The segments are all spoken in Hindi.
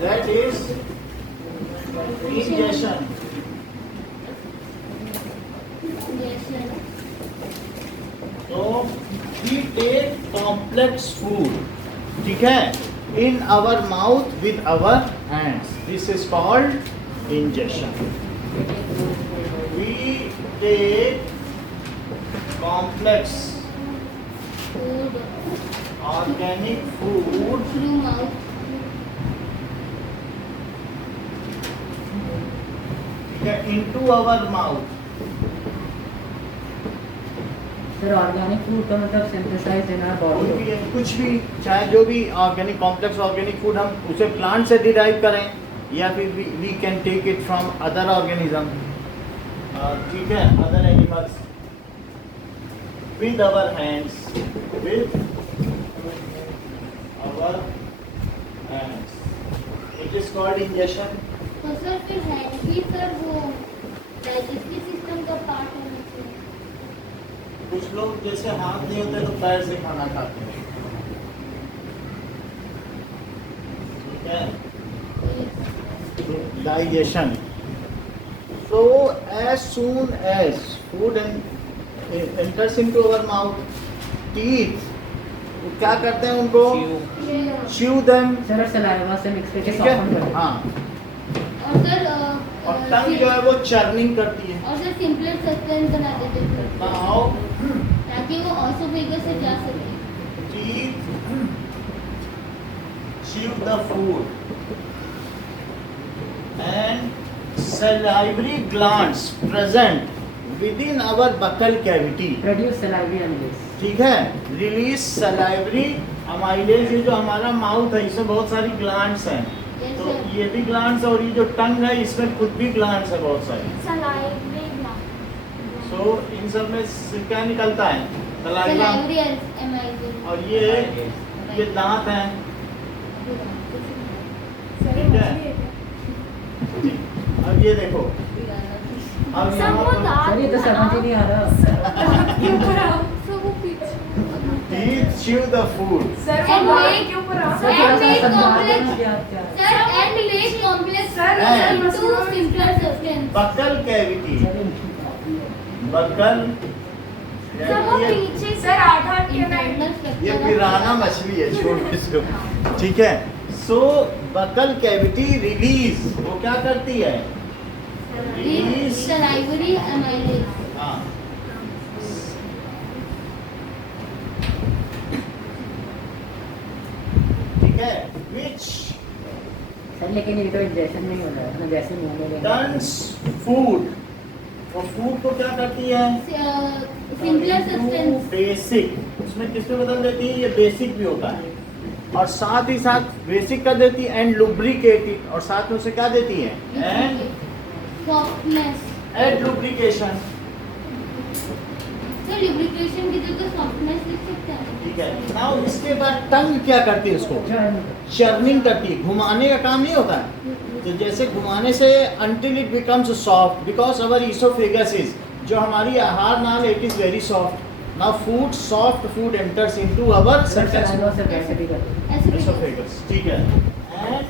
That is ingestion. So we take complex food, ठीक है, in our mouth with our hands. This is called ingestion. We take complex food, organic food through mouth, into our mouth. Sir organic food का मतलब सिंथेसाइज्ड इन आवर बॉडी। कुछ भी, चाहे जो भी ऑर्गेनिक कॉम्प्लेक्स ऑर्गेनिक फूड हम उसे प्लांट से डिराइव करें या फिर we can take it from other organism, ठीक है, other animals, with our hands, with our hands, it is called injection. तो सर फिर हैंड भी सर वो डाइजेस्टिव सिस्टम का पार्ट होना चाहिए। कुछ लोग जैसे हाथ नहीं होते तो पैर से खाना खाते हैं, ठीक है, digestion. So as soon as food enters into our mouth, teeth क्या करते हैं उनको? chew them. सर सलाइवा से मिक्स करके ठीक है, सॉफ्ट करते हैं। हाँ, और सर और टंग जो है वो चर्निंग करती है। और सर सिंपलर सस्टेन बना देते हैं Now ताकि वो ऑसोफेगस से जा सके। teeth chew the food and salivary glands present within our buccal cavity, produce salivary amylase. ठीक है, रिलीज सलाइवरी अमाइलेज। ये जो हमारा माउथ है इसमें बहुत सारी ग्लैंड्स हैं, Yes, तो sir. ये भी ग्लैंड्स और ये जो टंग है इसमें खुद भी ग्लैंड्स है बहुत सारी। सलाइवरी सो इन सब में से क्या निकलता है? सलाइवा। एमाइलेज। और ये दांत हैं, ठीक है। अब ये देखो, अब यहाँ पर सर ये तो समझ ही नहीं आ रहा। teeth chew the food. And make complex sir and make complex And- to simpler substance। Buccal cavity, buccal ये पिराना मछली है, छोड़ इसको, ठीक है। सो बकल कैविटी रिलीज, वो क्या करती है? Release, salivary amylase. हाँ, ठीक है, विच सर लेकिन ये तो इंजेक्शन नहीं हो रहा है ना, जैसे मुंह में लेना। टर्न्स फूड, और फूड को क्या करती है? Simpler substance. बेसिक, उसमें किसमें बदल देती है? ये बेसिक भी होता है, और साथ ही साथ बेसिक कर देती है एंड लुब्रिकेटेड, और साथ में उसे क्या देती है? And softness. एड लुब्रिकेशन, तो लुब्रिकेशन की जगह सॉफ्टनेस लिख सकते हैं। ठीक है। नाउ इसके बाद टंग क्या करती है? उसको चर्निंग करती है, घुमाने का काम नहीं होता है, तो जैसे घुमाने से until it becomes soft, because our esophagus is, जो हमारी आहार नाल, it is very soft. Now food, soft food enters into our saliva से कैसे भी करते हैं। esophagus, ठीक है। And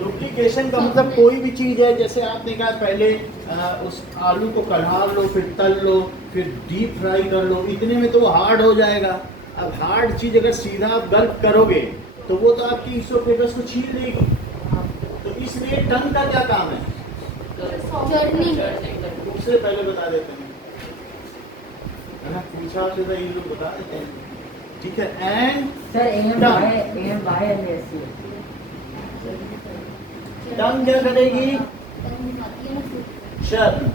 लुब्रिकेशन का मतलब कोई भी चीज़ है, जैसे आपने कहा पहले उस आलू को कढ़ा लो, फिर तल लो, फिर डीप फ्राई कर लो, इतने में तो वो हार्ड हो जाएगा। अब हार्ड चीज़ अगर सीधा आप गल्प करोगे तो वो तो आपकी इसोफेगस को छील देगी, तो इसलिए टंग का क्या काम है? जर्नी। उससे पहले बता देते हैं, है ना, पूछा तो ये लोग बता देते हैं, ठीक है। And sir M by LSC tongue क्या करेगी? चर्न,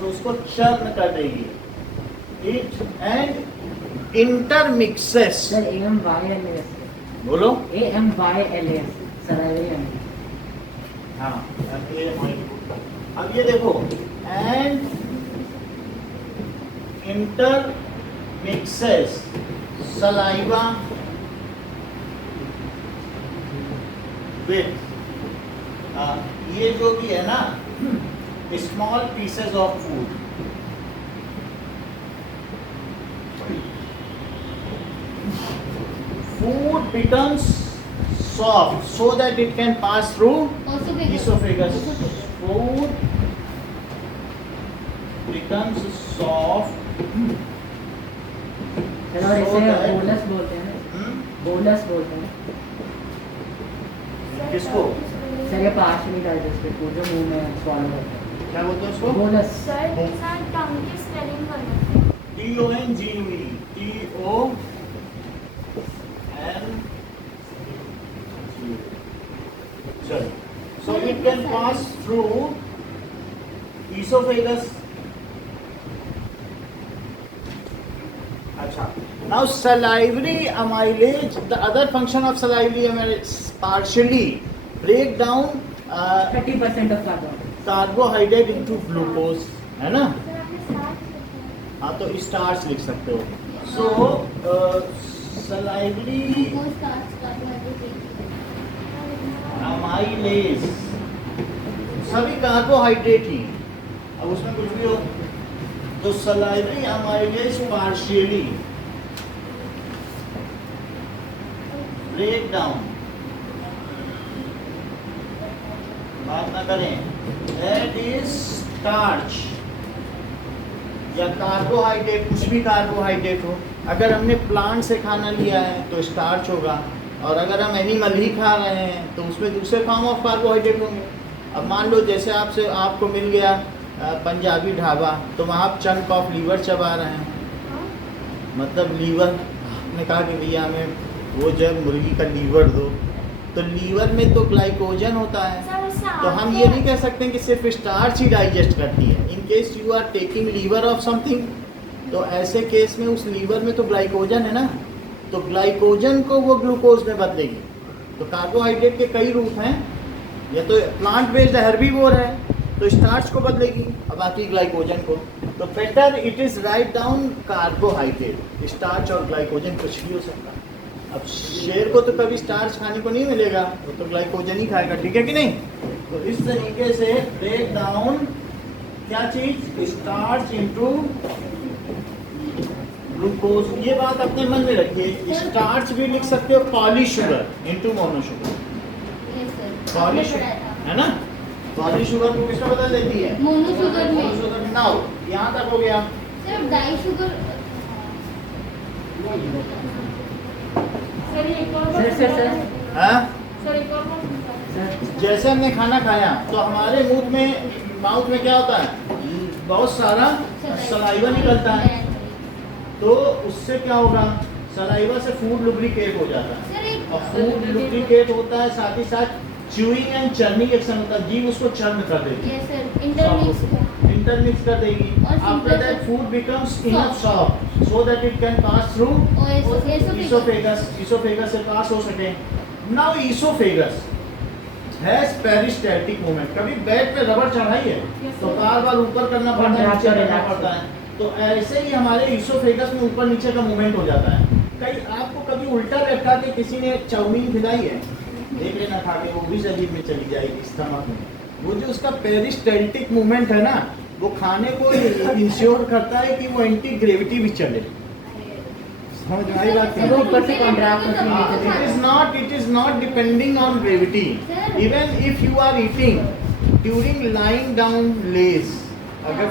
तो उसको चर्न कर देगी। It and intermixes, sir M by LSC, बोलो। M by LS saliva amylase. हाँ, ये हमारी अब ये देखो, and intermixes saliva with, ये जो भी है ना, small pieces of food, food becomes soft so that it can pass through esophagus. Food becomes soft चलो और so इसे that- बोलस बोलते हैं ना, बोलस बोलते हैं किसको? सर। ये पार्शली डाइजेस्टेड फूड जो मुंह में स्वॉलो होता है, क्या बोलते हैं उसको? बोलस। सर टंग की स्पेलिंग करना। TONGUE, TON, so it can pass through esophagus. अच्छा, now salivary amylase, the other function of salivary amylase partially break down 30% of carbon. carbohydrate into glucose, है ना? सर आपने स्टार्ट किया। हाँ, तो स्टार्च लिख सकते हो। सो salivary वो स्टार्ट कार्बोहाइड्रेट। amylase सभी कार्बोहाइड्रेट ही, अब उसमें कुछ भी हो, तो salivary amylase partially break down, बात ना करें, that is starch या कार्बोहाइड्रेट, कुछ भी कार्बोहाइड्रेट हो। अगर हमने प्लांट से खाना लिया है तो स्टार्च होगा, और अगर हम एनिमल ही खा रहे हैं तो उसमें दूसरे फॉर्म ऑफ कार्बोहाइड्रेट होंगे। अब मान लो जैसे आपको मिल गया पंजाबी ढाबा, तो वहाँ आप चंक ऑफ लीवर चबा रहे हैं, मतलब लीवर, आपने कहा कि भैया हमें वो जब मुर्गी का लीवर दो, तो लीवर में तो ग्लाइकोजन होता है, तो हम ये नहीं कह सकते कि सिर्फ स्टार्च ही डाइजेस्ट करती है। In case you are taking liver of something, तो ऐसे केस में उस लीवर में तो ग्लाइकोजन है ना, तो ग्लाइकोजन को वो ग्लूकोज में बदलेगी। तो कार्बोहाइड्रेट के कई रूप हैं, या तो प्लांट बेस्ड हर्बीवोर है तो स्टार्च को बदलेगी और बाकी ग्लाइकोजन को। तो better it is write down carbohydrate, starch और ग्लाइकोजन कुछ भी हो सकता है। अब शेर को तो कभी स्टार्च खाने को नहीं मिलेगा, वो तो ग्लाइकोजन ही खाएगा, ठीक है कि नहीं? तो इस तरीके से ब्रेक डाउन क्या चीज, स्टार्च इनटू ग्लूकोज। ये बात अपने मन में रखिए, स्टार्च भी लिख सकते हो poly sugar into mono sugar, poly sugar है ना, पॉली शुगर को किसमें बदल देती है, मोनो शुगर में। Mono sugar. नाउ यहाँ तक हो गया। सिर्फ डाई शुगर। सर हाँ, सर जैसे हमने खाना खाया तो हमारे मुंह में, माउथ में क्या होता है, बहुत सारा सलाइवा निकलता है, तो उससे क्या होगा, सलाइवा से फूड लुब्रिकेट हो जाता है, सर एक और फूड लुब्रिकेट होता है, साथ ही साथ च्यूइंग एंड चर्निंग एक्शन होता है, जीभ उसको चर्न कर देगी, यस सर इंटरमिक्स इंटरमिक्स कर देगी। और after that food becomes enough soft so that it can pass through oesophagus से पास हो सके। Now oesophagus has peristaltic movement. कभी बैक पे रबड़ चढ़ाई है तो बार बार ऊपर करना पड़ता है, नीचे करना पड़ता है, तो ऐसे ही हमारे इसोफेगस में ऊपर नीचे का मूवमेंट हो जाता है। कई आपको कभी उल्टा लटका के किसी ने चाउमीन खिलाई है, देख लेना खा के, वो भी शरीर में चली जाएगी, स्टमक में। वो जो उसका पेरिस्टैल्टिक मूवमेंट है ना, वो खाने को इंश्योर करता है कि वो एंटी ग्रेविटी भी चले। समझ में आई बात? वो ऊपर से कॉन्ट्रैक्ट होती है। It is not depending on gravity. Even if you are eating during lying down lays, अगर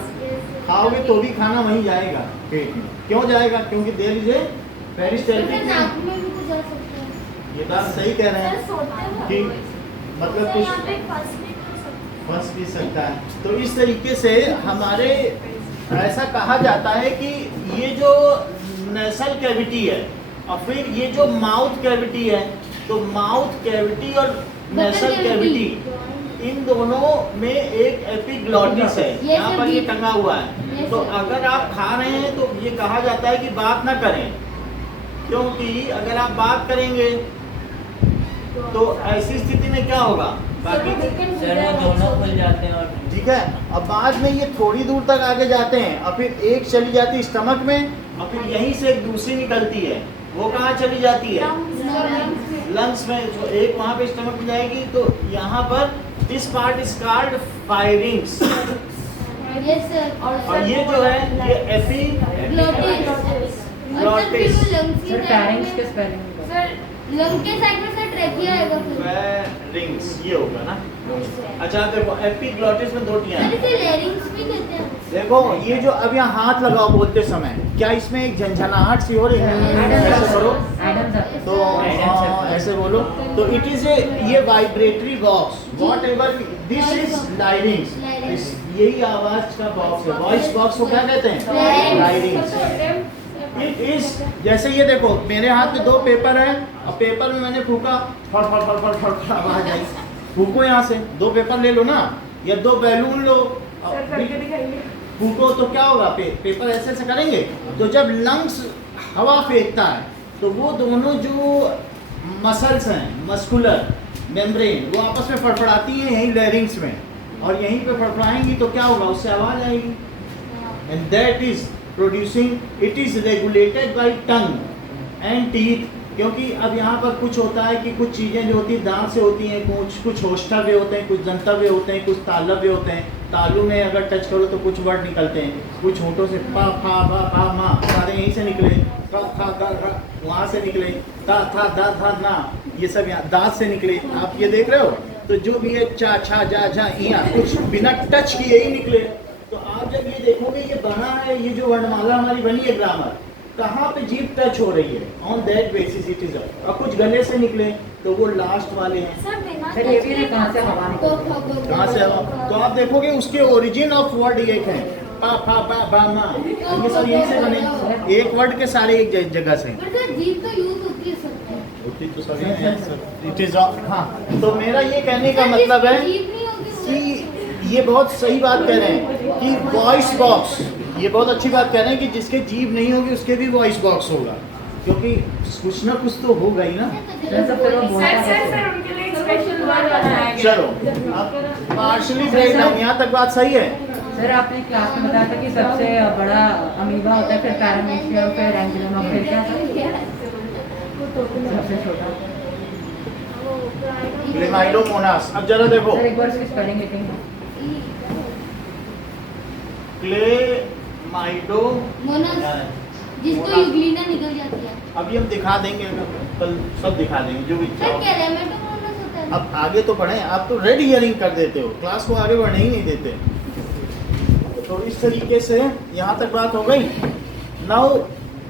खाओगे तो भी खाना वहीं जाएगा पेट में। क्यों जाएगा? क्योंकि देयर इज ए पेरिस्टैल्टिक। नाक में भी कुछ जा सकता है। ये बात सही कह रहे हैं कि मतलब कुछ फंस भी सकता है। तो इस तरीके से हमारे ऐसा कहा जाता है कि ये जो नेसल कैविटी है और फिर ये जो माउथ कैविटी है, तो माउथ कैविटी और नेसल कैविटी, इन दोनों में एक एपिग्लॉटिस है, ये यहाँ पर ये सर टंगा हुआ है। ये तो सर। अगर आप खा रहे हैं तो ये कहा जाता है कि बात ना करें, क्योंकि अगर आप बात करेंगे तो ऐसी स्थिति में क्या होगा, बाकी सर वो दोनों खुल जाते हैं और ठीक है। अब बाद में ये थोड़ी दूर तक आगे जाते हैं और फिर एक चली जाती है स्टमक में और फिर यहीं से एक दूसरी निकलती है, वो कहाँ चली जाती है? लंग्स में। तो एक वहाँ पे स्टमक में जाएगी, तो यहाँ पर this part is called firings. Yes sir. और ये जो है ये एपिग्लॉटिस। सर फैरिंग्स के स्पेलिंग सर लंग के साइड में सर ट्रेकिया आएगा फिर। रिंग्स ये होगा ना। अच्छा देखो एपिग्लॉटिस में दो टियां सर हैं। इसे लैरिंग्स भी कहते हैं। देखो ये जो अब यहाँ हाथ लगाओ बोलते समय, क्या इसमें एक झंझनाहट सी हो रही है? ऐसे करो तो ऐसे बोलो तो इट इज ए ये vibratory box, whatever this is larynx. यही आवाज का बॉक्स है, वॉइस बॉक्स को क्या कहते हैं? लाइरिंग्स। इट इज जैसे ये देखो मेरे हाथ में दो पेपर है और पेपर में मैंने फूका, फड़ फड़ फड़ फड़ फड़ फड़ आवाज आई। फूको यहाँ से, दो पेपर ले लो ना या दो बैलून लो, फूको तो क्या होगा? पेपर ऐसे ऐसे करेंगे। तो जब लंग्स हवा फेंकता है तो वो दोनों जो मसल्स हैं, मस्कुलर मेम्ब्रेन, वो आपस में फड़फड़ाती हैं यहीं लैरिंग्स में, और यहीं पे फड़फड़ाएंगी तो क्या होगा? उससे आवाज आएगी। And that is producing, it is regulated by tongue and teeth। क्योंकि अब यहाँ पर कुछ होता है कि कुछ चीज़ें जो होती हैं दांत से होती हैं, कुछ होष्टव्य होते हैं, कुछ दंतव्य होते हैं, कुछ तालव्य होते हैं। तालु में अगर टच करो तो कुछ वर्ड निकलते हैं, कुछ होठों से पा फा बा पा मा सारे यहीं से निकले, क खा गा गा वहाँ से निकले, ता था दा था ना ये सब यहाँ दांत से निकले। आप ये देख रहे हो? तो जो भी है चा छा जा झा यहाँ कुछ बिना टच किए ही निकले। तो आप जब ये देखोगे ये बना है, ये जो वर्णमाला हमारी बनी है ग्रामर, कहाँ पे जीभ टच हो रही है, on that basis it is. और कुछ गले से निकले तो वो लास्ट वाले हैं। सर ये भी कहाँ से हवा निकलती है? कहाँ से हवा? तो आप देखोगे उसके ओरिजिन ऑफ वर्ड एक है, पा फा बा बा मा, ये सब यहीं से बने, एक वर्ड के सारे एक जगह से। पर सर जीभ तो यूज होती है सबको। होती तो सभी है, इट इज। हाँ तो मेरा ये कहने का मतलब है जीभ नहीं होगी कि ये बहुत सही बात कह रहे हैं कि वॉइस बॉक्स, ये बहुत अच्छी बात कह रहे हैं कि जिसके जीभ नहीं होगी उसके भी वॉइस बॉक्स होगा, क्योंकि कुछ ना कुछ तो होगा ही ना। सर उनके लिए एक स्पेशल वर्ड बनाया गया। चलो अब पार्शली ब्रेक डाउन, यहाँ तक बात सही है। सर आपने क्लास में बताया था कि सबसे बड़ा अमीबा होता है, फिर पैरामीशियम, फिर एंजिलोमा, फिर क्या था सबसे छोटा? क्लेमाइडोमोनास। अब जरा देखो सर एक बार इसकी स्पेलिंग लिखेंगे? क्लेमाइडो मोनास, जिसको यूग्लिना निकल जाती है। अभी हम दिखा देंगे, कल सब दिखा देंगे जो भी सर क्या रेमेटोमोनास होता है? अब आगे तो पढ़े, आप तो रेड हियरिंग कर देते हो, क्लास को आगे बढ़ने ही नहीं देते। तो इस तरीके से यहाँ तक बात हो गई। Now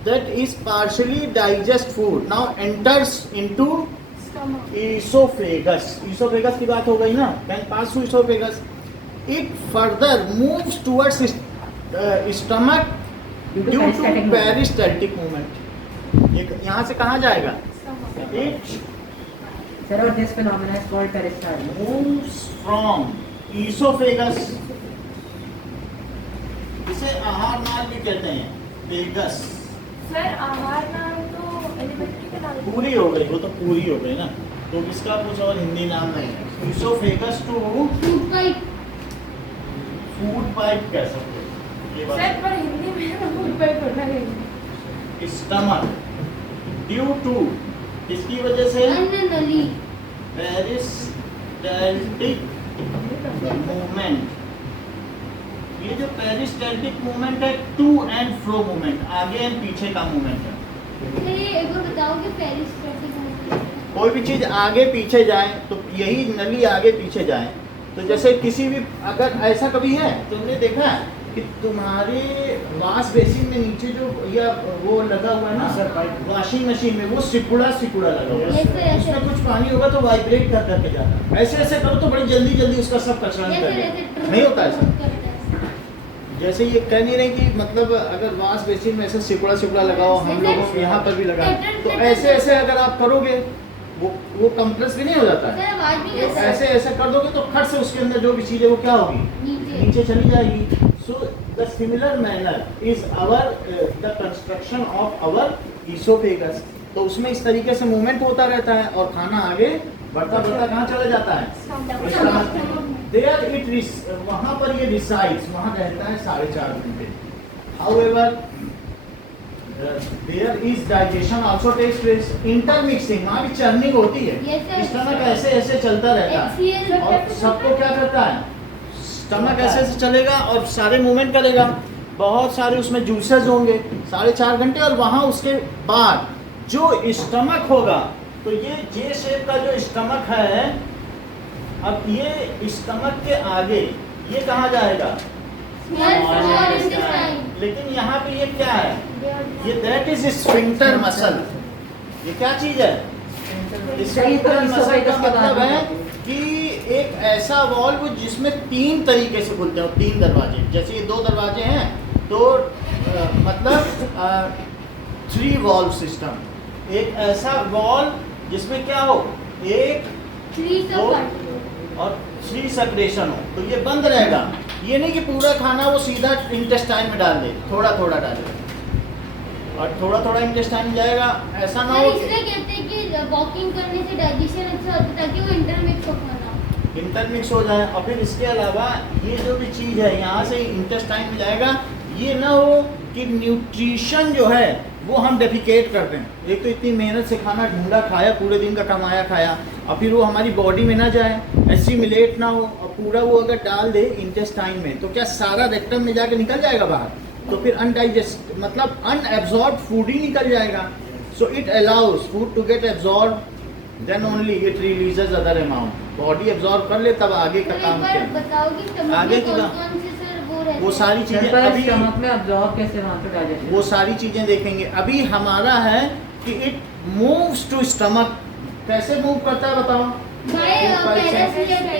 that is partially digest food now enters into oesophagus. Oesophagus की बात हो गई ना, can pass through oesophagus. It further moves towards stomach due to peristaltic movement. यहाँ से कहाँ जाएगा? इट सर और this phenomena is called peristaltic. Moves from oesophagus, इसे आहार नाल भी कहते हैं, फेगस। सर आहार नाम तो एलिमेंट्री के नाम पूरी हो गई, वो तो पूरी हो गई ना, तो इसका कुछ और हिंदी नाम नहीं है। Oesophagus to food pipe. Food pipe कह सकते हो ये सर बात। पर हिंदी में फूड पाइप पढ़ना है। स्टमक ड्यू टू इसकी वजह से अन्न नली। Peristaltic movement. ये जो पेरिस्टाल्टिक मूवमेंट है टू एंड फ्रो मूवमेंट, आगे एंड पीछे का मूवमेंट है। सर ये एक बार बताओ कि पेरिस्टाल्टिक मूवमेंट। कोई भी चीज आगे पीछे जाए तो यही नली आगे पीछे जाए। तो जैसे किसी भी अगर ऐसा कभी है तुमने देखा है कि तुम्हारे वॉश बेसिन में नीचे जो या वो लगा हुआ है ना वॉशिंग मशीन में, वो सिकुड़ा सिकुड़ा लगा हुआ है, उसमें कुछ पानी होगा तो वाइब्रेट कर करके जाता है। ऐसे ऐसे करो तो बड़ी जल्दी जल्दी उसका सब कचरा निकल जाए। नहीं होता ऐसा? जैसे ये कह नहीं रहे कि मतलब अगर वॉश बेसिन में ऐसे सिकुड़ा सिकुड़ा लगाओ, हम लोगों में यहाँ पर भी लगा, तो ऐसे ऐसे अगर आप करोगे वो कंप्रेस भी नहीं हो जाता है। सर आवाज भी तो ऐसे ऐसे कर दोगे तो खट से उसके अंदर जो भी चीज़ है वो क्या होगी? नीचे चली जाएगी। So the similar manner is our the construction of our oesophagus. तो उसमें इस तरीके से मूवमेंट होता रहता है और खाना आगे बढ़ता बढ़ता कहाँ चला जाता है? देयर इट वहाँ पर ये रिसाइड्स, वहाँ रहता है 4.5 घंटे। However there is digestion also takes place, intermixing, वहाँ भी चर्निंग होती है। Yes, sir. स्टमक ऐसे ऐसे चलता रहता है HCl और सबको क्या करता है, स्टमक ऐसे ऐसे चलेगा और सारे मूवमेंट करेगा, बहुत सारे उसमें जूसेस होंगे 4.5 घंटे। और वहाँ उसके बाद जो स्टमक होगा, तो ये जे शेप का जो स्टमक है, अब ये स्टमक के आगे ये कहाँ जाएगा, small intestine. लेकिन यहाँ पे ये क्या है, ये दैट इज स्फिंक्टर मसल। ये क्या चीज है, स्फिंक्टर मसल का मतलब है कि एक ऐसा वॉल्व जिसमें 3 तरीके से खुलते हैं, 3 दरवाजे, जैसे ये 2 दरवाजे हैं तो मतलब 3 वॉल्व सिस्टम, एक ऐसा वॉल्व जिसमें क्या हो, 1 Three दो subcontinents. और 3 सेपरेशन हो, तो ये बंद रहेगा। ये नहीं कि पूरा खाना वो सीधा इंटेस्टाइन में डाल दे, थोड़ा थोड़ा डाले और थोड़ा थोड़ा इंटेस्टाइन में जाएगा, ऐसा ना सर हो इसलिए कहते हैं कि वॉकिंग करने से डाइजेशन अच्छा होता है ताकि वो इंटरमिक्स हो खाना। इंटरमिक्स हो जाए। और फिर इसके अलावा ये जो भी चीज़ है यहाँ से इंटेस्टाइन में जाएगा, ये ना हो कि न्यूट्रिशन जो है वो हम डेफिकेट करते हैं। एक तो इतनी मेहनत से खाना ढूंढा, खाया, पूरे दिन का कमाया खाया, और फिर वो हमारी बॉडी में ना जाए, एसिमिलेट ना हो, और पूरा वो अगर डाल दे इंटेस्टाइन में तो क्या सारा रेक्टम में जाके निकल जाएगा बाहर, तो फिर अनडाइजेस्ट मतलब अनएब्जॉर्ब फूड ही निकल जाएगा। So it allows food to get absorb, then only it releases other amount. Body absorb कर ले तब आगे का तो एक काम बार करें। बताओ कि स्टमक आगे में की कौन बात- कौन से सर वो रहते वो हैं? सारी चीजें पर अभी स्टमक में अब्जॉर्ब कैसे वहाँ पे डाइजेशन, वो सारी चीजें देखेंगे। अभी हमारा है कि इट मूव्स टू स्टमक। कैसे मूव करता है बताओ?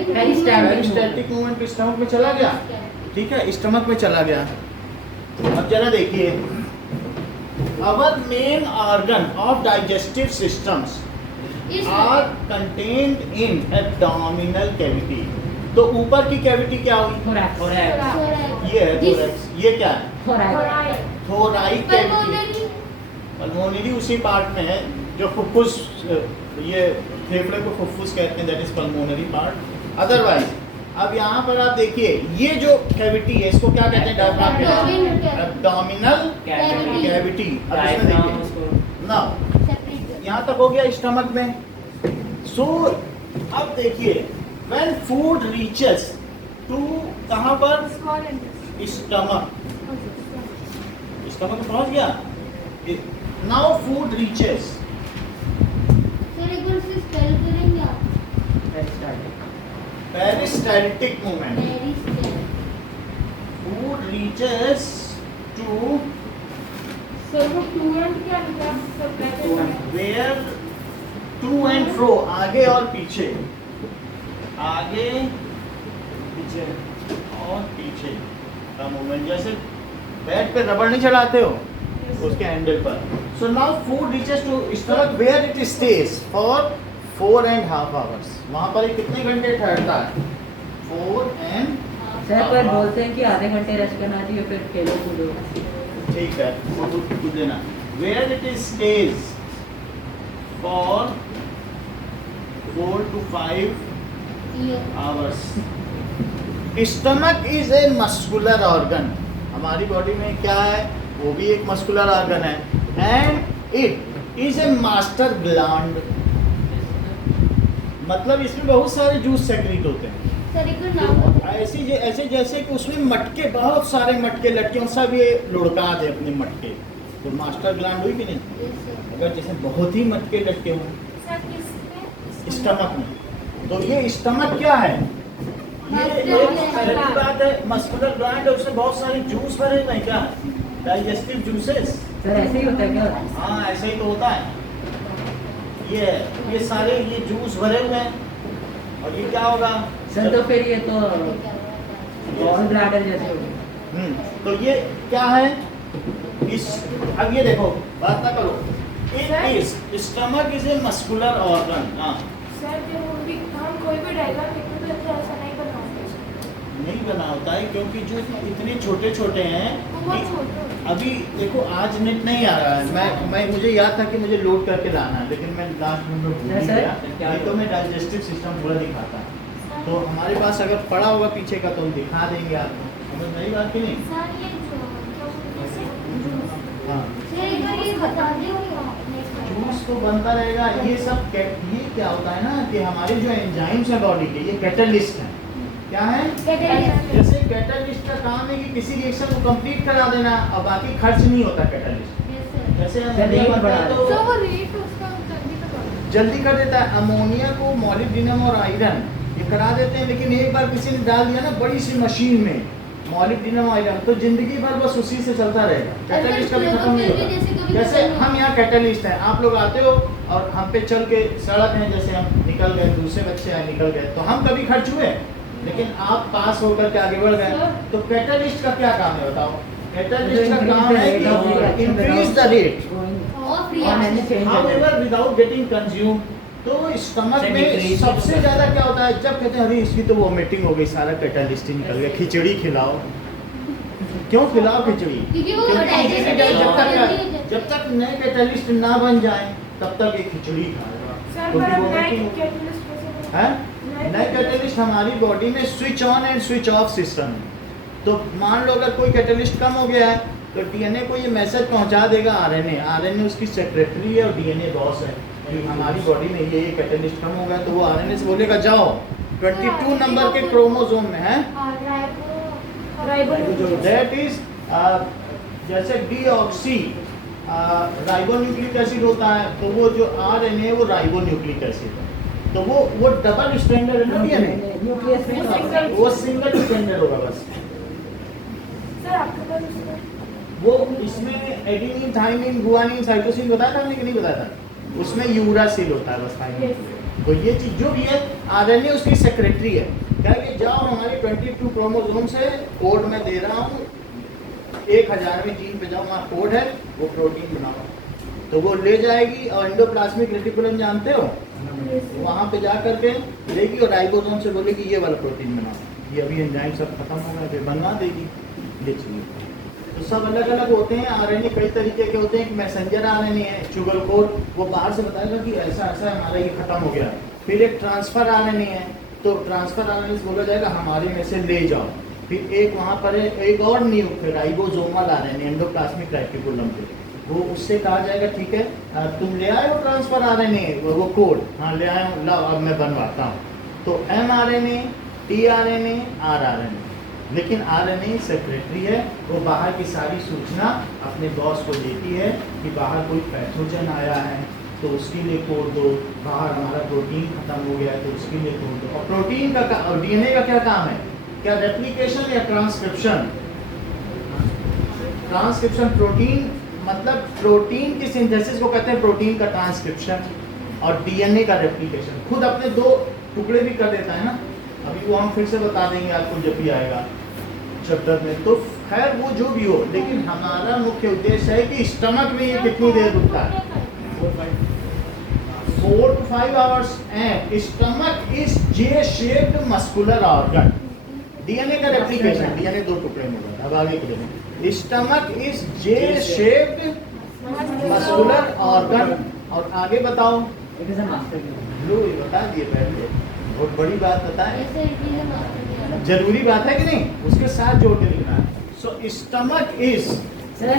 पेरिस्टैटिक मूवमेंट टू स्टमक में चला गया, ठीक है, स्टमक में चला गया। अब जरा देखिए, our main organ of digestive systems are contained in abdominal cavity. तो ऊपर की कैविटी क्या हुई? थोरैक्स, ये है थोरैक्स। ये क्या है? Thorax, thoracic cavity. पल्मोनरी उसी पार्ट में है जो फुफ्फुस, ये फेफड़े को फुफ्फुस कहते हैं, that is pulmonary part. Otherwise अब यहाँ पर आप देखिए, ये जो कैविटी है इसको क्या कहते हैं? डायफ्राम कहते हैं, एब्डोमिनल कैविटी। अब इसमें देखिए ना, यहाँ तक हो गया स्टमक में। सो अब देखिए, व्हेन फूड रीचेस टू कहाँ पर? Small intestine. स्टमक। स्टमक में पहुँच गया। नाउ फूड रीचेस, सर एक बार से स्पेल करेंगे आप? Peristaltic movement. Peristaltic. Food reaches to So वो fluent क्या मतलब सब कहते हैं? वेयर टू एंड फ्रो, आगे और पीछे, आगे पीछे और पीछे का मूवमेंट। जैसे बेड पे रबड़ नहीं चढ़ाते हो उसके हैंडल पर। So now food reaches to stomach where it stays for 4.5 hours। वहाँ पर ये कितने घंटे ठहरता है? 4.5। सर पर बोलते हैं कि आधे घंटे रेस्ट करना चाहिए फिर खेलो कूदो। ठीक है, वो कुछ देना। Where it is stays for 4 to 5 hours। Stomach is a muscular organ. हमारी बॉडी में क्या है? वो भी एक मस्कुलर ऑर्गन है, and it is a master gland. मतलब इसमें बहुत सारे जूस सेक्रेट होते हैं। सर एक बार नाम बताओ। ऐसे जैसे कि उसमें मटके, बहुत सारे मटके लटके हों, सब ये लुढ़का दे अपने मटके, तो मास्टर ग्लैंड हुई कि नहीं? Yes, sir. अगर जैसे बहुत ही मटके लटके हों सर किसमें? स्टमक में, तो ये स्टमक क्या है? ये एक पहली बात है मस्कुलर ग्लैंड, उसमें बहुत सारे जूस भरे हुए हैं। क्या? Digestive juices. सर ऐसे ही होता है क्या? हाँ, ऐसे ही तो होता है। ये सारे ये जूस भरे हुए हैं, और ये क्या होगा? सर तो फिर ये तो गॉल ब्लैडर जैसे हो गया। तो ये क्या है? इस अब ये देखो, बात ना करो। It is stomach is a muscular organ. हाँ, सर जब वो भी हम कोई भी डायग्राम लिखते हैं तो ऐसा नहीं बनाते नहीं बना होता है क्योंकि जो इतने छोटे छोटे हैं बहुत कि छोटे होते हैं। अभी देखो आज नेट नहीं आ रहा है। मैं मुझे याद था कि मुझे लोड करके लाना है, लेकिन मैं लास्ट में भूल सर, गया। क्या नहीं तो मैं डाइजेस्टिव सिस्टम पूरा दिखाता। सर तो हमारे पास अगर पड़ा होगा पीछे का तो हम दिखा देंगे आपको, समझ नहीं बात की नहीं? सर ये जो क्या बोलते हैं? हाँ, सर एक बार ये बता दो जूस तो बनता रहेगा। ये सब ये क्या होता है ना कि हमारे जो एंजाइम्स है बॉडी के, ये कैटलिस्ट है। क्या है? जैसे कैटलिस्ट का काम है कि किसी रिएक्शन को कंप्लीट करा देना और बाकी खर्च नहीं होता कैटलिस्ट। जैसे अमोनिया बनता है तो वो रेट उसका जल्दी तो कर जल्दी कर देता है। अमोनिया को मॉलिब्डेनम और आयरन ये करा देते हैं, लेकिन एक बार किसी ने डाल दिया ना बड़ी सी मशीन में मॉलिब्डेनम आयरन, तो जिंदगी भर बस उसी से चलता रहेगा, कैटलिस्ट कभी खत्म नहीं होता। जैसे हम यहाँ कैटलिस्ट हैं, आप लोग आते हो और हम पे चल के सड़क है, जैसे हम निकल गए, दूसरे बच्चे आए निकल गए, तो हम कभी खर्च हुए, लेकिन आप पास होकर के आगे बढ़ गए। तो कैटलिस्ट का क्या काम है बताओ? कैटलिस्ट का काम है कि इंक्रीज द रेट और free however without getting consumed। तो स्टमक में सबसे ज्यादा क्या होता है, जब कहते हैं अरे इसकी तो वोमिटिंग हो गई, सारा कैटलिस्ट ही निकल गया, खिचड़ी खिलाओ। क्यों खिलाओ खिचड़ी? क्योंकि वो क्योंकि जब तक नए कैटलिस्ट ना बन जाए तब तक ये खिचड़ी खाएगा। सर क्योंकि पर vomiting नाइट कैटलिस्ट कैसे है। नए कैटलिस्ट हमारी बॉडी में switch on and switch off system है। तो मान लो अगर कोई कैटलिस्ट कम हो गया है तो डीएनए को ये मैसेज पहुंचा देगा आरएनए उसकी सेक्रेटरी है और डीएनए बॉस है कि हमारी बॉडी में ये कैटलिस्ट कम हो गया, तो वो आरएनए से बोलेगा जाओ 22 नंबर के क्रोमोसोम में है, दैट इज जैसे डीऑक्सी राइबोन्यूक्लिक एसिड होता है, तो वो जो आरएनए वो राइबोन्यूक्लिक एसिड है, तो वो डबल स्ट्रैंडेड है ना डीएनए, न्यूक्लियस में वो सिंगल स्ट्रैंडेड होगा बस। सर आपके पास उसका वो इसमें एडेनिन थाइमिन गुआनिन साइटोसिन बताया था हमने कि नहीं बताया था? उसमें यूरासिल होता है बस थाइमिन। तो ये चीज जो भी है आरएनए उसकी सेक्रेटरी है, क्या कि जाओ हमारे 22 क्रोमोसोम से कोड में दे रहा हूँ 1000वें जीन पे जाओ, वहाँ कोड है, वो प्रोटीन बनाओ, तो वो ले जाएगी और एंडोप्लाज्मिक रेटिकुलम जानते हो, वहाँ पे जा करके लेगी और राइबोसोम से बोलेगी ये वाला प्रोटीन बनाओ, ये अभी एंजाइम सब खत्म हो गया, फिर बनवा देगी। ये चीज़ तो सब अलग अलग होते हैं। आरएनए कई तरीके के होते हैं, एक मैसेंजर आरएनए है शुगर कोड, वो बाहर से बताएगा कि ऐसा ऐसा हमारा ये खत्म हो गया। फिर एक ट्रांसफर आरएनए है, तो ट्रांसफर आरएनए से बोला जाएगा हमारे में से ले जाओ। फिर एक वहाँ पर है एक और nuclear ribosomal RNA endoplasmic reticulum पे, वो उससे कहा जाएगा ठीक है तुम ले आए हो ट्रांसफर आरएनए वो कोड, हाँ ले आए हो, लाओ अब मैं बनवाता हूँ। तो एमआरएनए, टीआरएनए, आरआरएनए, लेकिन आरएनए सेक्रेटरी है, वो बाहर की सारी सूचना अपने बॉस को देती है कि बाहर कोई पैथोजन आया है तो उसके लिए कोड दो, बाहर हमारा प्रोटीन खत्म हो गया है तो उसके लिए कोड दो। और प्रोटीन का और डीएनए का क्या काम है? क्या रेप्लिकेशन या ट्रांसक्रिप्शन? ट्रांसक्रिप्शन प्रोटीन मतलब प्रोटीन की सिंथेसिस को कहते हैं प्रोटीन का ट्रांसक्रिप्शन, और डीएनए का रेप्लिकेशन खुद अपने 2 टुकड़े भी कर देता है ना। अभी वो हम फिर से बता देंगे आपको जब भी आएगा चैप्टर में। तो खैर वो जो भी हो, लेकिन हमारा मुख्य उद्देश्य है कि स्टमक में ये कितनी देर रुकता है, 4 to 5 hours। And stomach is J shaped muscular organ. DNA का रेप्लिकेशन, डीएनए 2 टुकड़े में होता है। अब आगे के लिए stomach is J shaped muscular organ. और आगे बताओ, इट इज अ मास्टर। लो ये बता दिए पहले, बहुत बड़ी बात बताएं, ऐसे इसीलिए मास्टर दिया। जरूरी बात है कि नहीं, उसके साथ जोड़ के लिखना है। सो स्टमक इज, सर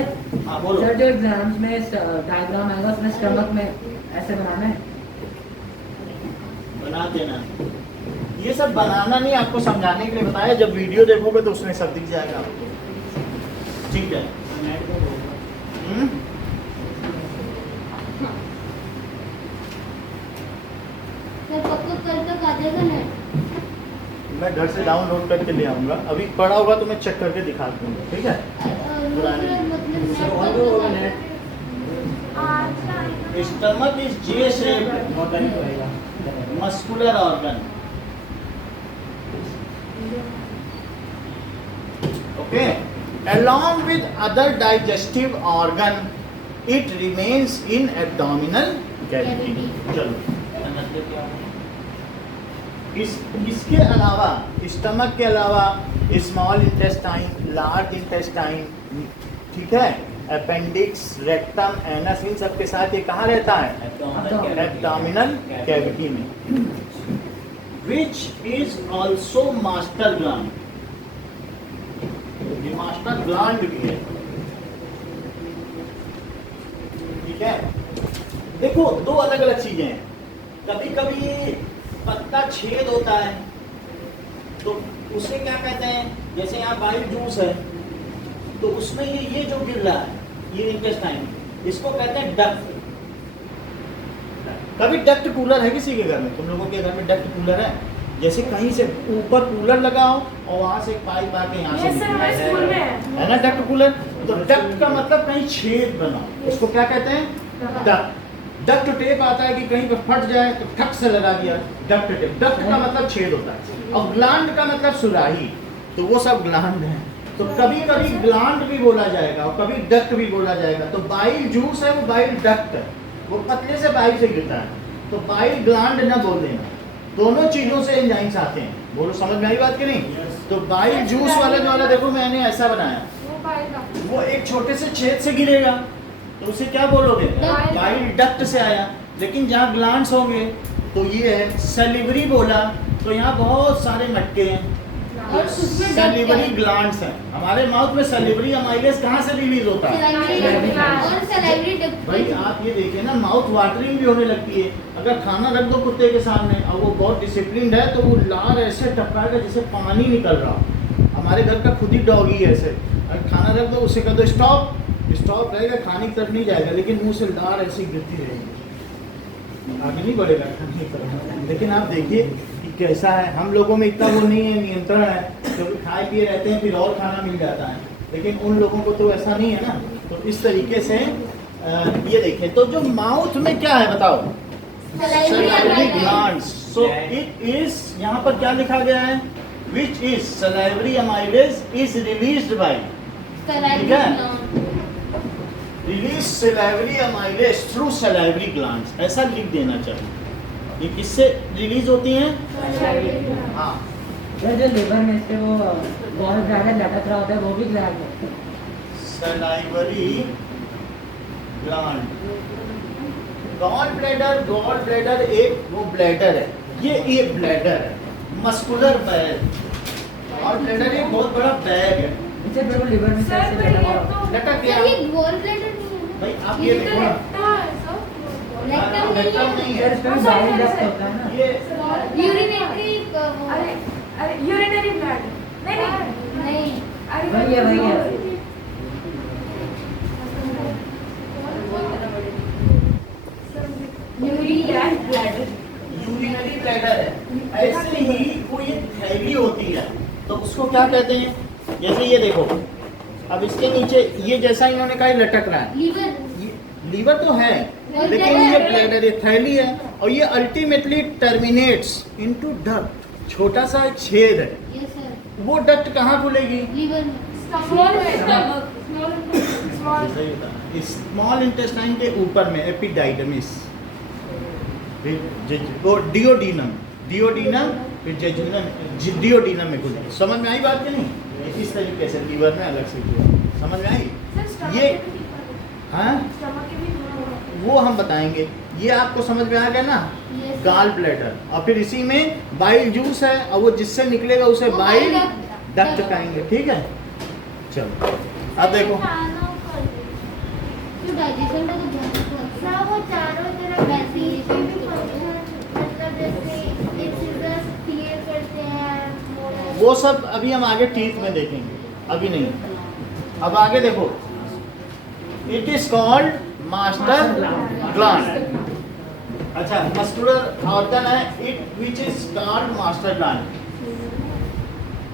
हाँ बोलो। सर जो एग्जाम्स में डायग्राम आएगा उसमें स्टमक में ऐसे बनाना है, बना देना। ये सब बनाना नहीं, आपको समझाने के लिए बताया, जब वीडियो देखोगे तो उसमें सब दिख जाएगा आपको, ठीक है? सर पक्का कल तक आ जाएगा नेट? मैं घर से डाउनलोड करके ले आऊँगा, अभी पड़ा होगा तो मैं चेक करके दिखा दूँगा, ठीक है? Stomach is J shaped muscular organ, okay? Along with other digestive organ, it remains in abdominal cavity. चलो इसके अलावा, स्टमक के अलावा स्मॉल इंटेस्टाइन, लार्ज इंटेस्टाइन, ठीक है, अपेंडिक्स, रेक्टम, एनस, इन सब के साथ ये कहाँ रहता है? एब्डोमिनल कैविटी में। which is also master gland. ये मास्टर ग्लैंड भी है, ठीक है। देखो दो अलग अलग चीजें हैं। कभी कभी पत्ता छेद होता है तो उसे क्या कहते हैं, जैसे यहाँ बाइल जूस है तो उसमें ये जो गिर रहा है ये इंटेस्टाइन, इसको कहते हैं डक्ट। कभी डक्ट कूलर है किसी के घर में? तुम लोगों के घर में डक्ट कूलर है? जैसे कहीं से ऊपर कूलर लगाओ और वहां से एक पाइप आके यहाँ से Yes, sir, हमारे स्कूल में है ना डक्ट कूलर। तो डक्ट का मतलब कहीं छेद बना, उसको क्या कहते हैं? डक्ट। डक्ट टेप आता है कि कहीं पर फट जाए तो ठक से लगा दिया, डक्ट टेप। डक्ट का मतलब छेद होता है, और ग्लैंड का मतलब सुराही। तो वो सब ग्लैंड है। तो कभी कभी ग्लैंड भी बोला जाएगा और कभी डक्ट भी बोला जाएगा। तो बाइल जूस है वो बाइल डक्ट है, वो पतले से बाइल से गिरता है। तो बाइल ग्लैंड ना बोल देना, दोनों चीजों से एंजाइम्स आते हैं। बोलो समझ में आई बात कि नहीं? तो बाइल जूस वाला जो वाला देखो मैंने ऐसा बनाया, वो पाएगा। वो एक छोटे से छेद से गिरेगा तो उसे क्या बोलोगे? डक्ट। बाइल डक्ट से आया। लेकिन जहाँ ग्लैंड्स होंगे तो ये है सैलिवरी बोला तो यहाँ बहुत सारे मटके हैं, और उसमें सैलिवरी ग्लैंड्स हैं। हमारे माउथ में सैलिवरी अमाइलेज कहाँ से रिलीज होता है? और सलाइवरी डक्ट। भाई आप ये देखिए ना, माउथ वाटरिंग भी होने लगती है। अगर खाना रख दो कुत्ते के सामने और वो बहुत डिसिप्लिन्ड है तो वो लार ऐसे टपकाएगा जैसे पानी निकल रहा हो। हमारे घर का खुद ही डॉगी है ऐसे, अगर खाना रख दो उसे कह दो स्टॉप, स्टॉप रहेगा, खाने की तरफ नहीं जाएगा, लेकिन मुंह से लार ऐसी गिरती रहेगी, आगे नहीं बढ़ेगा खाने की तरफ। लेकिन आप देखिए कि कैसा है, हम लोगों में इतना वो नहीं है, नियंत्रण है, क्योंकि खाए पिए रहते हैं फिर और खाना मिल जाता है। लेकिन उन लोगों को तो ऐसा नहीं है ना। तो इस तरीके से ये देखें तो जो माउथ में क्या है बताओ? Salivary glands. So it is, यहाँ पर क्या लिखा गया है? Which is salivary amylase is released by, ठीक है, release salivary amylase through salivary glands, ऐसा लिख देना चाहिए। ये किससे रिलीज होती हैं? हाँ, जो लिवर में से वो बहुत ज्यादा लटक रहा होता है वो भी ग्लैंड है। Salivary gland. गॉल ब्लैडर एक वो ब्लैडर है, ये एक ब्लैडर है, मस्कुलर बैग। गॉल ब्लैडर एक बहुत बड़ा बैग है, इसे देखो लिवर में से सर ऐसे पर लटक ये रहा होता है। तो लटक सर गया। ये गोल ब्लैडर नहीं है भाई आप ये ये तो देखो ना, लगता है सर। रेक्टम रेक्टम नहीं नहीं सर है, इसमें बाइल डक्ट होता है ना। ये यूरिनेटरी अरे यूरिनरी ब्लड नहीं नहीं अरे वही है। यूरिनरी ब्लैडर है। ऐसे ही कोई एक थैली होती है तो उसको क्या कहते हैं? जैसे ये देखो, अब इसके नीचे ये जैसा इन्होंने कहा लटक रहा है, लीवर लीवर तो है लेकिन ये ब्लैडर, ये थैली है, और ये अल्टीमेटली टर्मिनेट्स इनटू डक्ट, छोटा सा एक छेद है। यस सर वो डक्ट कहाँ खुलेगी? लीवर में स्मॉल इंटेस्टाइन के ऊपर में एपिडाइडमिस, फिर वो डिओडीनम, फिर जेजुनम, डिओडीनम में खुलेगी। समझ में आई बात कि नहीं? इस तरीके से लीवर में अलग से खुलेगी। समझ में आई? ये हाँ वो हम बताएंगे। ये आपको समझ में आ गया ना? Yes, गाल ब्लैडर, और फिर इसी में बाइल जूस है और वो जिससे निकलेगा उसे वो बाइल बाइल डक्ट कहेंगे। ठीक है, चलो अब देखो तो डाइजेशन का तो बहुत ना वो चारों तरफ वैसे ही मतलब जैसे एक सीजर क्लियर करते हैं वो सब अभी हम आगे टीथ में देखेंगे, अभी नहीं। अब आगे देखो, it is called master gland. अच्छा, मस्कुलर ऑर्गन है it which is called master gland.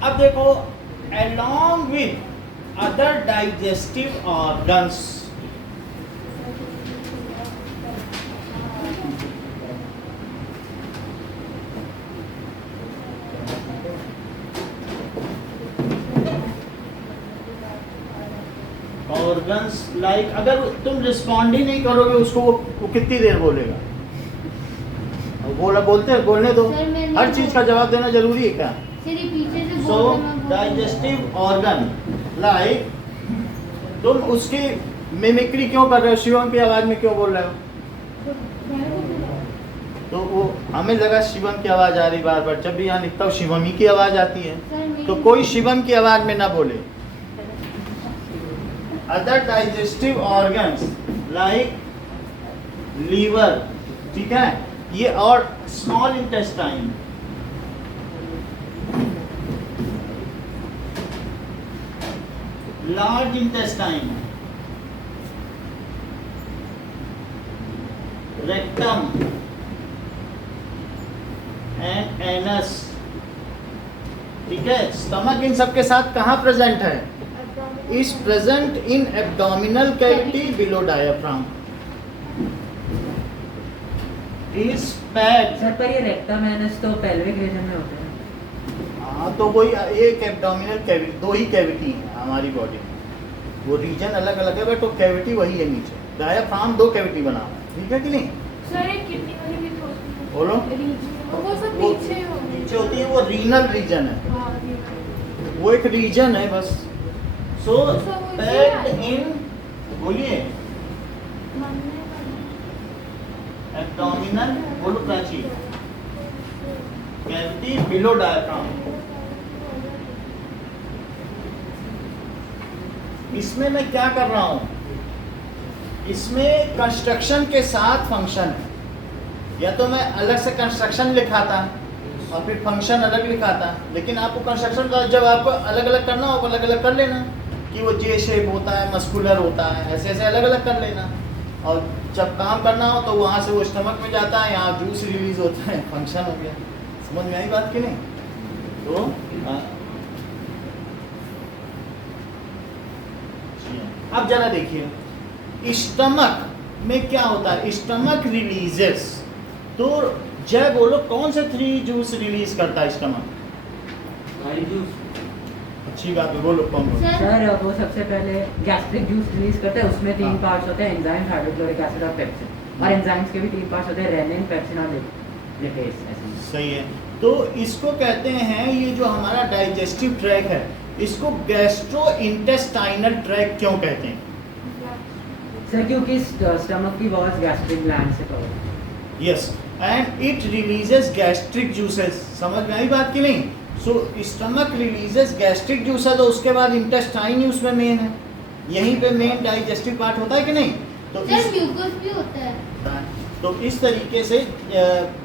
अब देखो, along with other digestive organs, organs like, अगर तुम रिस्पॉन्ड ही नहीं करोगे उसको, वो कितनी देर बोलेगा? बोलने दो। सर, मैं नहीं हर चीज का जवाब देना जरूरी है क्या? सिर्फ पीछे से सो बोल रहे हैं, डाइजेस्टिव ऑर्गन लाइक, तुम उसकी मिमिक्री क्यों कर रहे हो? शिवम की आवाज में क्यों बोल रहे हो? तो वो हमें लगा शिवम की आवाज़ आ रही बार बार, जब भी यहाँ लिखता हूँ शिवम ही की आवाज़ आती है, तो कोई शिवम की आवाज़ में ना बोले। Other digestive organs like liver, ठीक है, ये और small intestine, large intestine, rectum and anus, ठीक है। स्टमक इन सबके साथ कहाँ प्रेजेंट है? Is present in abdominal cavity below diaphragm. Is pad, sir पर ये रेक्टम एनस तो पेल्विक रीजन में होते हैं। हाँ तो वही एक एब्डोमिनल कैविटी, दो ही कैविटी है हमारी बॉडी, वो रीजन अलग अलग है बट वो कैविटी वही है नीचे। डायाफ्राम दो कैविटी बना हुआ है, ठीक है कि नहीं? सर एक किडनी वाली भी तो होती है। बोलो। वो सब वो पीछे होती नीचे होती है, वो रीनल रीजन है, हाँ, ये। वो एक रीजन है बस। सो पैड इन, बोलिए, एब्डोमिनल, बोलो प्राची, कैविटी बिलो डायफ्राम। इसमें मैं क्या कर रहा हूं? इसमें कंस्ट्रक्शन के साथ फंक्शन है, या तो मैं अलग से कंस्ट्रक्शन लिखाता और फिर फंक्शन अलग लिखाता, लेकिन आपको कंस्ट्रक्शन का जब आपको अलग अलग करना हो अलग अलग कर लेना, कि वो जे शेप होता है, मस्कुलर होता है, ऐसे ऐसे अलग अलग कर लेना। और जब काम करना हो तो वहाँ से वो स्टमक में जाता है, यहाँ जूस रिलीज होता है, फंक्शन हो गया। समझ में आई बात कि नहीं? तो अब जरा देखिए स्टमक में क्या होता है। स्टमक रिलीजेस, तो जय बोलो कौन से 3 जूस रिलीज करता है स्टमक? अच्छी बात है, बोलो कौन बोलो। सर वो सबसे पहले गैस्ट्रिक जूस रिलीज करते हैं, उसमें 3 पार्ट्स होते हैं, एंजाइम, हाइड्रोक्लोरिक एसिड और पेप्सिन। और एंजाइम्स के भी 3 पार्ट्स होते हैं, रेनिन, पेप्सिन और लिपेज। सही है। तो इसको कहते हैं, ये जो हमारा डाइजेस्टिव ट्रैक है, इसको गैस्ट्रोइंटेस्टाइनल ट्रैक क्यों कहते हैं? सर क्योंकि स्टमक की वॉल्स गैस्ट्रिक ग्लैंड से कवर है। Yes, and it releases gastric juices. समझ में आई बात कि नहीं? सो स्टमक रिलीजेस गैस्ट्रिक जूसेस, तो उसके बाद इंटेस्टाइन ही उसमें मेन है, यहीं पे मेन डाइजेस्टिव पार्ट होता है कि नहीं? तो सर म्यूकस भी होता है। तो इस तरीके से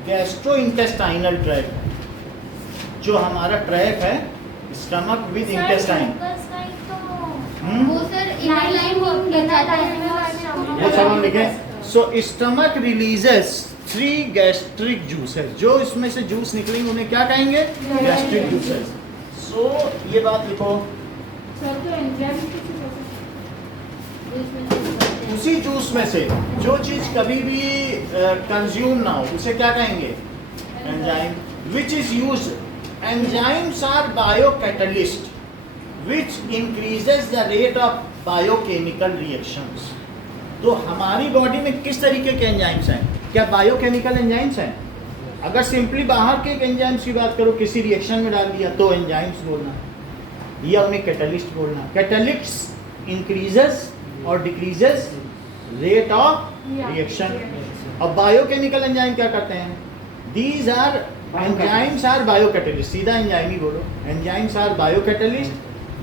गैस्ट्रोइंटेस्टाइनल ट्रैक जो हमारा ट्रैक है, स्टमक विद इंटेस्टाइन। वो सर इनर लाइन हो जाता है। वो सब हम लिखे। सो स्टमक रिलीजेस 3 गैस्ट्रिक जूसेस, जो इसमें से जूस निकलेंगे उन्हें क्या कहेंगे? Gastric juices. सो ये बात लिखो, सर तो एंजाइम उसी जूस में से जो चीज कभी भी कंज्यूम ना हो उसे क्या कहेंगे? Enzyme. Which is used, enzymes are biocatalyst which increases the rate of biochemical reactions. तो हमारी बॉडी में किस तरीके के एंजाइम्स हैं? क्या बायोकेमिकल एंजाइम्स हैं? अगर सिंपली बाहर के एंजाइम्स की बात करो, किसी रिएक्शन में डाल दिया तो एंजाइम्स बोलना, या उन्हें कैटलिस्ट बोलना। कैटलिस्ट इंक्रीजेस और डिक्रीजेस रेट ऑफ रिएक्शन। अब बायोकेमिकल एंजाइम क्या करते हैं? These are enzymes are biocatalyst, सीधा एंजाइम ही बोलो। एंजाइम्स आर बायोकैटलिस्ट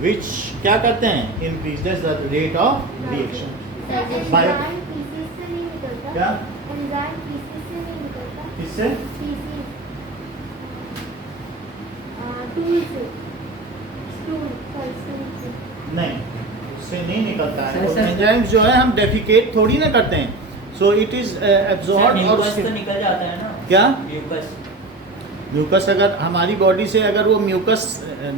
विच क्या करते हैं? Increases the rate of reaction. Bio क्या? किससे? नहीं, उससे नहीं निकलता है। सर, एंजाइम्स जो है हम डेफिकेट थोड़ी ना करते हैं, सो इट इज एब्जॉर्ब। और म्यूकस तो निकल जाता है ना? क्या? म्यूकस अगर हमारी बॉडी से अगर वो म्यूकस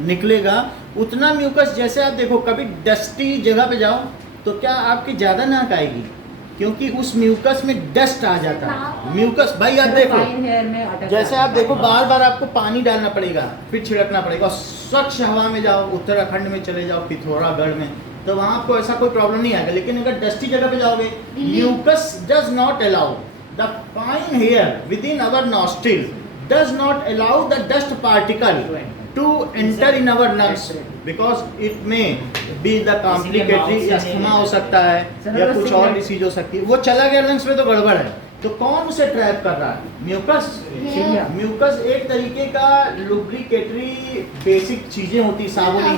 निकलेगा, उतना म्यूकस, जैसे आप देखो कभी डस्टी जगह पे जाओ तो क्या आपकी ज़्यादा नाक आएगी? क्योंकि उस म्यूकस में डस्ट आ जाता है। म्यूकस भाई आप देखो, जैसे आप देखो बार बार आपको पानी डालना पड़ेगा, फिर छिड़कना पड़ेगा। स्वच्छ हवा में जाओ, उत्तराखंड में चले जाओ, पिथौरागढ़ में, तो वहाँ आपको ऐसा कोई प्रॉब्लम नहीं आएगा। लेकिन अगर डस्टी जगह पे जाओगे, mucus does not allow the fine hair within our nostril, does not allow the dust particle to enter in our lungs because it may be the complicatory asthma हो सकता है या कुछ और डिसीज हो सकती है। वो चला गया लंग्स में तो गड़बड़ है, तो कौन उसे ट्रैप कर रहा है? म्यूकस। Cilia. म्यूकस एक तरीके का लुब्रिकेटरी बेसिक चीजें होती साबुनी।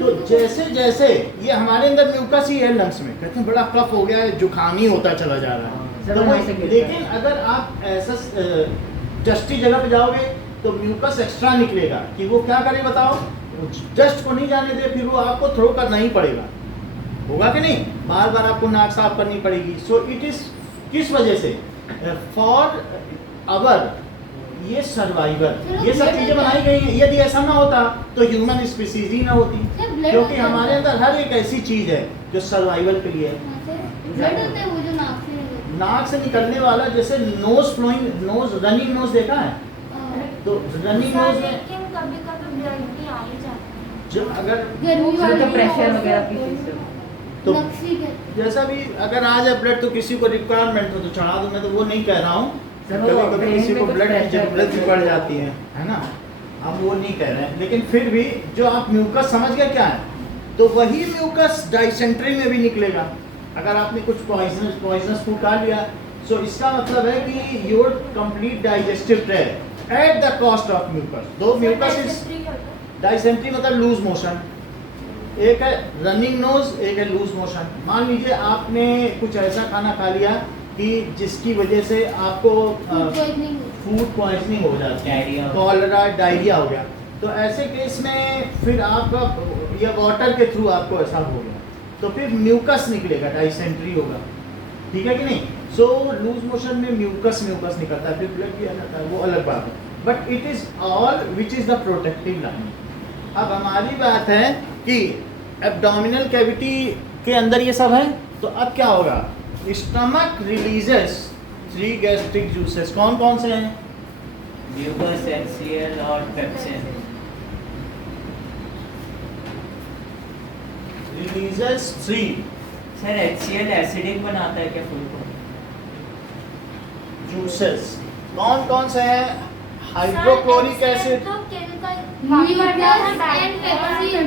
तो जैसे जैसे ये हमारे अंदर म्यूकस ही है लंग्स में, कहते हैं बड़ा कफ हो गया है, जुकाम ही होता चला जा रहा है। तो लेकिन अगर आप ऐसा डस्टी जगह पे जाओगे तो म्यूकस एक्स्ट्रा निकलेगा कि वो क्या करे बताओ, डस्ट को नहीं जाने दे, फिर वो आपको थ्रो करना ही पड़ेगा, होगा कि नहीं, बार बार आपको नाक साफ करनी पड़ेगी। सो इट इज किस वजह से? फॉर अवर ये सर्वाइवल, ये सब चीजें बनाई गई हैं। यदि ऐसा ना होता तो ह्यूमन स्पीसीज ही ना होती, क्योंकि हमारे अंदर हर एक ऐसी चीज है जो सर्वाइवल के लिए है। ब्लड होता है वो जो नाक से नाक से निकलने वाला, जैसे nose flowing, nose running nose देखा है? तो रनिंग नोज में लेकिन कभी कभी ब्लड भी आ ही जाता है। जो अगर गर्मी तो वाली प्रेशर वगैरह की चीज से तो नक्शी के जैसा भी अगर आ जाए ब्लड, तो किसी को रिक्वायरमेंट हो तो चढ़ा दो, मैं तो वो नहीं कह रहा हूँ। सर, कभी वो कभी brain किसी में को कुछ ब्लड की pressure जरूरत भी pressure पड़ जाती है ना, हम वो नहीं कह रहे हैं। लेकिन फिर भी जो आप म्यूकस समझ गए क्या है, तो वही म्यूकस डाइसेंट्री में भी निकलेगा। अगर आपने कुछ पॉइजनस फूड खा लिया, सो इसका मतलब है कि your complete digestive tract at the cost of mucus. दो म्यूकस इज डाइसेंट्री मतलब लूज मोशन, एक है रनिंग नोज, एक है लूज मोशन। मान लीजिए आपने कुछ ऐसा खाना खा लिया कि जिसकी वजह से आपको फूड पॉइजनिंग हो जाती है, Diarrhea। कॉलरा डायरिया हो गया, तो ऐसे केस में फिर आपका या वाटर के थ्रू आपको ऐसा हो गया, तो फिर म्यूकस निकलेगा, डाइसेंट्री होगा, ठीक है कि नहीं। सो लूज मोशन में म्यूकस निकलता है, फिर ब्लड भी आता है, वो अलग बात है। But it is all which is the protective line. अब हमारी बात है कि एब्डोमिनल कैविटी के अंदर ये सब है, तो अब क्या होगा? Stomach releases 3 gastric juices. कौन कौन से हैं? म्यूकस, HCl और pepsin. Releases 3 sir HCl acidic बनाता है क्या फूड को? जूसेस। कौन कौन से हैं? हाइड्रोक्लोरिक एसिड, तो chemical mucus and pepsin.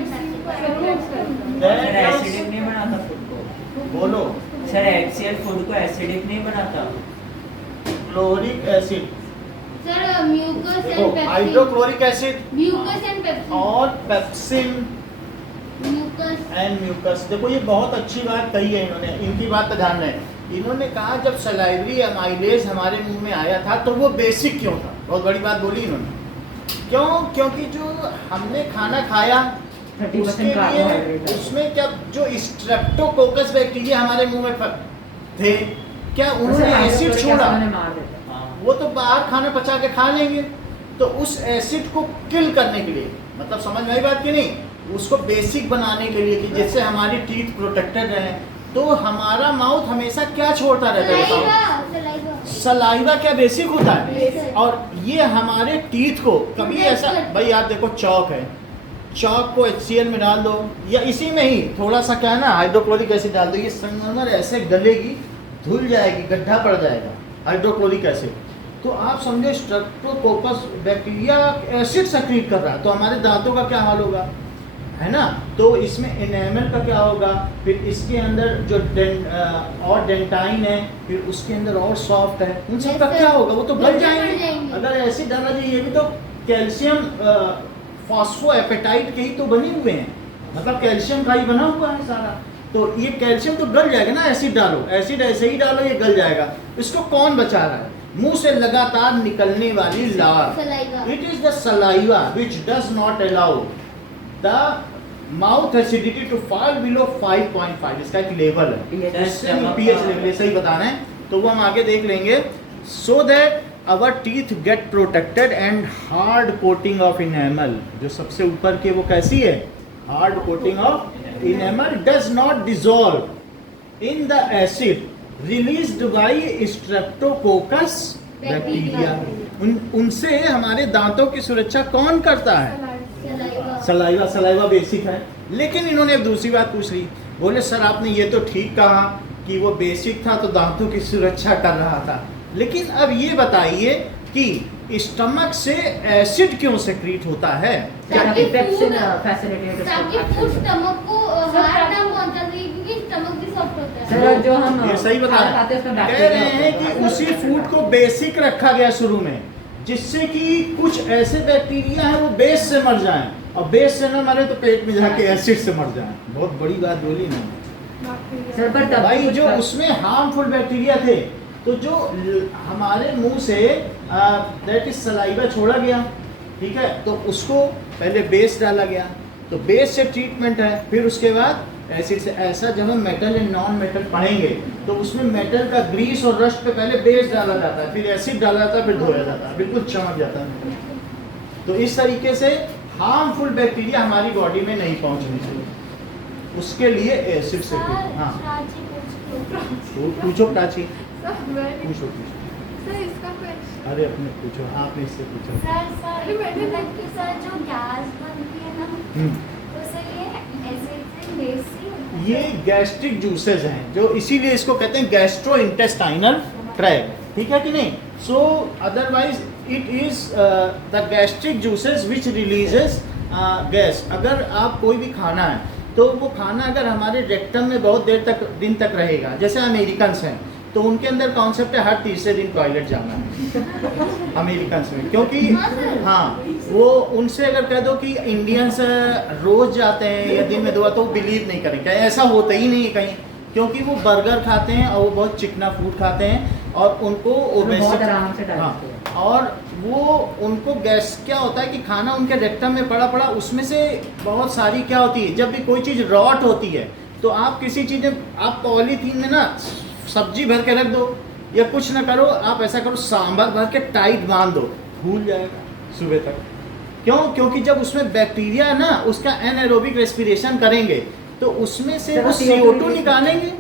Sir acidic नहीं बनाता फूड को? बोलो। सर HCl फूड को एसिडिक नहीं बनाता? Chloric acid, sir mucus and देखो pepsin, hydrochloric acid mucus and pepsin, और पेप्सिन म्यूकस एंड म्यूकस। देखो ये बहुत अच्छी बात कही है इन्होंने, इनकी बात पर ध्यान रहे। इन्होंने कहा जब सलाइवरी अमाइलेज हमारे मुंह में आया था तो वो बेसिक क्यों था? बहुत बड़ी बात बोली इन्होंने। क्यों? क्योंकि जो हमने खाना खाया 30% उसके लिए कार्बोहाइड्रेट है। उसमें क्या जो स्ट्रेप्टोकोकस बैक्टीरिया हमारे मुंह में थे, क्या उन्होंने एसिड छोड़ा? मार देता हाँ। वो तो बाहर खाना पचा के खा लेंगे, तो उस एसिड को किल करने के लिए, मतलब समझ में आई बात कि नहीं, उसको बेसिक बनाने के लिए कि जिससे हमारी टीथ प्रोटेक्टेड रहे। तो हमारा माउथ हमेशा क्या छोड़ता रहता है? सलाइवा सलाइवा क्या बेसिक होता है? Basic। और ये हमारे टीथ को कभी ऐसा, भाई आप देखो चौक है, चौक को HCl में डाल दो या इसी में ही थोड़ा सा क्या है ना हाइड्रोक्लोरिक एसिड डाल दो, ये संगमरमर ऐसे गलेगी, धुल जाएगी, गड्ढा पड़ जाएगा हाइड्रोक्लोरिक एसिड। तो आप समझो स्ट्रेप्टोकोकस बैक्टीरिया एसिड सेक्रीट कर रहा है, तो हमारे दांतों का क्या हाल होगा, है ना। तो इसमें एनेमल का क्या होगा, फिर इसके अंदर जो और डेंटाइन है, फिर उसके अंदर और सॉफ्ट है, उन सब का क्या होगा? वो तो गल जाएंगे। अगर एसिड डाला जाए, ये भी तो कैल्शियम फॉस्फोएपेटाइट के ही तो बने हुए हैं, मतलब कैल्शियम का ही बना हुआ है सारा, तो ये कैल्शियम तो गल जाएगा ना। एसिड डालो, एसिड ऐसे ही डालो, ये गल जाएगा। इसको कौन बचा रहा है? मुंह से लगातार निकलने वाली लार। Saliva it is the saliva which does not allow the mouth acidity to fall below 5.5। इसका एक लेवल है, इससे पीएच लेवल सही बताना है, तो वो हम आगे देख लेंगे। So that our teeth get protected and hard coating of enamel, जो सबसे ऊपर के वो कैसी है? Hard coating of enamel does not dissolve in the acid released by streptococcus bacteria. उनसे हमारे दांतों की सुरक्षा कौन करता है? सलाइवा। सलाइवा बेसिक है। लेकिन इन्होंने अब दूसरी बात पूछ ली, बोले सर आपने ये तो ठीक कहा कि वो बेसिक था तो दांतों की सुरक्षा कर रहा था, लेकिन अब ये बताइए कि स्टमक से एसिड क्यों सेक्रीट होता है? ताकि पेप्सिन food- फैसिलिटेट ताकि फूड स्टमक को हार्म ना पहुंचा सके, क्योंकि स्टमक भी सॉफ्ट होता है। सर सर, और जो हम ये सही बता खाना रहे खाते हैं, उसमें कह बैक्टीरिया रहे हैं होता है। कि उसी फूड को बेसिक रखा गया शुरू में, जिससे कि कुछ ऐसे बैक्टीरिया हैं वो बेस से मर जाएं, और बेस से न मरे तो पेट में जाके एसिड से मर जाएं। बहुत बड़ी बात बोली ना सर, पर तब भाई, कुछ जो उसमें हार्मफुल बैक्टीरिया थे, तो जो हमारे मुंह से दैट इज सलाइवा छोड़ा गया, ठीक है, तो उसको पहले बेस डाला गया, तो बेस से ट्रीटमेंट है, फिर उसके बाद एसिड से। ऐसा जब हम मेटल एंड नॉन मेटल पढ़ेंगे तो उसमें मेटल का ग्रीस और रस्ट पे पहले बेस डाला जाता है, फिर एसिड डाला जाता है, फिर धोया जाता है, बिल्कुल चमक जाता है। तो इस तरीके से हार्मफुल बैक्टीरिया हमारी बॉडी में नहीं पहुंचनी चाहिए, उसके लिए एसिड से हाँ पूछो प्राची, पूछो। सर इसका क्वेश्चन अरे अपने पूछो, आपने इससे पूछो। सर मतलब कि सर जो गैस बनती है ना, हम्म, तो सर ये एसिड से बेस से होता है? ये गैस्ट्रिक जूसेस हैं, जो इसीलिए इसको कहते हैं गैस्ट्रो इंटेस्टाइनल ट्रैक्ट, ठीक है कि नहीं। सो otherwise it is the gastric juices which releases gas. अगर आप कोई भी खाना है तो वो खाना अगर हमारे रेक्टम में बहुत देर तक दिन तक रहेगा, जैसे अमेरिकन्स हैं तो उनके अंदर कॉन्सेप्ट है हर तीसरे दिन टॉयलेट जाना है अमेरिकन्स में, क्योंकि हाँ वो उनसे अगर कह दो कि इंडियंस रोज जाते हैं या दिन में 2 बार, तो वो बिलीव नहीं करेंगे, ऐसा होता ही नहीं है कहीं, क्योंकि वो बर्गर खाते हैं और वो बहुत चिकना फूड खाते हैं, और उनको बहुत आराम से हाँ, डालते हैं। और वो उनको गैस क्या होता है कि खाना उनके रेक्टम में पड़ा पड़ा, उसमें से बहुत सारी क्या होती है, जब भी कोई चीज़ रॉट होती है तो आप किसी चीज़ में, आप पॉलीथीन में ना सब्जी भर के रख दो या कुछ ना करो, आप ऐसा करो सांभर भर के टाइट बांध दो, भूल जाएगा सुबह तक। क्यों? क्योंकि जब उसमें बैक्टीरिया है ना, उसका एनाएरोबिक रेस्पिरेशन करेंगे तो उसमें से वो CO2 निकालेंगे,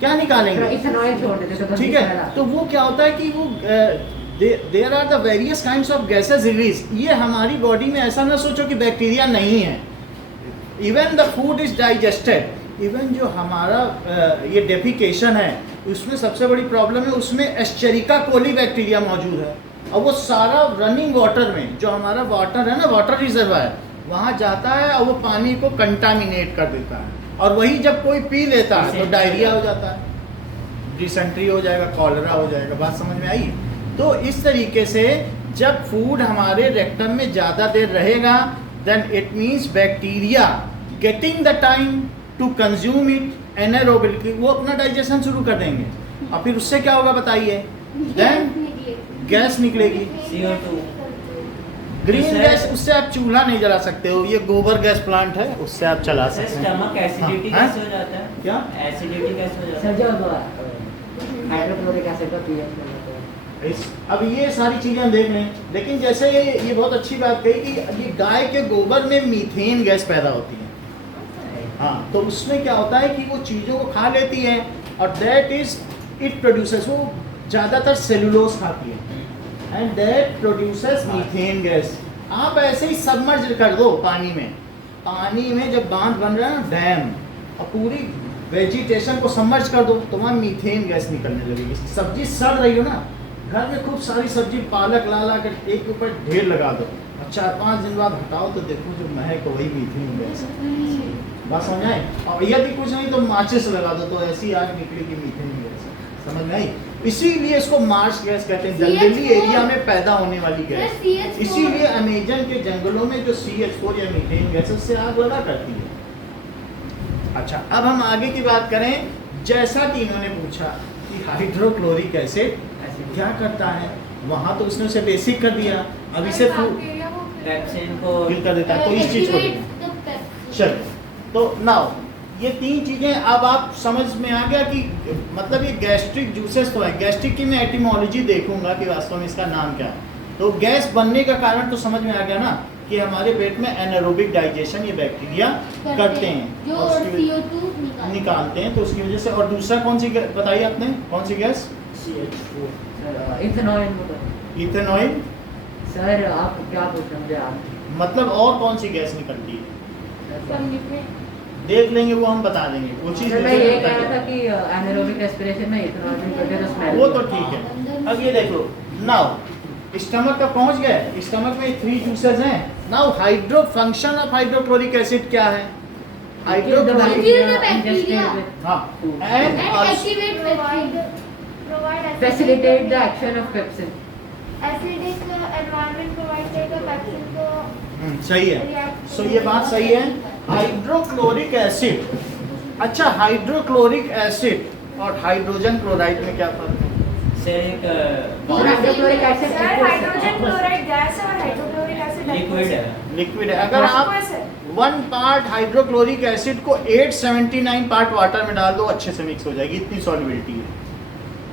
क्या निकालेंगे, इथेनॉल छोड़ देते तो ठीक है। तो वो क्या होता है कि वो there are the various kinds of gases release. ये हमारी बॉडी में ऐसा ना सोचो कि बैक्टीरिया नहीं है, even the food is digested. Even जो हमारा ये डेफिकेशन है उसमें सबसे बड़ी प्रॉब्लम है, उसमें एस्चेरिका कोली बैक्टीरिया मौजूद है, और वो सारा रनिंग वाटर में, जो हमारा वाटर है ना, वाटर रिजर्वायर, वहाँ जाता है और वो पानी को कंटामिनेट कर देता है, और वही जब कोई पी लेता है तो डायरिया हो जाता है, डिसेंट्री हो जाएगा, कॉलरा हो जाएगा। बात समझ में आई? तो इस तरीके से जब फूड हमारे रेक्टम में ज़्यादा देर रहेगा, then it means bacteria getting the time to consume it anaerobically, वो अपना डाइजेशन शुरू कर देंगे, और फिर उससे क्या होगा बताइए, देन गैस निकलेगी, CO2 ग्रीन उससे- गैस। उससे आप चूल्हा नहीं जला सकते हो, ये गोबर गैस प्लांट है, उससे आप चला सर सकते हैं। स्टमक एसिडिटी हाँ, कैसे हो जाता है? क्या? एसिडिटी कैसे हो जाता सर है? जब हाइड्रोक्लोरिक एसिड का pH मिलाते हैं। अब ये सारी चीज़ें हम देख लें, लेकिन जैसे ये बहुत अच्छी बात कही कि ये गाय के गोबर में मीथेन गैस पैदा होती है, हाँ, तो उसमें क्या होता है कि वो चीज़ों को खा लेती है, और दैट इज इट प्रोड्यूसेस, वो ज़्यादातर सेलुलोज खाती है, and that produces methane gas. आप ऐसे ही सबमर्ज कर दो पानी में जब बांध बन रहा है ना, डैम, और पूरी वेजिटेशन को सबमर्ज कर दो तो वहाँ मीथेन गैस निकलने लगेगी। सब्जी सड़ रही हो ना, घर में खूब सारी सब्जी पालक ला कर एक ऊपर ढेर लगा दो, और 4-5 दिन बाद हटाओ तो देखो जो महक वही मीथेन गैस है। बात समझ आए? और यदि कुछ नहीं तो माचिस लगा दो तो ऐसी आग निकलेगी मीथेन गैस। समझ में आई? इसीलिए इसको मार्श गैस कहते हैं, जंगली एरिया में पैदा होने वाली गैस। इसीलिए अमेजन के जंगलों में जो CH4 या मीथेन गैस उससे आग लगा करती है। अच्छा, अब हम आगे की बात करें, जैसा कि इन्होंने पूछा कि हाइड्रोक्लोरिक एसिड क्या करता है, वहाँ तो उसने उसे बेसिक कर दिया, अब इसे बैक्टीरिया को पैप्सिन को फिल कर देता है, तो इस चीज़ को चलो। तो नाउ ये 3 चीज़ें अब आप समझ में आ गया कि मतलब ये गैस्ट्रिक जूसेस तो है। गैस्ट्रिक की मैं एटिमोलॉजी देखूंगा कि वास्तव में इसका नाम क्या है। तो गैस बनने का कारण तो समझ में आ गया ना कि हमारे पेट में एनारोबिक डाइजेशन ये बैक्टीरिया करते हैं, जो और उसकी वजह- CO2 निकालते हैं, तो उसकी वजह से। और दूसरा कौन सी बताइए आपने, कौन सी गैस? Sir ethanol ethanoyl. सर आप क्या पूछ रहे हैं मुझे आप? मतलब और कौन सी गैस निकलती है सब निकले। देख लेंगे, वो हम बता देंगे वो चीज़। सर मैं ये कह रहा था कि एनारोबिक रेस्पिरेशन में इथेनॉल निकलते तो स्मेल वो तो ठीक है। अब ये देखो, नाउ स्टमक तक पहुंच गए, स्टमक में 3 जूसेस हैं। Now hydro function of hydrochloric acid क्या है? Hydrochloric Kill the bacteria. हाँ And and activate pepsin. facilitate the action of pepsin. Acidic environment provide करेगा पैप्सिन को सही है। सो ये बात सही है। हाइड्रोक्लोरिक एसिड, अच्छा हाइड्रोक्लोरिक एसिड और हाइड्रोजन क्लोराइड में क्या फर्क है? सर एक hydrochloric acid sir hydrogen chloride gas है और हाइड्रोक्लोरिक एसिड लिक्विड है। लिक्विड है। अगर आप 1 पार्ट हाइड्रोक्लोरिक एसिड को 879 पार्ट वाटर में डाल दो, अच्छे से मिक्स हो जाएगी, इतनी सॉल्युबिलिटी है।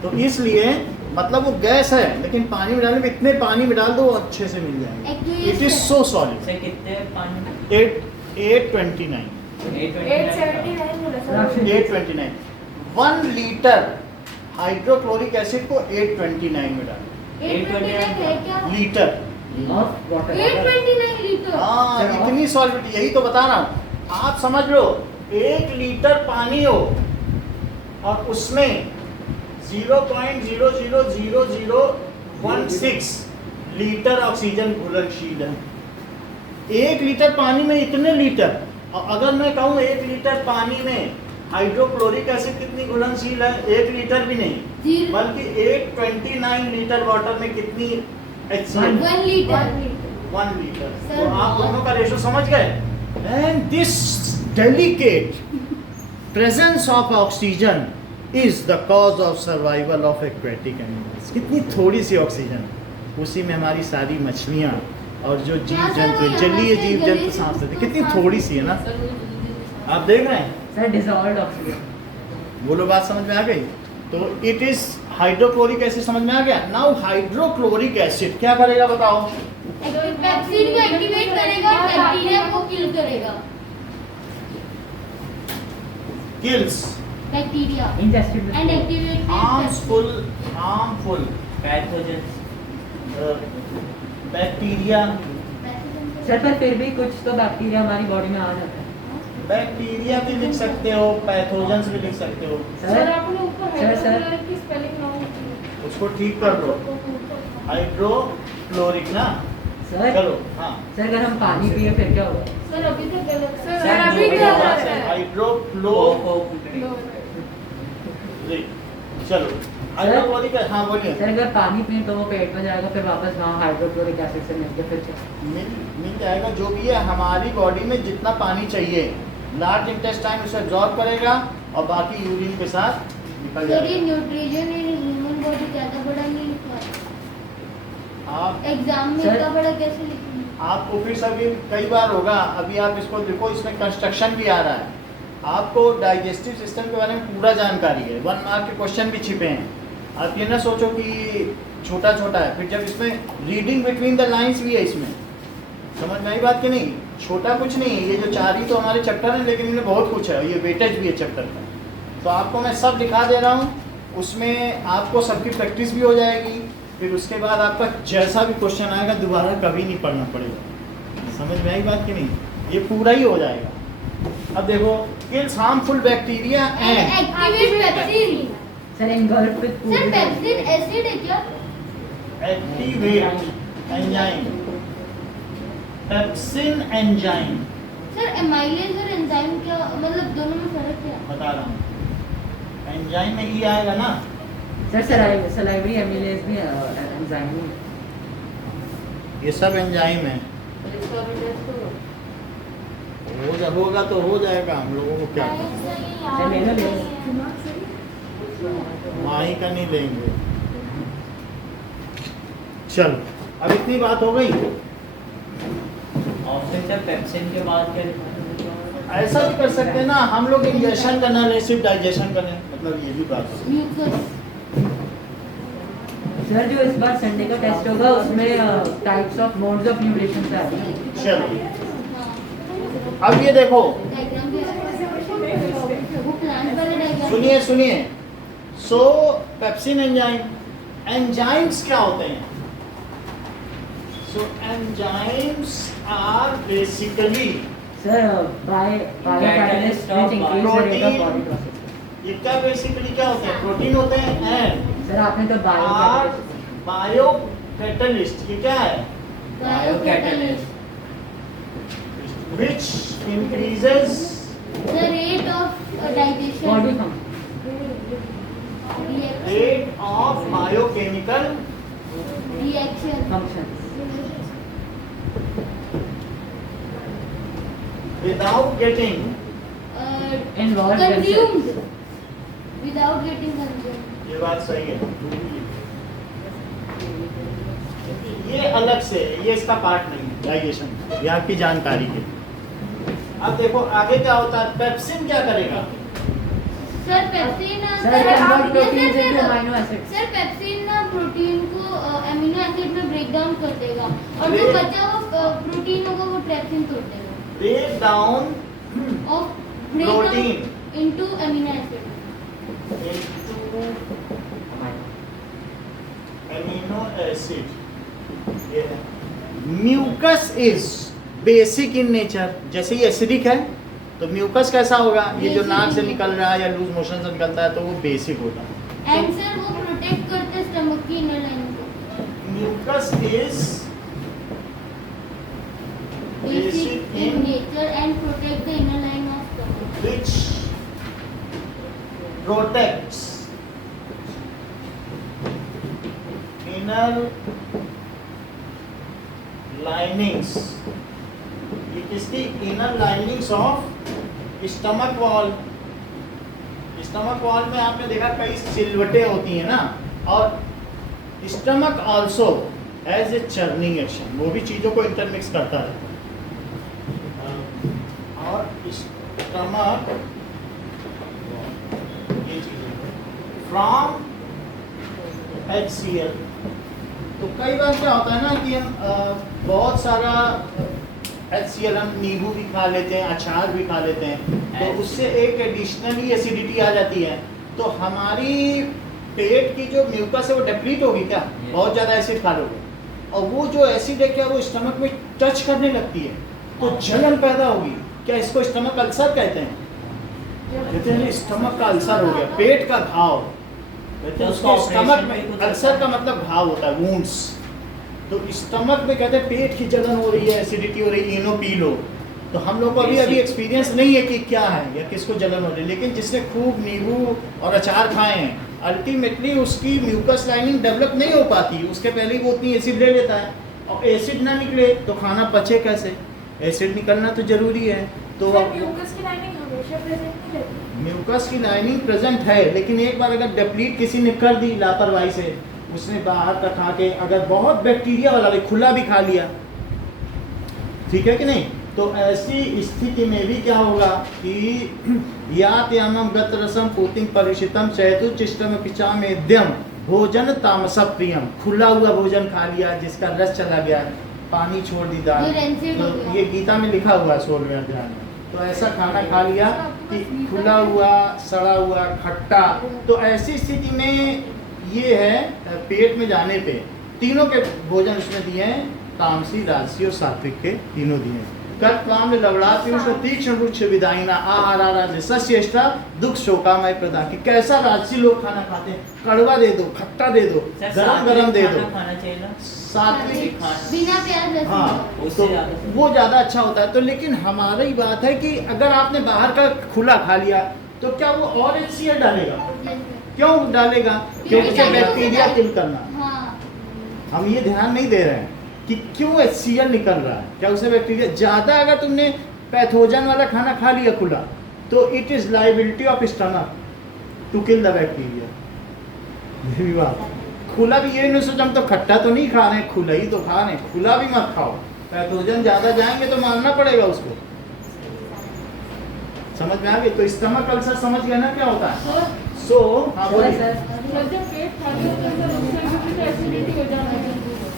तो इसलिए मतलब वो गैस है लेकिन पानी में डालने पे इतने पानी में डाल दो वो अच्छे से मिल जाएंगे। It is so solid. Sir कितने पानी में? 829 879 बोला सर 829 1 लीटर हाइड्रोक्लोरिक एसिड को 829 में डालो। 829 है क्या? Litre, of water. 829 लीटर। हाँ इतनी सॉल्युबिलिटी, यही तो बता रहा हूँ। आप समझ लो 1 लीटर पानी हो और उसमें 0.0000016 लीटर ऑक्सीजन घुलनशील है। 1 लीटर पानी में इतने लीटर, और अगर मैं कहूँ 1 लीटर पानी में हाइड्रोक्लोरिक एसिड कितनी घुलनशील है? 1 लीटर भी नहीं, बल्कि 829 लीटर वाटर में कितनी HCl? 1 लीटर। 1 लीटर। Sir, तो आप दोनों का रेशो समझ गए। And this delicate presence of oxygen is the cause of survival of aquatic animals. कितनी थोड़ी सी ऑक्सीजन, उसी में हमारी सारी मछलियाँ और जो जीव जंतु, जलीय जीव जंतु सांस लेते, कितनी थोड़ी सी है ना। आप देख रहे हैं, Sir, dissolved oxygen. बोलो बात समझ में आ गई। तो इट इज हाइड्रोक्लोरिक एसिड समझ में आ गया। नाउ हाइड्रोक्लोरिक एसिड क्या करेगा बताओ? पैप्सिन को एक्टिवेट करेगा, बैक्टीरिया को किल करेगा। Kills bacteria Ingested with and food. Activate harmful pathogens. Bacteria. Sir पर फिर भी कुछ तो बैक्टीरिया हमारी बॉडी में आ जाता है। बैक्टीरिया भी लिख सकते हो, पैथोजेंस भी लिख सकते हो। सर आपने ऊपर सर, हाइड्रोक्लोरिक की स्पेलिंग रॉन्ग की है। उसको ठीक कर दो। हाइड्रोक्लोरिक ना, सर चलो हाँ। सर अगर हम पानी पिए फिर क्या होगा? सर अभी तक गलत सर, सर अभी दो गलत बार है हाइड्रोक्लोरिक। चलो हाइड्रोक्लोरिक, हाँ बोलिए। सर अगर पानी पिए तो वो पेट में जाएगा, फिर वापस वहाँ हाइड्रोक्लोरिक एसिड से मिलके फिर क्या? मिल जाएगा। जो भी है हमारी बॉडी में जितना पानी चाहिए, लार्ज इंटेस्टाइन उसे एब्जॉर्ब करेगा और बाकी यूरिन के साथ निकल सर ये जाएगा। न्यूट्रिशन इन ह्यूमन बॉडी ज्यादा बड़ा नहीं लिखा है। आप एग्जाम में सर- इतना बड़ा कैसे लिखेंगे? आपको फिर सभी कई बार होगा, अभी आप इसको देखो, इसमें कंस्ट्रक्शन भी आ रहा है। आपको डाइजेस्टिव सिस्टम के बारे में पूरा जानकारी है, 1 मार्क के क्वेश्चन भी छिपे हैं। आप ये ना सोचो कि छोटा छोटा है, फिर जब इसमें रीडिंग बिटवीन द लाइंस भी है, इसमें समझ में आई बात कि नहीं? छोटा कुछ नहीं है, ये जो 4 ही तो हमारे चैप्टर हैं, लेकिन इनमें बहुत कुछ है, ये वेटेज भी है चैप्टर का। तो आपको मैं सब दिखा दे रहा हूँ, उसमें आपको सबकी प्रैक्टिस भी हो जाएगी। फिर उसके बाद आपका जैसा भी क्वेश्चन आएगा दोबारा कभी नहीं पढ़ना पड़ेगा। समझ में आई बात कि नहीं? ये पूरा ही हो जाएगा। अब देखो, kills harmful bacteria and activate pepsin. Sir engulfed with food. Sir pepsin acid है क्या? Activate enzyme, pepsin enzyme sir amylase और एंजाइम क्या मतलब दोनों में फर्क क्या है? बता रहा हूँ। एंजाइम में ई आएगा ना, सर salivary amylase भी एंजाइम ही है। ये सब एंजाइम है। होगा तो हो जाएगा, हम लोगों को क्या करना? सर ले लो। माही का नहीं लेंगे। चलो अब इतनी बात हो गई। ऑप्शन से पेप्सिन के बाद क्या लिखा था? ऐसा भी कर सकते हैं ना हम लोग, इंजेक्शन करना नहीं सिर्फ डाइजेशन करें, मतलब ये भी बात है। म्यूकस। सर जो इस बार संडे का टेस्ट होगा उसमें types of modes of nutrition से आएगा। चलो अब ये देखो, डायग्राम भी है। वो प्लांट वाले डायग्राम। सुनिए। सो पेप्सिन एंजाइम, एंजाइम्स क्या होते हैं? So enzymes are basically, sir biocatalyst which increase the rate of body process. ये क्या बेसिकली क्या होते हैं? प्रोटीन होते हैं। एंड सर आपने तो आर बायोकैटलिस्ट बायो कैटलिस्ट, ये क्या है? Biocatalyst. Which increases digestion body function rate of biochemical reaction function without getting Involved consumed without getting consumed. ये बात सही है। ये अलग से है, ये इसका पार्ट नहीं है डाइजेशन, ये आपकी जानकारी है। अब देखो आगे क्या होता है, पेप्सिन क्या करेगा? Sir pepsin sir convert proteins into amino acids. Sir pepsin ना प्रोटीन को अमीनो एसिड में ब्रेक डाउन कर देगा और जो बचा हुआ प्रोटीन होगा वो पेप्सिन तोड़ देगा ब्रेक डाउन और protein into amino acid. Amino acid. ये है mucus is basic in nature. जैसे ये एसिडिक है तो म्यूकस कैसा होगा? ये जो नाक से निकल रहा है या लूज मोशन से निकलता है तो वो बेसिक होता है। एंड सर वो प्रोटेक्ट करते हैं स्टमक की इनर लाइन को। Mucus is basic in nature and protect the inner line of stomach. which protects inner linings। ये किसकी? Inner linings of stomach wall. Stomach wall में आपने देखा कई सिलवटें होती हैं ना, और stomach also as a churning action, वो भी चीज़ों को इंटरमिक्स करता रहता है। और स्टमक ये चीज़ें फ्रॉम HCl। तो कई बार क्या होता है ना कि हम बहुत सारा HCl हम नींबू भी खा लेते हैं, अचार भी खा लेते हैं, तो उससे एक एडिशनली एसिडिटी आ जाती है। तो हमारी पेट की जो म्यूकस है वो डिप्लीट होगी क्या? बहुत ज़्यादा एसिड खा लोगे और वो जो एसिड है क्या वो स्टमक में टच करने लगती है तो जलन पैदा होगी। क्या इसको स्टमक अल्सर कहते हैं? कहते हैं स्टमक का अल्सर हो गया, पेट का घाव। कहते हैं उसको स्टमक में, अल्सर का मतलब घाव होता है, वुंड्स। तो स्टमक में कहते हैं पेट की जलन हो रही है, एसिडिटी हो रही है, इनो पी लो। तो हम लोग को अभी एक्सपीरियंस नहीं है कि क्या है या किसको जलन हो रही है, लेकिन जिसने खूब नींबू और अचार खाए हैं अल्टीमेटली उसकी म्यूकस लाइनिंग डेवलप नहीं हो पाती, उसके पहले ही वो उतनी एसिड ले लेता है और एसिड ना निकले तो खाना पचे कैसे? एसिड निकलना तो जरूरी है। तो म्यूकस की लाइनिंग हमेशा प्रेजेंट नहीं रहती। म्यूकस की लाइनिंग प्रेजेंट है, लेकिन एक बार अगर डिप्लीट किसी ने कर दी लापरवाही से, उसने बाहर का खा के अगर बहुत बैक्टीरिया वाला भी खुला भी खा लिया, ठीक है कि नहीं, तो ऐसी स्थिति में भी क्या होगा कि यामम गतरसम पूतिम परिषितम चैतुचिष्टम पिचामेद्यम भोजन तामसा प्रियम। खुला हुआ भोजन खा लिया जिसका रस चला गया, पानी छोड़ दी दाल, जो rancid हो गया। तो ये गीता में लिखा हुआ है 16वें अध्याय में। तो ऐसा खाना खा लिया कि खुला हुआ, सड़ा हुआ, खट्टा, तो ऐसी स्थिति में ये है पेट में जाने पे तीनों के भोजन उसमें दिए हैं, तामसी, राजसी और सात्विक के तीनों दिए हैं। कर्तवाम लवड़ा पीयूष तीक्ष्ण रुक्ष विदाइना आहारा सस्येष्टा दुख शोकामय प्रदान। कि कैसा राजसी लोग खाना खाते हैं, कड़वा दे दो, खट्टा दे दो, गरम गरम दे दो, खाना चाहिए ना, सात्विक। बिना प्याज लहसुन। हाँ, उससे तो ज़्यादा वो ज़्यादा अच्छा होता है। तो लेकिन हमारी बात है कि अगर आपने बाहर का खुला खा लिया तो क्या वो और HCl डालेगा? क्यों डालेगा? क्योंकि क्योंकि बैक्टीरिया किल करना। हाँ हम ये ध्यान नहीं दे रहे हैं कि क्यों HCl निकल रहा है, क्या उसे बैक्टीरिया ज़्यादा, अगर तुमने पैथोजन वाला खाना खा लिया खुला तो it is liability of stomach to kill the bacteria. ये भी बात, खुला भी ये नहीं सोचा हम तो खट्टा तो नहीं खा रहे हैं, खुला ही तो खा रहे हैं, खुला भी मत खाओ, पैथोजन ज़्यादा जाएंगे तो मारना पड़ेगा उसको। समझ में आ गई? तो स्टमक अल्सर समझ गए ना क्या होता है? सो हाँ बोलिए। सर जब पेट खाली होता है सर उससे भी कुछ एसिडिटी हो जाती है।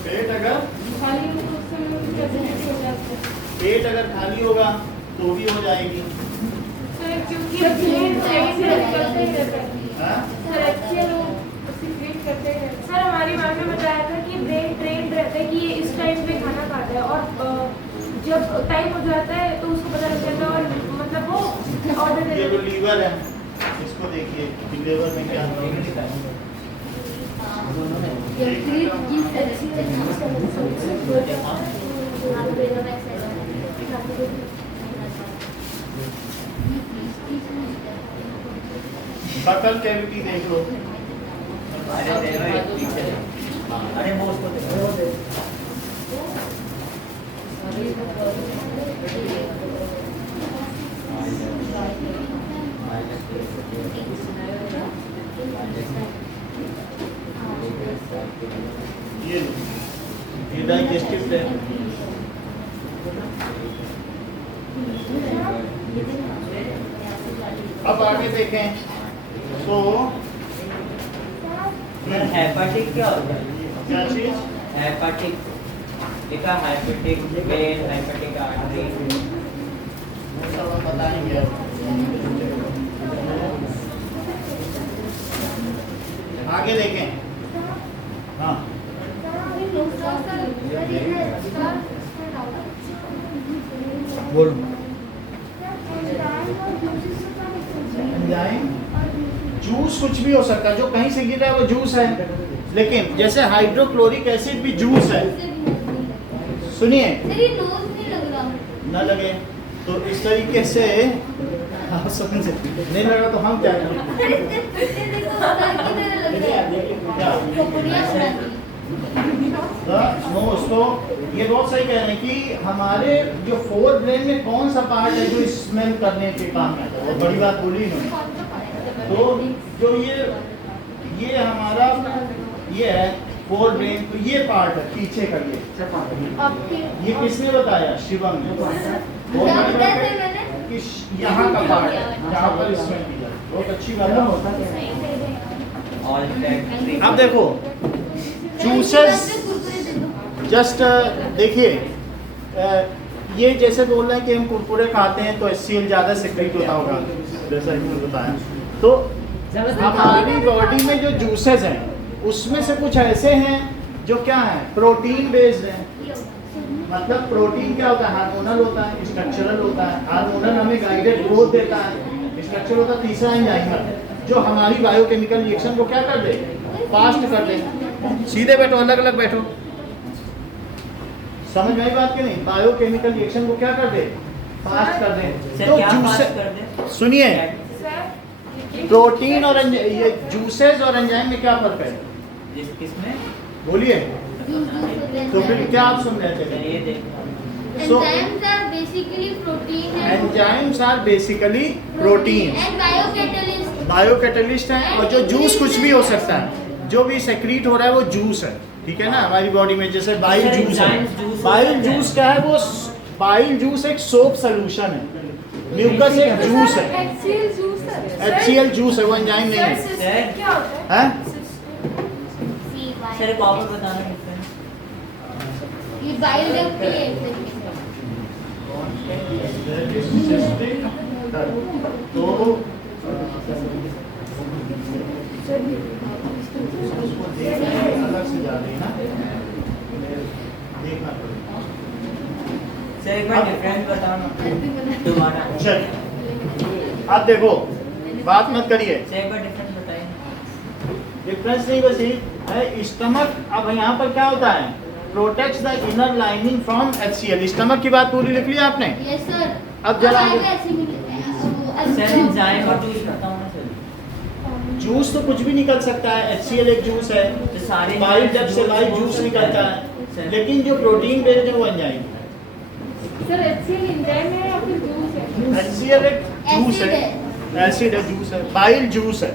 पेट अगर खाली हो तो उससे भी कुछ एसिडिटी हो जाती है। पेट अगर खाली होगा तो भी हो जाएगी। सर क्योंकि ब्रेन एक्सेल करते ही रहता है। हाँ? सर एक्सेल सीक्रेट करते ही रहता है। सर हमारी मैम ने बताया था कि ब्रेन ट्रेंड रहता है कि ये इस टाइम पे खाना खाता है और जब टाइम हो जाता है तो उसको पता लग जाता है और मतलब वो ऑर्डर दे ये देता जो है। लीवर है इसको देखिए कि लीवर में क्या है। यकृत जिस तरह से बकल कैविटी देख लो। अरे दे रहा है पीछे। अरे वो उसको दे। ये डाइजेस्टिव है। अब आगे देखें तो हेपेटिक क्या होता है? क्या चीज? हेपेटिक एक हाइपेटिक वेन, हाइपेटिक आर्टरी। वो सब हम बताएंगे। आगे देखें। हाँ बोलो। एंजाइम जूस कुछ भी हो सकता है, जो कहीं से गिर रहा है वो जूस है। लेकिन जैसे हाइड्रोक्लोरिक एसिड भी जूस है। सुनिए सर ये नोज नहीं लग रहा। न लगे तो इस तरीके से आप समझे, नहीं लगा तो हम क्या करें? दोस्तों ये बहुत सही कह रहे हैं कि हमारे जो फोर ब्रेन में कौन सा पार्ट है जो स्मेल करने के काम में आता है। बहुत बड़ी बात बोली इन्होंने। तो जो ये हमारा ये है फोर ब्रेन, तो ये पार्ट है पीछे का ये किसने बताया? शिवम ने। बहुत बड़ी बात है कि यहाँ का पार्ट है जहाँ पर स्मेल की जाए। बहुत अच्छी बात है। अब देखो जूसेस जस्ट देखिए, ये जैसे बोल रहे हैं कि हम कुरकुरे खाते हैं तो HCl ज़्यादा सिक्रेट होता होगा, जैसा इन्होंने बताया। तो हमारी बॉडी में जो जूसेस हैं उसमें से कुछ ऐसे हैं जो क्या है, प्रोटीन बेस्ड हैं। मतलब प्रोटीन क्या होता है? हार्मोनल होता है, स्ट्रक्चरल होता है। हार्मोनल हमें गाइडेड ग्रोथ देता है, स्ट्रक्चरल होता है तीसरा एंजाइमल, जो हमारी बायोकेमिकल रिएक्शन को क्या कर दे? फास्ट कर दे। सीधे बैठो, अलग अलग बैठो, समझ में आई बात की नहीं? बायोकेमिकल रिएक्शन को क्या कर दे? फास्ट कर दे। तो जूस सुनिए, प्रोटीन और ये जूसेस और एंजाइम में क्या फर्क है? किसमें? बोलिए। तो फिर क्या आप सुन रहे थे? ये देखो। So, enzymes are basically protein and enzymes are basically protein, and biocatalyst. Biocatalyst है। और जो जूस कुछ भी हो सकता है, जो भी सेक्रीट हो रहा है वो जूस है, ठीक है ना? हमारी बॉडी में जैसे बाइल जूस है। बाइल जूस क्या है? वो बाइल जूस एक सोप सोल्यूशन है, म्यूकस एक जूस है, HCl जूस है, वो एंजाइम नहीं है। क्या होता है? हैं? सर कॉपर बताना किसने? ये bile duct के लिए है। तो उसको देखना अलग से जा रही ना, देखना पड़ेगा। सर एक बार डिफरेंस बताओ ना दोबारा। चल अब देखो, बात मत करिए, सर एक बार डिफरेंस बताइए। डिफरेंस नहीं, बस ये है स्टमक। अब यहाँ पर क्या होता है? Protects the inner lining from HCl। Stomach की बात पूरी लिख ली आपने? Yes sir. अब जरा सर एंजाइम और जूस बताओ ना सर। जूस तो कुछ भी निकल सकता है, HCl एक जूस है, तो सारे बाइल जब से बाइल जूस निकलता है, लेकिन जो प्रोटीन बेस्ड है वो एंजाइम है। सर HCl एंजाइम है या फिर जूस है? HCl एक जूस है, एसिड है, जूस है, बाइल जूस है,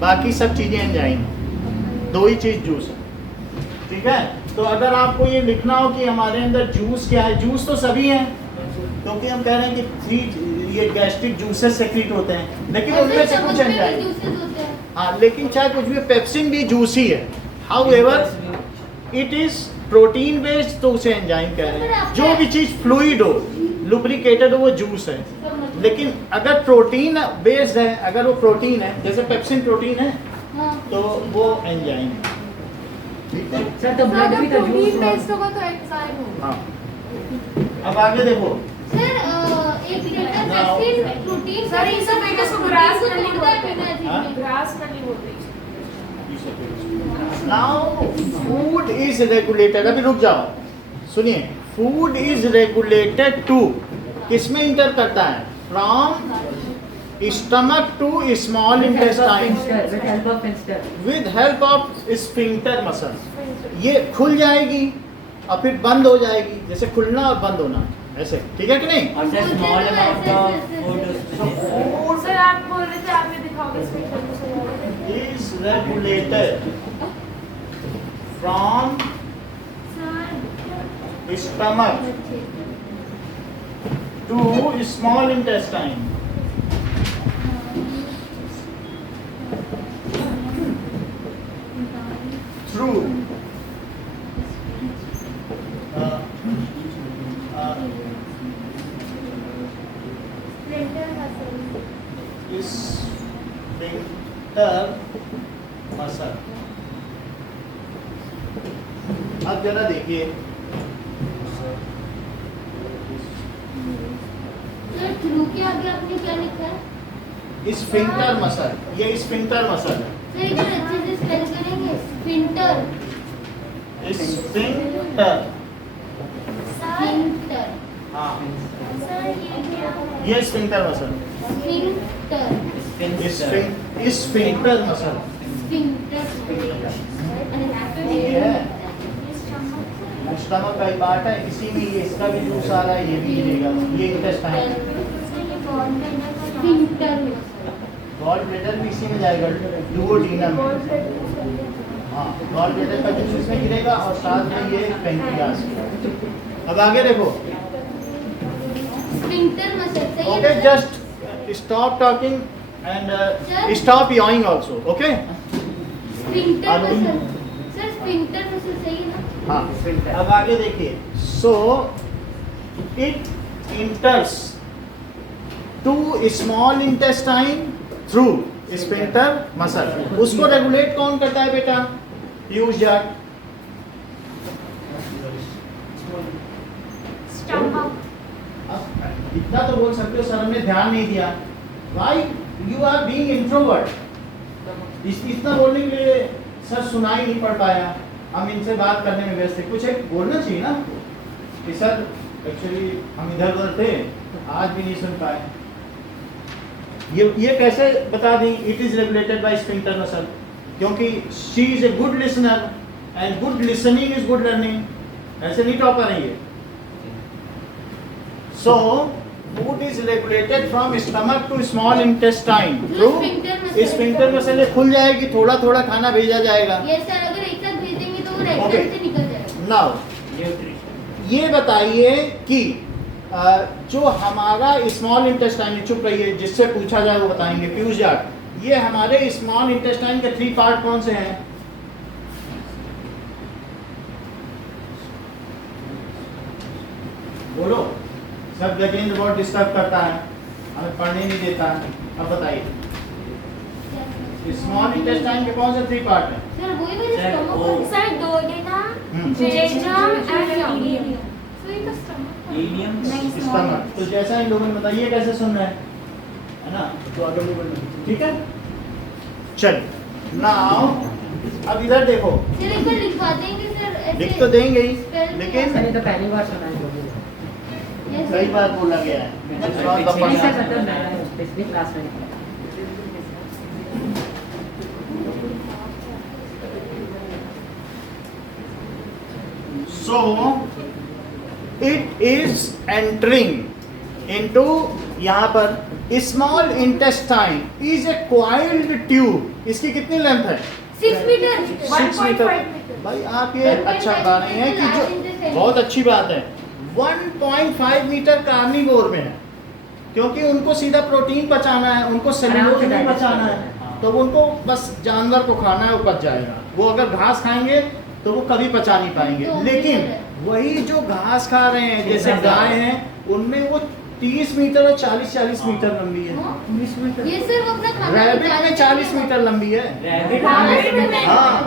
बाकी सब चीजें एंजाइम, दो ही चीज जूस है, ठीक है? तो अगर आपको ये लिखना हो कि हमारे अंदर जूस क्या है, जूस तो सभी हैं, क्योंकि हम कह रहे हैं कि ये गैस्ट्रिक जूसेस सेक्रेट होते हैं, लेकिन उनमें से कुछ एंजाइम, हाँ, लेकिन चाहे कुछ भी, पेप्सिन भी जूस ही है। However it is protein based, तो उसे एंजाइम कह रहे हैं। जो भी चीज फ्लूइड हो, लुब्रिकेटेड हो, वो जूस है। लेकिन अगर प्रोटीन बेस्ड है, अगर वो प्रोटीन है, जैसे पेप्सिन प्रोटीन है, तो वो एंजाइम है, ठीक है? सर तो ब्लड भी तो जूस पेस्ट होगा तो एंजाइम होगा। हाँ, अब आगे देखो। सर एक लीटर पेप्सिन प्रोटीन सर ये सब बेटे को ग्रास नहीं बोलते हाँ? हैं, ग्रास नहीं बोलते। नाउ फूड इज रेगुलेटेड, अभी रुक जाओ, सुनिए। फूड इज रेगुलेटेड टू, किसमें इंटर करता है? From stomach to small intestine with help of sphincter. With help of sphincter muscle, ये खुल जाएगी और फिर बंद हो जाएगी, जैसे खुलना और बंद होना, ऐसे, ठीक है कि नहीं? और sir small amount of food उसमें सर आप बोल रहे थे, आप ये दिखाओगे इसमें is regulated from stomach to small intestine through sphincter muscle। अब जरा देखिए, सर थ्रू के आगे आपने क्या लिखा है? स्फिंक्टर मसल, ये स्फिंक्टर मसल है। सर एक बार अच्छे से स्पेल करेंगे, स्फिंक्टर। स्फिंक्टर, स्फिंक्टर, हाँ, सर ये क्या है? ये sphincter muscle, sphincter, sphincter muscle sphincter. ये है, स्टमक का ही पार्ट है, इसी में ये इसका भी जूस आ रहा है, ये भी गिरेगा, ये इंटेस्टाइन। स्फिंक्टर, गॉल ब्लैडर भी इसी में जाएगा, डुओडीनम में, हाँ, गॉल ब्लैडर का जूस इसमें गिरेगा और साथ में ये पैंक्रियास। अब आगे देखो, स्फिंक्टर मसल सही है okay, sir? Just stop talking and stop lying also, okay? Sphincter muscle, sir sphincter muscle सही है ना? हाँ, अब आगे देखिए, so it enters to small intestine through sphincter muscle. उसको रेगुलेट कौन करता है बेटा? यूज जट। स्टमक। इतना तो बोल सकते हो, सर हमने ध्यान नहीं दिया। Why you are being introvert? इतना बोलने के लिए सर सुनाई नहीं पड़ पाया, हम इनसे बात करने में व्यस्त थे। कुछ एक बोलना चाहिए ना कि सर एक्चुअली हम इधर उधर थे, आज भी नहीं सुन पाए। ये कैसे बता दें? It is regulated by sphincter muscle, क्योंकि she is a good listener and good listening is good learning. ऐसे नहीं टॉपर है ये। So food is regulated from stomach to small intestine through sphincter muscle. खुल जाएगी, थोड़ा थोड़ा खाना भेजा जाएगा। यस सर, अगर एक साथ भेज देंगे तो वो रेक्टम से निकल जाएगा। नाउ ये बताइए कि जो हमारा स्मॉल इंटेस्टाइन, चुप रहिए, जिससे पूछा जाए वो बताएंगे। पीयूष जाट, ये हमारे स्मॉल इंटेस्टाइन के 3 पार्ट कौन से हैं? बोलो। सब गजेंद्र बहुत डिस्टर्ब करता है, हमें पढ़ने नहीं देता है। अब बताइए, स्मॉल इंटेस्टाइन के कौन से 3 पार्ट हैं? सर वही वाले सर, स्टमक वो- वाले। Sir duodenum, hmm. Jejunum and ileum. So ये तो stomach है। ईलियम नहीं, स्टमक। तो जैसा इन लोगों ने बताइए कैसे सुन रहे हैं, है ना? तो आगे बढ़ो, ठीक है? चल नाउ अब इधर देखो, सर एक बार लिखवा देंगे सर ऐसे? लिख तो देंगे ही, Spell में लेकिन सर ये तो पहली बार सुना है लोगों ने। Yes, कई sir. बार बोला गया है। नहीं सर, मतलब मैं पिछली क्लास में नहीं पढ़ा। So it is entering into, यहाँ पर small intestine is a coiled tube। इसकी कितनी लेंथ है? 6 मीटर। 6 मीटर। भाई आप ये अच्छा बता रहे हैं कि जो बहुत अच्छी बात है, 1.5 मीटर कार्निवोर में है, क्योंकि उनको सीधा प्रोटीन पचाना है, उनको सेल्यूलोज नहीं पचाना है, तो उनको बस जानवर को खाना है, वो पच जाएगा। वो अगर घास खाएंगे तो वो कभी पचा नहीं पाएंगे। लेकिन वही जो घास खा रहे हैं जैसे गाय हैं, उनमें वो 30 मीटर और 40 मीटर लंबी है। ये सर वो अपना खाना रैबिट में 40 मीटर लंबी है। रैबिट हाँ,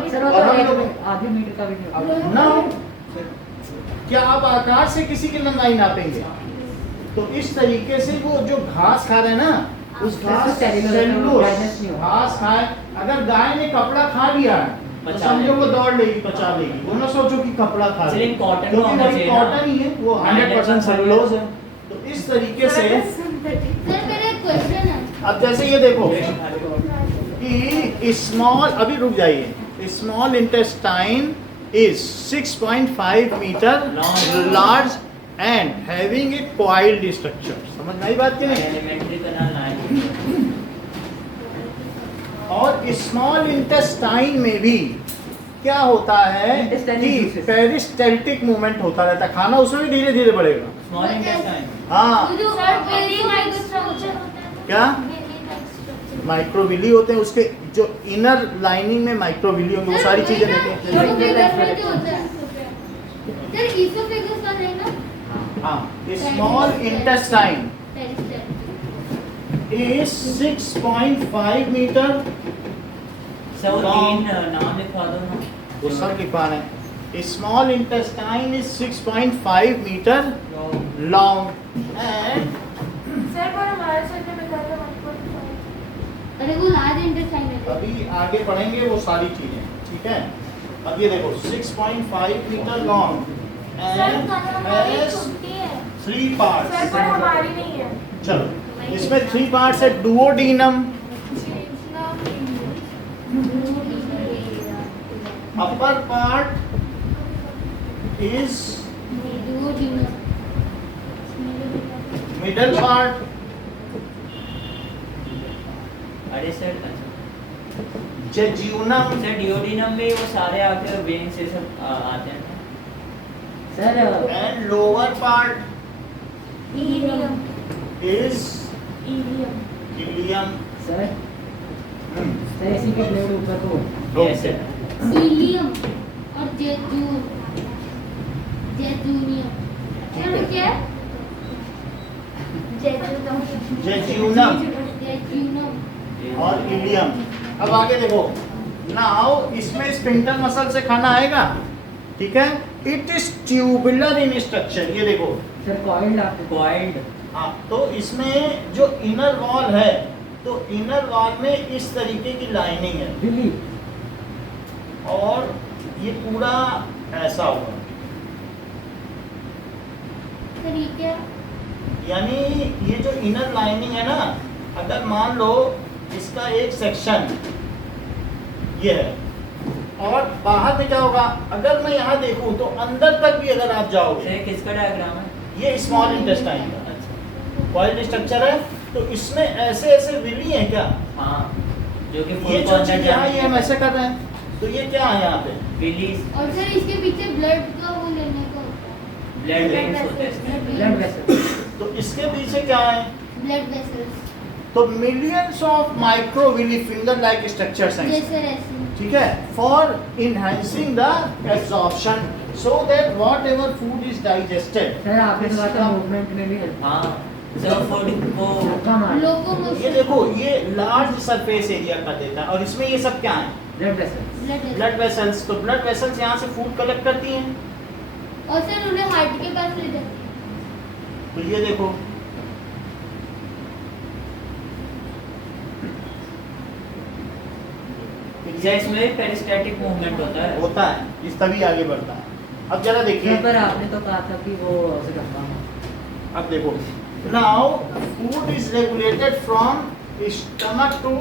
सर वो और हम तो लोग आधे मीटर का भी नहीं। ना, क्या आप आकार से किसी की लंबाई नापेंगे? तो इस तरीके से वो जो घास खा रहे हैं ना, उस घास सेल्यूलोज घास खाए। अगर गाय ने कपड़ा खा लिया है तो समझो वो दौड़ लेगी, पचा लेगी। वो ना सोचो कि कपड़ा खा रही है, इसलिए कॉटन क्योंकि होना वही चाहिए ना। कॉटन ही है, वो 100% सेल्यूलोज है। तो इस तरीके से सर मेरा एक क्वेश्चन है, अब जैसे ये देखो कि स्मॉल, अभी रुक जाइए, small intestine is 6.5 metre large and having a coiled structure. समझ में आई बात की नहीं? Alimentary canal line. और स्मॉल इंटेस्टाइन में भी क्या होता है Intestinal कि juices. पेरिस्टैल्टिक मूवमेंट होता रहता है, खाना उसमें भी धीरे धीरे बढ़ेगा। Small intestine. हाँ, वो जो क्या माइक्रोविली होते हैं, उसके जो इनर लाइनिंग में माइक्रोविली होंगे, वो सारी चीजें देखें। सर इसोफेगस का है ना? हाँ, small intestine is 6.5 metre. Sir वो तीन नाम लिखवा दो ना। वो सब लिखवाना है। Small intestine is 6.5 metre long and sir पर हमारे सर ने बताया था 1.5। अरे वो लार्ज इंटेस्टाइन है। अभी आगे पढ़ेंगे वो सारी चीजें, ठीक है? अब ये देखो 6.5 मीटर लॉन्ग सर एंड हमारी हैज छोटी है 3 सर पार्ट्स। पर हमारी नहीं है। चलो, इसमें 3 पार्ट्स है। Duodenum, upper part is middle part, अरे सर जेजुनम सर डिओडिनम में वो सारे आके वेन से सब आते हैं। Sir and lower part ileum is ileum ileum. Sir sir इसी के ब्लेड ऊपर को यस सर। हीलियम और जेजून, जेजूनियम। ठीक क्या है। है? जेजुनम जेजूनम और इलियम। अब आगे देखो, नाउ इसमें स्पिंटल मसल से खाना आएगा, ठीक है? It is tubular in structure. ये देखो, सर कॉइल्ड आपको कॉइल्ड। हाँ, तो इसमें जो इनर वॉल है, तो इनर वॉल में इस तरीके की लाइनिंग है दिल्ली और ये पूरा ऐसा होगा, सर ये क्या? यानी ये जो इनर लाइनिंग है ना, अगर मान लो इसका एक सेक्शन ये है और बाहर में क्या होगा, अगर मैं यहाँ देखूँ तो अंदर तक भी अगर आप जाओगे, सर किसका डायग्राम है? ये स्मॉल इंटेस्टाइन का अच्छा। कॉइल्ड स्ट्रक्चर है, तो इसमें ऐसे ऐसे विली है क्या? हाँ, जो कि ये फुल जो चीज यहाँ ये हम ऐसे कर रहे हैं, तो ये क्या है यहाँ पे? रिलीज और सर इसके पीछे ब्लड का वो लेने का होता है। ब्लड वेन्स होते हैं। Blood vessel. तो इसके पीछे क्या है? ब्लड वेसल्स तो millions of microvilli finger like structures हैं, जैसे ऐसे। ठीक है, for enhancing the absorption so that what ever food is digested. Sir आपने तो कहा था मूवमेंट में भी हेल्प हाँ सर फूड को धक्का मार ये लोकोमोशन, देखो, ये लार्ज सरफेस एरिया का देता है और इसमें ये सब क्या है? Blood vessel. Blood vessels. तो ब्लड वेसल्स यहाँ से फूड कलेक्ट करती हैं, और सर उन्हें हार्ट के पास ले जाती है। तो ये देखो, या इसमें पेरिस्टैटिक मूवमेंट होता है। इस तभी आगे बढ़ता है। अब जरा देखिए, सर पर आपने तो कहा था कि वो ऐसे धक्का मार। अब देखो, now food is regulated from stomach to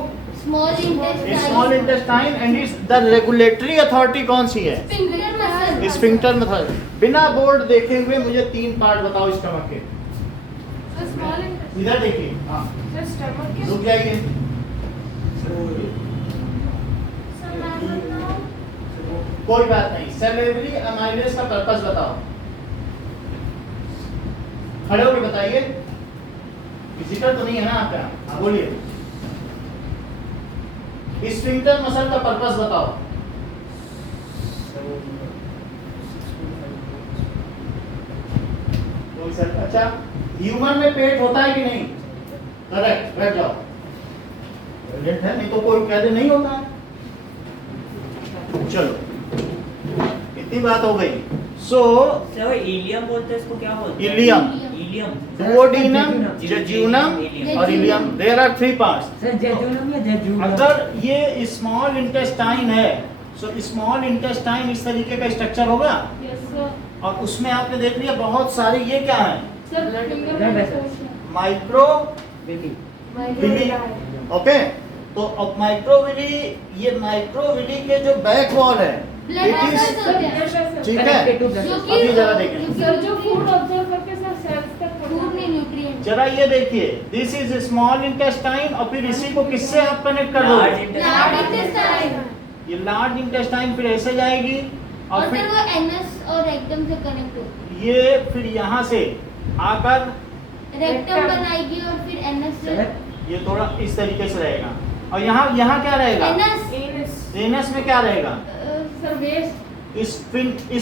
small small intestine and is the regulatory authority कौन सी है? Sphincter muscle. Sphincter method. बिना बोर्ड देखे हुए मुझे 3 पार्ट बताओ स्टमक के। सर स्मॉल इंटेस्टाइन इधर देखिए, हाँ, सर स्टमक के रुक जाइए। कोई बात नहीं, सेलेब्री अमाइलेज का पर्पस बताओ, खड़े होकर बताइए। विजिटर तो नहीं है ना आपका? हाँ बोलिए। स्फिंक्टर मसल का पर्पस बताओ। कोई सर, अच्छा, ह्यूमन में पेट होता है कि नहीं? करेक्ट, बैठ जाओ। Brilliant है, नहीं तो कोई कह दे नहीं होता है। चलो, इतनी बात हो गई। सो सर इलियम बोलते हैं इसको, क्या बोलते हैं? Ileum, ileum. डुओडीनम, जेजुनम और ileum, there are 3 parts. Sir jejunum या जेजुनम? अगर ये स्मॉल इंटेस्टाइन है, सो स्मॉल इंटेस्टाइन इस तरीके का स्ट्रक्चर होगा यस सर और उसमें आपने देख लिया बहुत सारे, ये क्या है? Sir blood vessel. Micro baby villi, okay. तो अब माइक्रोविली, ये माइक्रोविली के जो बैक वॉल है ब्लड इट इज, वेसल्स होते हैं ठीक है, Connected to blood. जो कि अभी जरा देखें, सर जो फूड ऑब्जर्व करके सर सेल्स तक फूड में न्यूट्रिएंट जरा ये देखिए, दिस इज स्मॉल इंटेस्टाइन और फिर इसी को किससे आप कनेक्ट कर Large दोगे? intestine. लार्ज इंटेस्टाइन ये लार्ज इंटेस्टाइन फिर ऐसे जाएगी और और फिर फिर वो एनएस और रेक्टम से कनेक्ट होगी, ये फिर यहाँ से आकर रेक्टम बनाएगी और फिर एनएस से सर ये थोड़ा इस तरीके से रहेगा और यहाँ क्या रहेगा? एनएस एनस एनस में क्या रहेगा? सर वेस्ट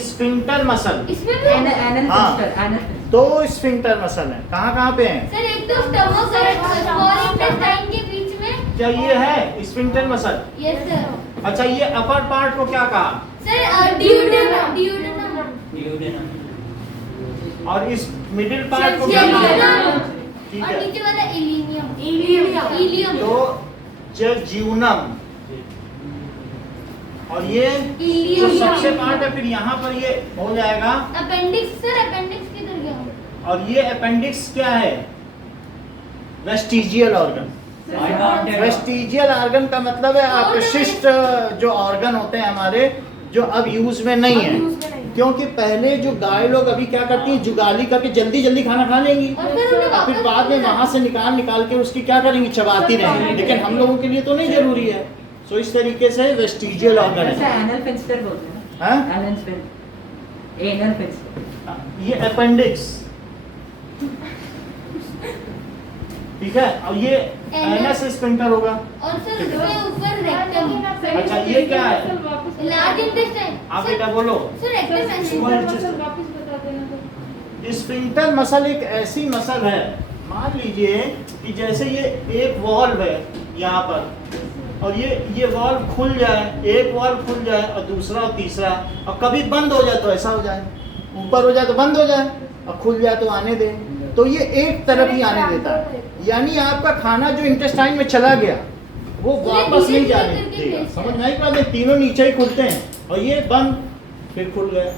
स्फिंक्टर मसल, इसमें भी एनल हाँ। फिस्टर, एनल दो स्फिंक्टर मसल है, कहाँ पे हैं? सर एक तो स्टमक और स्मॉल इंटेस्टाइन के बीच में, क्या ये है स्फिंक्टर मसल? Yes sir. अच्छा, ये अपर पार्ट को क्या कहा? Sir duodenum, duodenum Duodenum. और इस मिडिल पार्ट को क्या Jejunum। कहा? ठीक और है, नीचे वाला इलियम, इलियम इलियम तो जज्यूनम और ये जो इलियम सबसे पार्ट है फिर यहाँ पर ये हो जाएगा अपेंडिक्स। सर अपेंडिक्स किधर गया? और ये अपेंडिक्स क्या है? Vestigial organ. वेस्टिजियल ऑर्गन का मतलब है अपशिष्ट जो ऑर्गन होते हैं हमारे, जो अब यूज में नहीं है, क्योंकि पहले जो गाय लोग अभी क्या करती हैं, जुगाली करके जल्दी जल्दी खाना खा लेंगी और फिर उन्हें और फिर वापस बाद में वहां से निकाल के उसकी क्या करेंगी, चबाती रहेंगी, लेकिन हम लोगों के लिए तो नहीं जरूरी है। सो इस तरीके से वेस्टिजियल ऑर्गन ऐसा है। एनल फिस्टर बोलते हैं ना, हाँ? Anal fissure, anal fissure. ये अपेंडिक्स, ठीक है, और ये एनस स्फिंक्टर होगा। और सर उसके ऊपर रेक्टम, अच्छा, ये क्या है? Large intestine. आप बेटा बोलो। सर रेक्टम वापस बता देना सर। स्फिंक्टर मसल एक ऐसी मसल है, मान लीजिए कि जैसे ये एक वॉल्व है यहाँ पर और ये वॉल्व खुल जाए, एक वॉल्व खुल जाए और दूसरा और तीसरा, और कभी बंद हो जाए तो ऐसा हो जाए, ऊपर हो जाए तो बंद हो जाए और खुल जाए तो आने दे, तो ये एक तरफ ही आने देता है, यानी आपका खाना जो इंटेस्टाइन में चला गया वो वापस नहीं जाने देगा। समझ में आई बात है? तीनों नीचे ही खुलते हैं और ये बंद फिर खुल गए।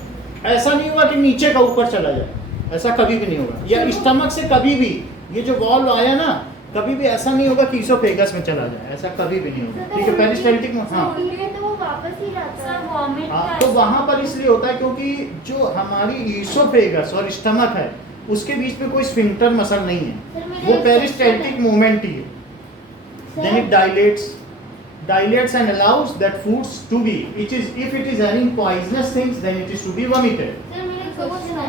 ऐसा नहीं हुआ कि नीचे का ऊपर चला जाए, ऐसा कभी भी नहीं होगा। या स्टमक से कभी भी ये जो वॉल्व आया ना, कभी भी ऐसा नहीं होगा कि इसोफेगस में चला जाए, ऐसा कभी भी नहीं होगा। ठीक है, पेरिस्टाल्टिक में, हाँ तो वो वापस ही जाता है। सर वॉमिट हाँ, तो वहां पर इसलिए होता है क्योंकि जो हमारी इसोफेगस और स्टमक है उसके बीच में कोई स्फिंक्टर मसल नहीं है, वो पेरिस्टाल्टिक मूवमेंट ही है। Then it dilates and allows that foods to be, if it is any poisonous things, then it is to be vomited. Sir मेरा क्वेश्चन है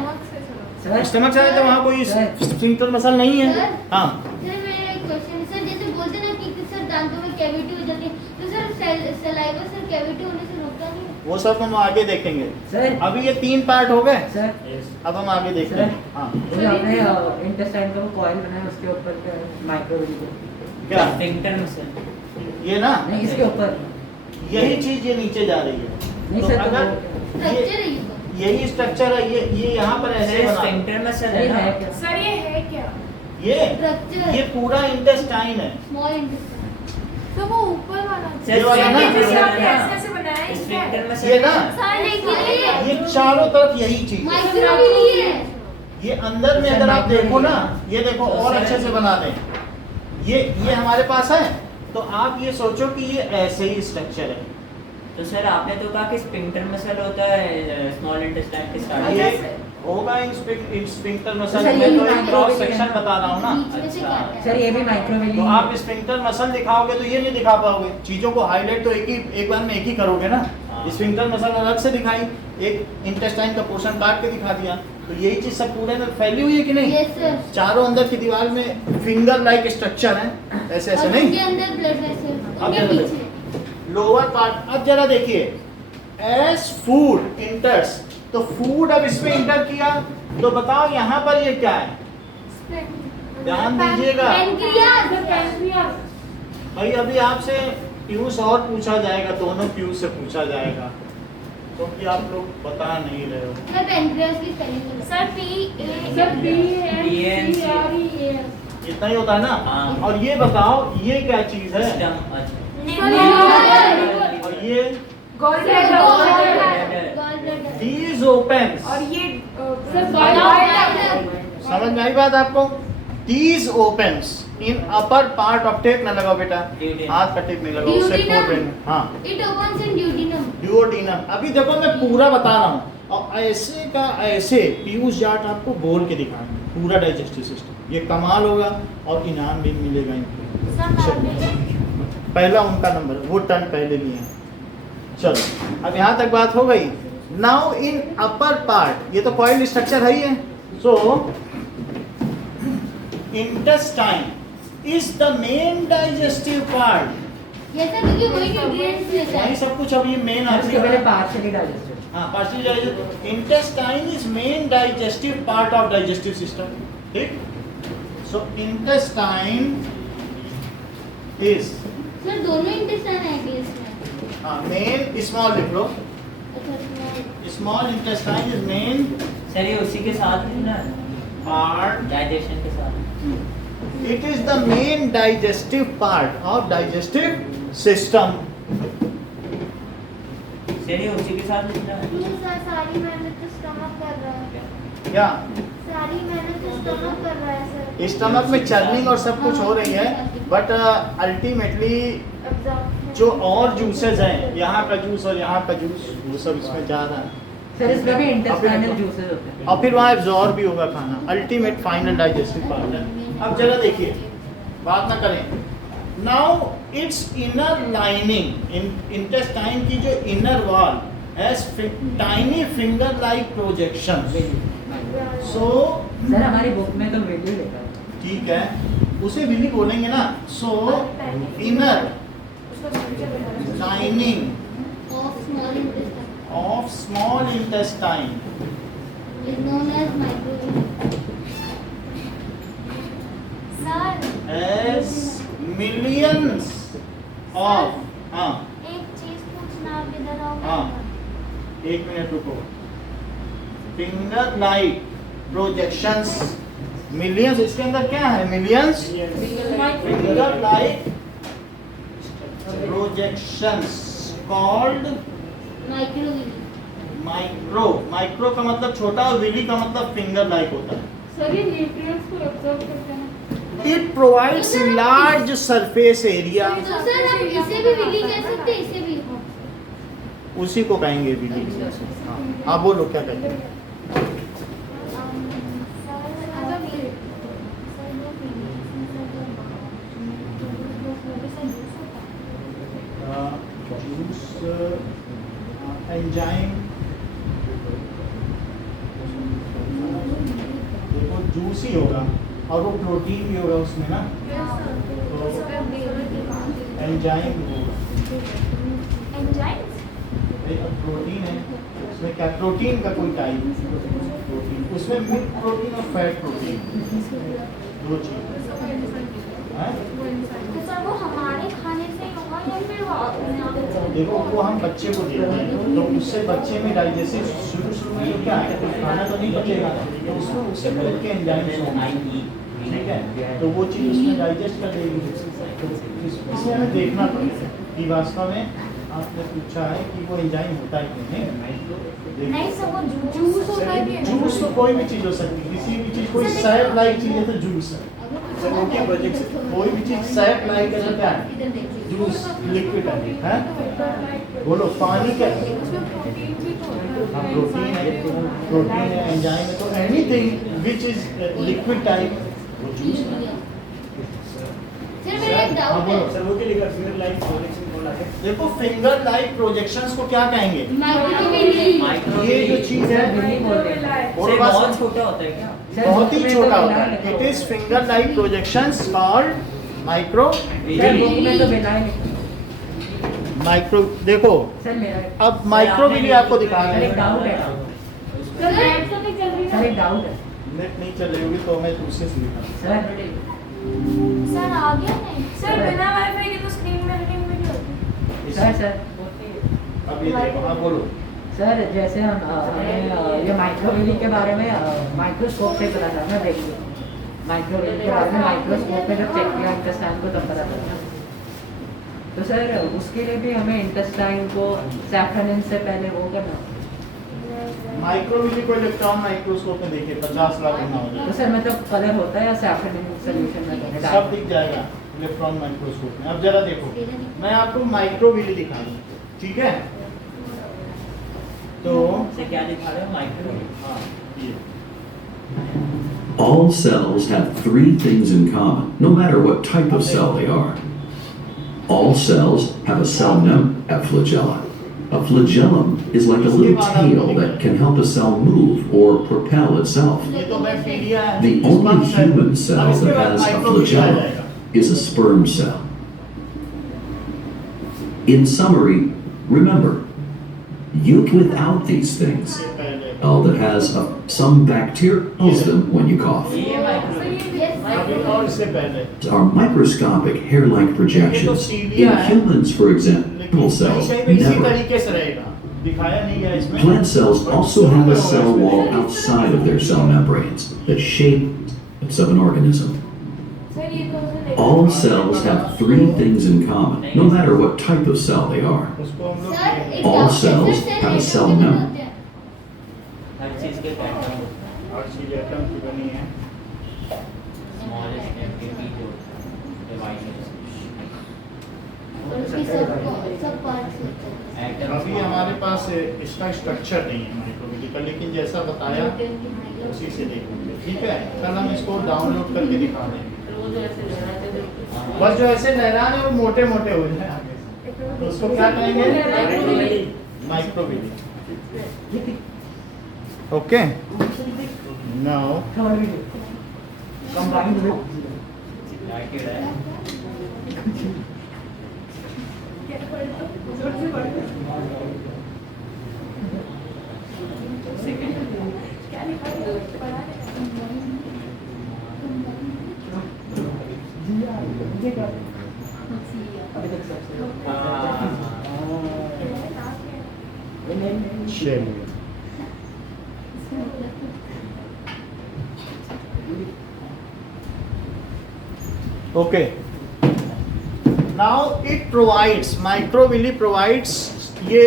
सर स्टमक से आए तो वहाँ कोई सर। स्फिंक्टर मसल नहीं है। सर? हाँ, सर मेरा एक क्वेश्चन, सर जैसे बोलते हैं ना कि सर दांतों में कैविटी हो जाती है, तो सर सलाइवा सर कैविटी होने से रोकता नहीं है? वो सब हम आगे देखेंगे। सर अभी ये 3 पार्ट हो गए, सर अब हम आगे देखते हैं। हाँ, ये आपने इंटेस्टाइन का वो कॉइल बनाया, उसके ऊपर क्या माइक्रोवेव, क्या Sphincter muscle. ये ना, नहीं इसके ऊपर यही चीज ये नीचे जा रही है। नहीं तो सर, तो अगर वो- स्ट्रक्चर है ये ये यही स्ट्रक्चर है, ये यहाँ पर ऐसे Sir, बना, sphincter muscle नहीं है है ना? क्या? सर ये है क्या? ये स्ट्रक्चर पूरा इंटेस्टाइन है। Small intestine. तो वो ऊपर वाला Sir, ये वाला ना? sphincter जैसे muscle आपने है ना? ऐसे ऐसे बनाया है, Sphincter muscle ये है ना, सर लेकिन ये चारों तरफ यही चीज है। माइक्रोविली है। ये अंदर में अगर आप देखो ना, ये देखो और अच्छे से बना दें, ये हमारे पास है, तो आप ये सोचो कि ये ऐसे ही स्ट्रक्चर है। तो सर आपने तो कहा कि स्फिंक्टर मसल होता है स्मॉल इंटेस्टाइन के ये स्टार्टिंग। होगा स्फिंक्टर मसल, सर, मैं ये तो भी एक क्रॉस microvilli सेक्शन है। बता रहा हूँ ना। बीच में से अच्छा। काटा है। सर ये भी माइक्रोवेव तो आप स्फिंक्टर मसल दिखाओगे तो ये नहीं दिखा पाओगे, चीजों को हाईलाइट तो एक बार में एक ही करोगे ना। हाँ। स्फिंक्टर मसल अलग से दिखाई, एक इंटेस्टाइन का पोर्शन काट के दिखा दिया, तो यही चीज सब पूरे में फैली हुई है कि नहीं? Yes sir. चारों अंदर की दीवार में फिंगर लाइक स्ट्रक्चर है, ऐसे ऐसे और नहीं। उनके अंदर ब्लड वेसल, अब उनके जरा पीछे। लोअर पार्ट, अब जरा देखिए, एज फूड इंटर्स, तो फूड अब इसमें इंटर किया, तो बताओ यहाँ पर ये क्या है? ध्यान दीजिएगा पैनक्रियास। पैनक्रियास। भाई, अभी आपसे क्यूज और पूछा जाएगा, दोनों क्यूज से पूछा जाएगा, क्योंकि आप लोग बता नहीं रहे हो। मैं पैनक्रियास की स्पेलिंग बोलूँ। Sir sir PNCREAS। इतना ही होता है ना। हाँ। और ये बताओ, ये क्या चीज है? Stem- अच्छा। और ये gall sir, bladder. Gall bladder. These opens, और ये सर, bile bladder। समझ में आई बात आपको? These opens, in upper part of tape ना लगाओ बेटा, Duodenum. हाथ का टेप नहीं लगाओ, उससे Duodenum. कोड रहेंगे। हाँ It opens in duodenum. ड्यूओडेनम। अभी देखो मैं पूरा बता रहा हूँ और ऐसे का ऐसे पीयूष जाट आपको बोल के दिखाएंगे पूरा डाइजेस्टिव सिस्टम। ये कमाल होगा और इनाम भी मिलेगा इनको। सर मैं पहला उनका नंबर, वो टर्न पहले लिए हैं। चलो अब यहाँ तक बात हो गई। नाउ इन अपर पार्ट, ये तो कॉइल स्ट्रक्चर है ही है। So intestine is the main digestive part. ये सब क्योंकि वही न्यूट्रिएंट्स लेता वही है। सब कुछ अब ये मेन उसके पहले आपने पार्शियली डाइजेस्टेड। हाँ partially digestive. Intestine is main digestive part of digestive system. ठीक, सो इंटेस्टाइन इज सर दोनों इंटेस्टाइन आएंगे इसमें। हाँ मेन, स्मॉल लिख लो, अच्छा small. Small intestine is main sir ये उसी के साथ है ना, पार्ट। डाइजेशन के साथ। It is the main digestive part of digestive system. Sir ये उसी के साथ लिखना है। नहीं सर, सारी मेहनत तो स्टमक कर रहा है। क्या सारी मेहनत तो स्टमक कर रहा है सर। स्टमक में चर्निंग और सब कुछ हो रही है, बट अल्टीमेटली Absorb- जो और जूसेस हैं, यहाँ का जूस और यहाँ का जूस, वो सब इसमें जा रहा है सर इसमें भी इंटेस्टाइनल अभी- जूसेस होते हैं। और फिर वहाँ एब्जॉर्ब भी होगा खाना। अल्टीमेट फाइनल डाइजेस्टिव पार्ट है। अब जरा देखिए, बात ना करें। Now it's inner lining, intestine की जो inner wall has tiny finger like projection. So sir हमारी बुक में तो वीडियो लिखा है। ठीक है, उसे विली बोलेंगे ना। सो inner lining Of small intestine of small intestine is known as microvilli. Sir as millions of हाँ एक चीज पूछना, आप इधर आओ। हाँ। एक मिनट रुको। फिंगर लाइक प्रोजेक्शंस, मिलियंस, इसके अंदर क्या है? Millions finger like projections called Microvilli. Micro. Micro का मतलब छोटा और विली का मतलब फिंगर लाइक होता है। सर ये न्यूट्रिएंट्स को एब्जॉर्ब करते हैं। It provides large surface area. तो सर हम इसे भी विली कह सकते हैं, इसे भी। उसी को कहेंगे विली। हाँ हाँ बोलो क्या कहते हैं? जूस, एंजाइम, देखो जूस ही होगा और वो प्रोटीन भी होगा उसमें ना, तो एंजाइम होगा। प्रोटीन है उसमें, क्या प्रोटीन का कोई टाइप प्रोटीन, उसमें मिल्क प्रोटीन और फैट प्रोटीन, दो चीज है। तो सर वो हमारे खाने से ही होगा या फिर देखो वो हम बच्चे को देते हैं तो उससे बच्चे में डाइजेस्टिव शुरू में जो क्या है, खाना तो नहीं बचेगा, तो उसमें उससे मिल के एंजाइम्स होंगे, ठीक है, तो वो चीज़ उसमें डाइजेस्ट कर देगी। तो इसमें हमें देखना पड़ेगा कि वास्तव में आपने पूछा है कि वो एंजाइम होता है कि नहीं। नहीं सर, वो जूस होता है भी। जूस तो कोई भी चीज़ हो सकती है, किसी भी चीज़, कोई सैप लाइक चीज़ है तो जूस है। कोई भी चीज़ सैप लाइक है तो क्या है? जूस, लिक्विड है। बोलो पानी क्या है? हाँ प्रोटीन है, प्रोटीन है, एंजाइम है, तो anything which is liquid type वो जूस है। सर मेरा एक डाउट है। सर वो क्या लिखा फिंगर लाइक प्रोजेक्शन बोला है? देखो फिंगर लाइक प्रोजेक्शंस को क्या कहेंगे? माइक्रोविली। ये जो चीज है विली बोलते हैं। और सर बस बहुत छोटा होता है क्या? सर, बहुत ही बुक में छोटा तो होता बिना है। लिखा इट हुआ। Is finger like projections called micro. Sir book में तो बिना ही लिखा हुआ। माइक्रो देखो सर मेरा अब माइक्रो भी आपको दिखा सर रहे एक हैं। डाउट है। सर नेट तो नहीं चल रही सर ना। एक डाउट है। नेट नहीं चल रही होगी तो मैं दूसरे से दिखा। सर सर आ गया नहीं? सर बिना वाईफाई के तो स्क्रीन में रीडिंग भी नहीं होती। सर अब ये देखो, हाँ बोलो। सर जैसे हमें ये माइक्रोवेव के बारे में माइक्रोस्कोप से पता चला, मैं देखिए माइक्रोवेव के बारे में माइक्रोस्कोप में जब चेक किया इंटेस्टाइन को तब पता चला। तो सर उसके लिए भी हमें इंटेस्टाइन को सैफ्रनिन से पहले वो करना। माइक्रोविली को इलेक्ट्रॉन माइक्रोस्कोप में देखिए 50 लाख गुना हो तो जाएगा, सर मतलब कलर होता है या सैफरन सोल्यूशन में बने सब दिख जाएगा इलेक्ट्रॉन माइक्रोस्कोप में। अब जरा देखो, मैं आपको माइक्रोविली दिखा दूँ, ठीक है? तो से क्या दिखा रहे हो माइक्रो? हाँ, ये All cells have three things in common, no matter what type of cell they are. All cells have a cell known as flagella. A flagellum is like a little tail that can help a cell move or propel itself. ये तो बैक्टीरिया है। The only human cell अब इसके that बाद has a माइक्रोविली आ flagellum जाएगा। is a sperm cell. In summary, remember, euc without these things, ये पहले that has some bacteria tells them when you cough, ये माइक्रो अभी और इससे पहले are microscopic hair-like projections. In humans, for example, cells कहीं पे इसी never. तरीके से रहेगा, दिखाया नहीं गया इसमें। Plant cells also have a cell wall outside of their cell membranes, the shapes of an organism. Sir ये तो उसने All cells have three things in common, no matter what type of cell they are. उसको हम लोग सर एक All डॉक्टर cells से have a related cell भी membrane. होते हैं। हर चीज के पैटर्न और चीज एटम की बनी है। स्मॉलेस्ट एंटिटी जो डिवाइड और उसकी सब पार्ट्स होते हैं। एटम अभी हमारे पास इसका स्ट्रक्चर नहीं है माइक्रोविली का, लेकिन जैसा बताया उसी से देखेंगे, ठीक है? कल हम इसको डाउनलोड करके दिखा देंगे। बस जो ऐसे लहरा रहे हैं वो मोटे मोटे हो जाए आगे से, तो उसको क्या कहेंगे? Microvilli. Okay, now combined lighted है चलिए, okay, now it provides, microvilli provides ये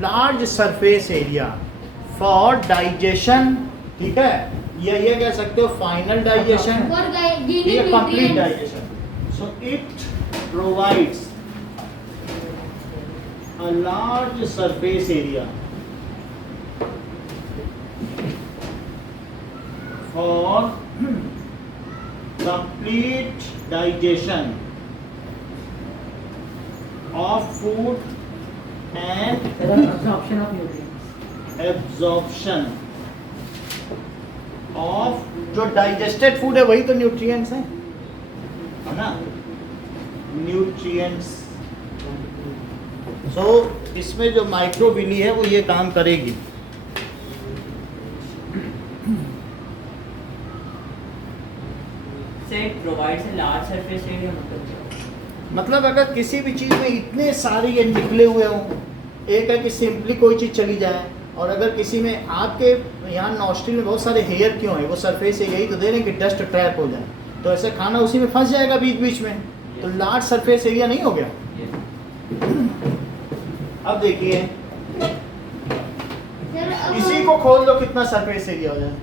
large surface area for digestion, ठीक है? ये कह सकते हो फाइनल डाइजेशन, और ये gaining complete nutrients। Digestion. So it provides a large surface area for complete digestion of food and absorption of nutrients. absorption of जो डाइजेस्टेड फूड है वही तो न्यूट्रिएंट्स है ना? न्यूट्रिएंट्स। सो इसमें जो माइक्रोविली है वो ये काम करेगी। से it provides a large surface area मतलब अगर किसी भी चीज़ में इतने सारे ये निकले हुए हों, एक है कि सिंपली कोई चीज़ चली जाए, और अगर किसी में आपके यहाँ नॉस्ट्रिल में बहुत सारे हेयर क्यों है, वो सरफेस एरिया ही तो दे रहे हैं कि डस्ट ट्रैप हो जाए, तो ऐसे खाना उसी में फंस जाएगा बीच बीच में, तो लार्ज सरफेस एरिया नहीं हो गया। अब देखिए सर अब इसी को खोल दो कितना सरफेस एरिया हो जाए।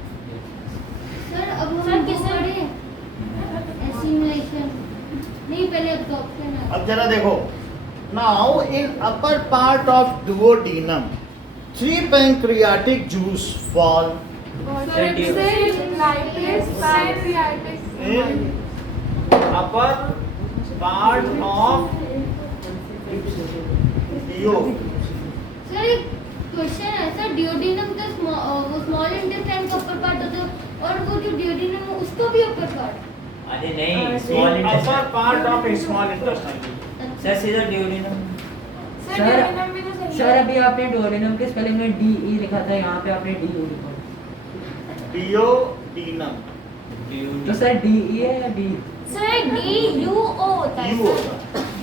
सर अब सर, हम किससे पढ़े एसिमुलेशन नहीं, पहले एब्जॉर्प्शन है। अब जरा देखो, now in upper part of duodenum 3 pancreatic juice fall in upper part of DO। Sir एक क्वेश्चन है सर, डिओडिनम का वो स्मॉल इंटेस्टाइन का अपर पार्ट होता है और वो जो डिओडिनम है उसका भी अपर पार्ट। अरे नहीं small In upper intestine part of a small intestine। Sir सीधा ड्यूरिनम सर अभी आपने डोरेनम के स्पेलिंग में DE लिखा था, यहाँ पे आपने DU लिखा। डिओडेनम तो सर DE है या D? सर DUO होता है यू सर। होगा।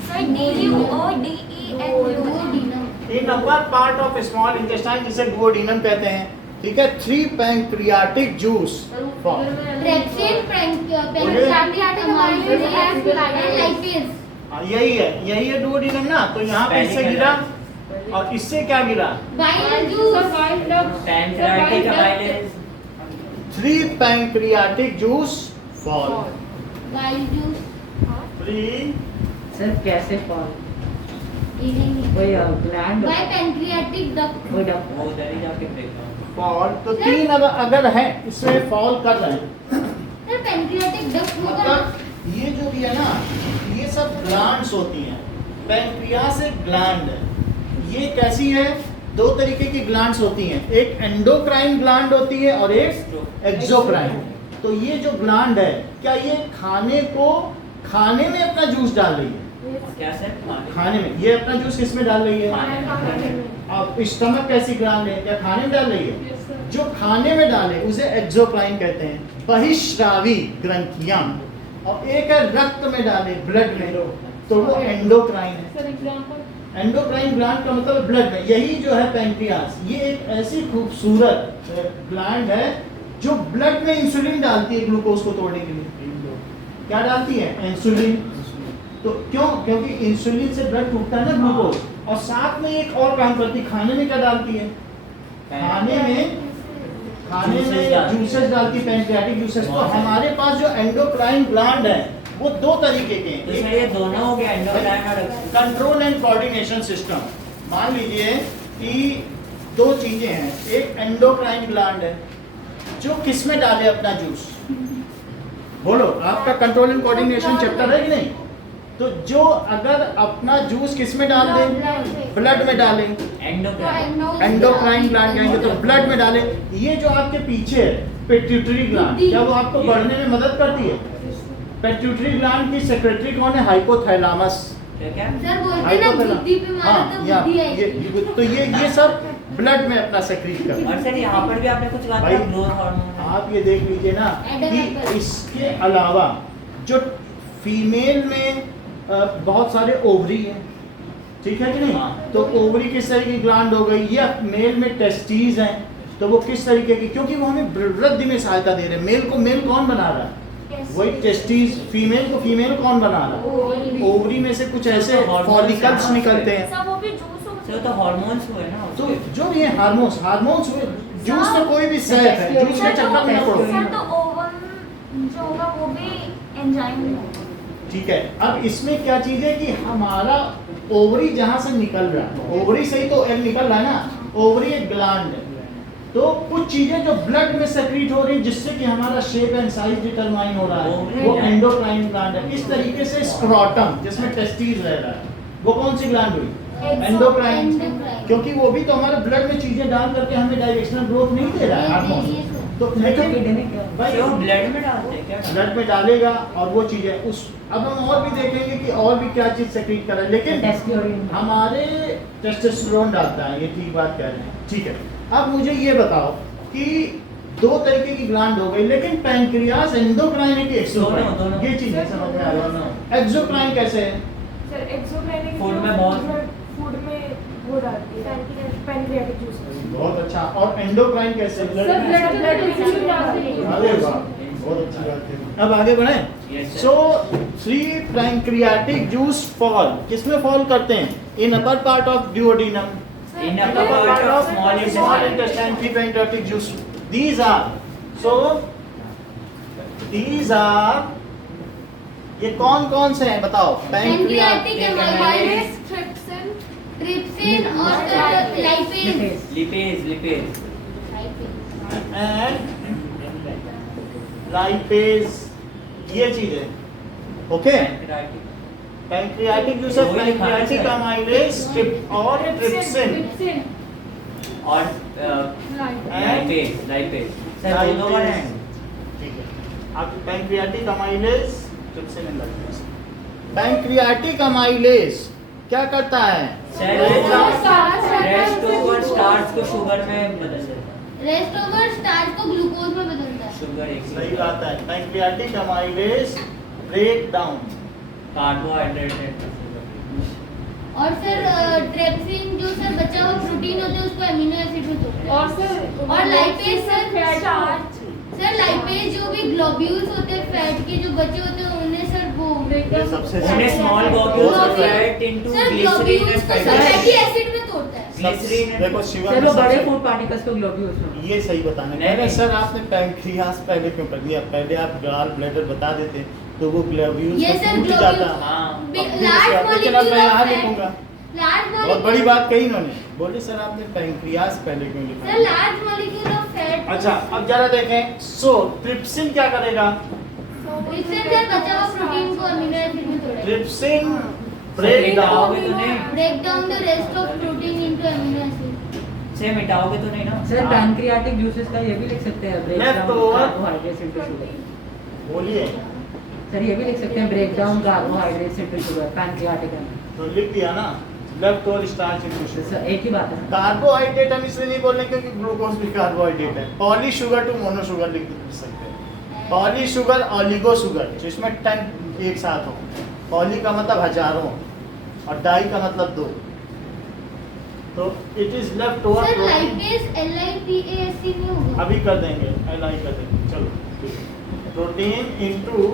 Sir DUODENU। Duodenum in upper part of small intestine जिसे डुओडेनम कहते हैं, ठीक है? 3 पैंक्रियाटिक जूस फॉल। ट्रैक्सिन लाइपेज। यही है डुओडेनम ना, तो यहाँ पे इससे गिरा और इससे क्या गिरा? Bile juice. Sir wild duck pancreatic amylase 3 pancreatic juice fall. Bile juice 3 sir कैसे फॉल? इरेनी कोई ग्लैंड बाय पैंक्रियाटिक डक्ट। कोई डक वो उधर ही जाके ब्रेकडाउन। फॉल तो 3 अगर है इसमें फॉल कर रहे हैं। सर पैंक्रियाटिक डक्ट होगा ना? मतलब ये जो भी है ना, ये सब ग्लैंड्स होती हैं। पैंक्रियास एक ग्लैंड है। ये कैसी है? 2 तरीके की ग्लैंड्स होती हैं, एक एंडोक्राइन ग्लैंड होती है और एक एक्सोक्राइन। तो ये जो ग्लैंड है, क्या ये खाने में अपना जूस डाल रही है? क्या सर? खाने में ये अपना जूस किस में डाल रही है? अब स्टमक कैसी ग्लैंड है, क्या खाने में डाल रही है? जो खाने में डाले उसे एक्सोक्राइन कहते हैं, बहिश्रावी ग्रंथियां। और एक है रक्त में डाले, ब्लड में, तो वो एंडोक्राइन है। सर एग्जांपल एंडोक्राइन ग्लैंड का मतलब ब्लड में। यही जो है पैंक्रियास, ये एक ऐसी खूबसूरत ग्लैंड है जो ब्लड में इंसुलिन डालती है ग्लूकोज को तोड़ने के लिए। क्या डालती है? इंसुलिन। तो क्यों? क्योंकि इंसुलिन से ब्लड टूटता है ना ग्लूकोज। और साथ में एक और काम करती है, खाने में क्या डालती है? खाने में जूसेस डालती है, पैंक्रियाटिक जूसेस। तो हमारे पास जो एंडोक्राइन ग्लैंड है वो 2 तरीके के तो हैं। सर ये दोनों हो गया एंडोक्राइन और कंट्रोल एंड कोऑर्डिनेशन सिस्टम। मान लीजिए कि 2 चीजें हैं, एक एंडोक्राइन ग्लैंड है जो किस में डाले अपना जूस? बोलो, आपका कंट्रोल एंड कोऑर्डिनेशन चैप्टर है कि नहीं? तो जो अगर अपना जूस किस में डाल दे? ब्लड में डाले। एंडोक्राइन एंडोक्राइन ग्लैंड कहेंगे तो ब्लड में डाले। ये जो आपके पीछे है पिट्यूटरी ग्लैंड, क्या वो आपको बढ़ने में मदद करती है? पिट्यूटरी ग्लैंड की सेक्रेटरी कौन है? हाइपोथैलेमस। क्या? सर बोलते ना बुद्धि पे मारो तो या बुद्धि आएगी। तो ये सब ब्लड में अपना सेक्रीट करता है। और सर यहाँ पर भी आपने कुछ कहा भाई, था ग्रोथ हार्मोन। आप ये देख लीजिए ना कि इसके अलावा जो फीमेल में बहुत सारे ओवरी हैं, ठीक है कि नहीं? हाँ। तो ओवरी किस तरह की ग्लैंड हो गई, या मेल में टेस्टीज हैं, तो वो किस तरीके की? क्योंकि वो हमें वृद्धि में सहायता दे रहे हैं। मेल को मेल कौन बना रहा है? वही टेस्टीज। फीमेल को फीमेल कौन बना रहा है? ओवरी में से कुछ ऐसे फॉलिकल्स निकलते हैं। सब वो भी जूस हो सर तो हार्मोन्स हुए ना तो उसके। जो ये हार्मोन्स हुए, जूस तो कोई भी सेफ है, जूस के चक्कर में पड़ो। सर तो ओवन जो होगा वो भी एंजाइम होगा। ठीक है, अब इसमें क्या चीज है कि हमारा ओवरी जहां से निकल रहा है, ओवरी से ही तो एग निकल रहा है ना। ओवरी एक ग्लैंड है, तो कुछ चीजें जो ब्लड में सेक्रीट हो रही है जिससे कि हमारा शेप एंड साइज डिटरमाइन हो रहा है, वो एंडोक्राइन ग्लैंड है। इस तरीके से स्क्रोटम जिसमें टेस्टीज रह रहा है, वो कौन सी ग्लैंड हुई? एंडोक्राइन। क्योंकि वो भी तो हमारे ब्लड में चीजें डाल करके हमें डायरेक्शनल ग्रोथ नहीं दे रहा है हार्मोन। तो लेकिन भाई वो ब्लड में डालते हैं क्या? ब्लड में डालेगा और वो चीजें उस। अब हम और भी देखेंगे कि और भी क्या चीज सेक्रीट कर रहा है, लेकिन हमारे टेस्टोस्टेरोन डालता है, ये ठीक बात कह रहे हैं। ठीक है, अब मुझे ये बताओ कि 2 तरीके की ग्लैंड हो गई, लेकिन पैंक्रियास एंडोक्राइन है कि एक्सोक्राइन? दोनों। ये चीज समझ में आ रही है। एक्सोक्राइन कैसे है? सर एक्सोक्राइन फूड में बहुत- फूड में वो डालती है पैंक्रियाटिक जूस। बहुत अच्छा। और एंडोक्राइन कैसे? सर ब्लड में इंसुलिन डालती है। अरे वाह, बहुत अच्छी बात है। अब आगे बढ़े। Yes, sir. So 3 pancreatic juice fall किसमें फॉल करते हैं? In upper part of duodenum, In upper part of small small intestine. intestine, 3 pancreatic juice. These are ये कौन से हैं बताओ? पैंक्रियाटिक अमाइलेज, ट्रिप्सिन और लाइपेज। लिपेज एंड लाइपेज, ये चीज है। ओके, पैंक्रियाटिक जूस है, पैंक्रियाटिक अमाइलेज और ट्रिप्सिन और लाइपेज सर दोनों बार हैं। ठीक है, आप pancreatic amylase, trypsin and lipase. Pancreatic amylase क्या करता है? रेस्ट ओवर स्टार्च को शुगर में बदल देता है। रेस्ट ओवर स्टार्च को ग्लूकोज में बदलता है। शुगर एक सही बात है। Pancreatic amylase break down carbohydrate. और सर ट्रिप्सिन जो सर बचा हुआ प्रोटीन होता है उसको अमीनो एसिड में तोड़ता है। और सर और lipase sir starch sir lipase जो भी ग्लोब्यूल्स होते हैं फैट के जो बचे होते हैं उन्हें सर वो ये सबसे उन्हें small globules Globules. Fat into sir glycerine globules and को सर फैटी एसिड में तोड़ता ग्लिसरीन देखो शिवा सर ने वो बड़े सबसे- फूड पार्टिकल्स को ग्लोब्यूल्स में ये सही बताने नहीं, पहले नहीं। सर आपने पैंक्रियास पहले क्यों कर दिया, पहले आप गाल ब्लैडर बता देते तो वो ग्लोब्यूल्स ये में सर टूट ग्लोब्यूल जाता। हाँ। लार्ज लेकिन अब मैं यहाँ लिखूंगा, लार्ज बहुत बड़ी बात कही इन्होंने, बोले सर आपने पैंक्रियास पहले क्यों सर लिखा। Large molecule of fat. अच्छा अब जरा देखें, सो ट्रिप्सिन क्या करेगा, इससे सर बचा हुआ प्रोटीन को अमीनो एसिड में तोड़ेगा। ट्रिप्सिन ब्रेक मिटाओगे डाउन, तो नहीं, break down the rest of protein into amino acid. से मिटाओगे तो नहीं ना। सर हाँ। पैनक्रियाटिक जूसेस का ये भी लिख सकते हैं break Left down over. Carbohydrates into sugar. बोलिए सर ये भी लिख सकते हैं break down carbohydrates into sugar pancreatic है। तो लिख दिया ना, left over starch into sugar. Sir एक ही बात है सर। कार्बोहाइड्रेट हम इसलिए नहीं बोल रहे क्योंकि ग्लूकोज भी कार्बोहाइड्रेट है। Poly sugar to mono sugar लिख सकते हैं, पॉली शुगर ऑलिगो शुगर जिसमें 10 एक साथ हो। पॉली का मतलब हजारों और डाई का मतलब 2, तो it is left over sir protein. Lipase LIPASE नहीं होगा। अभी कर देंगे, LI कर देंगे, चलो प्रोटीन इनटू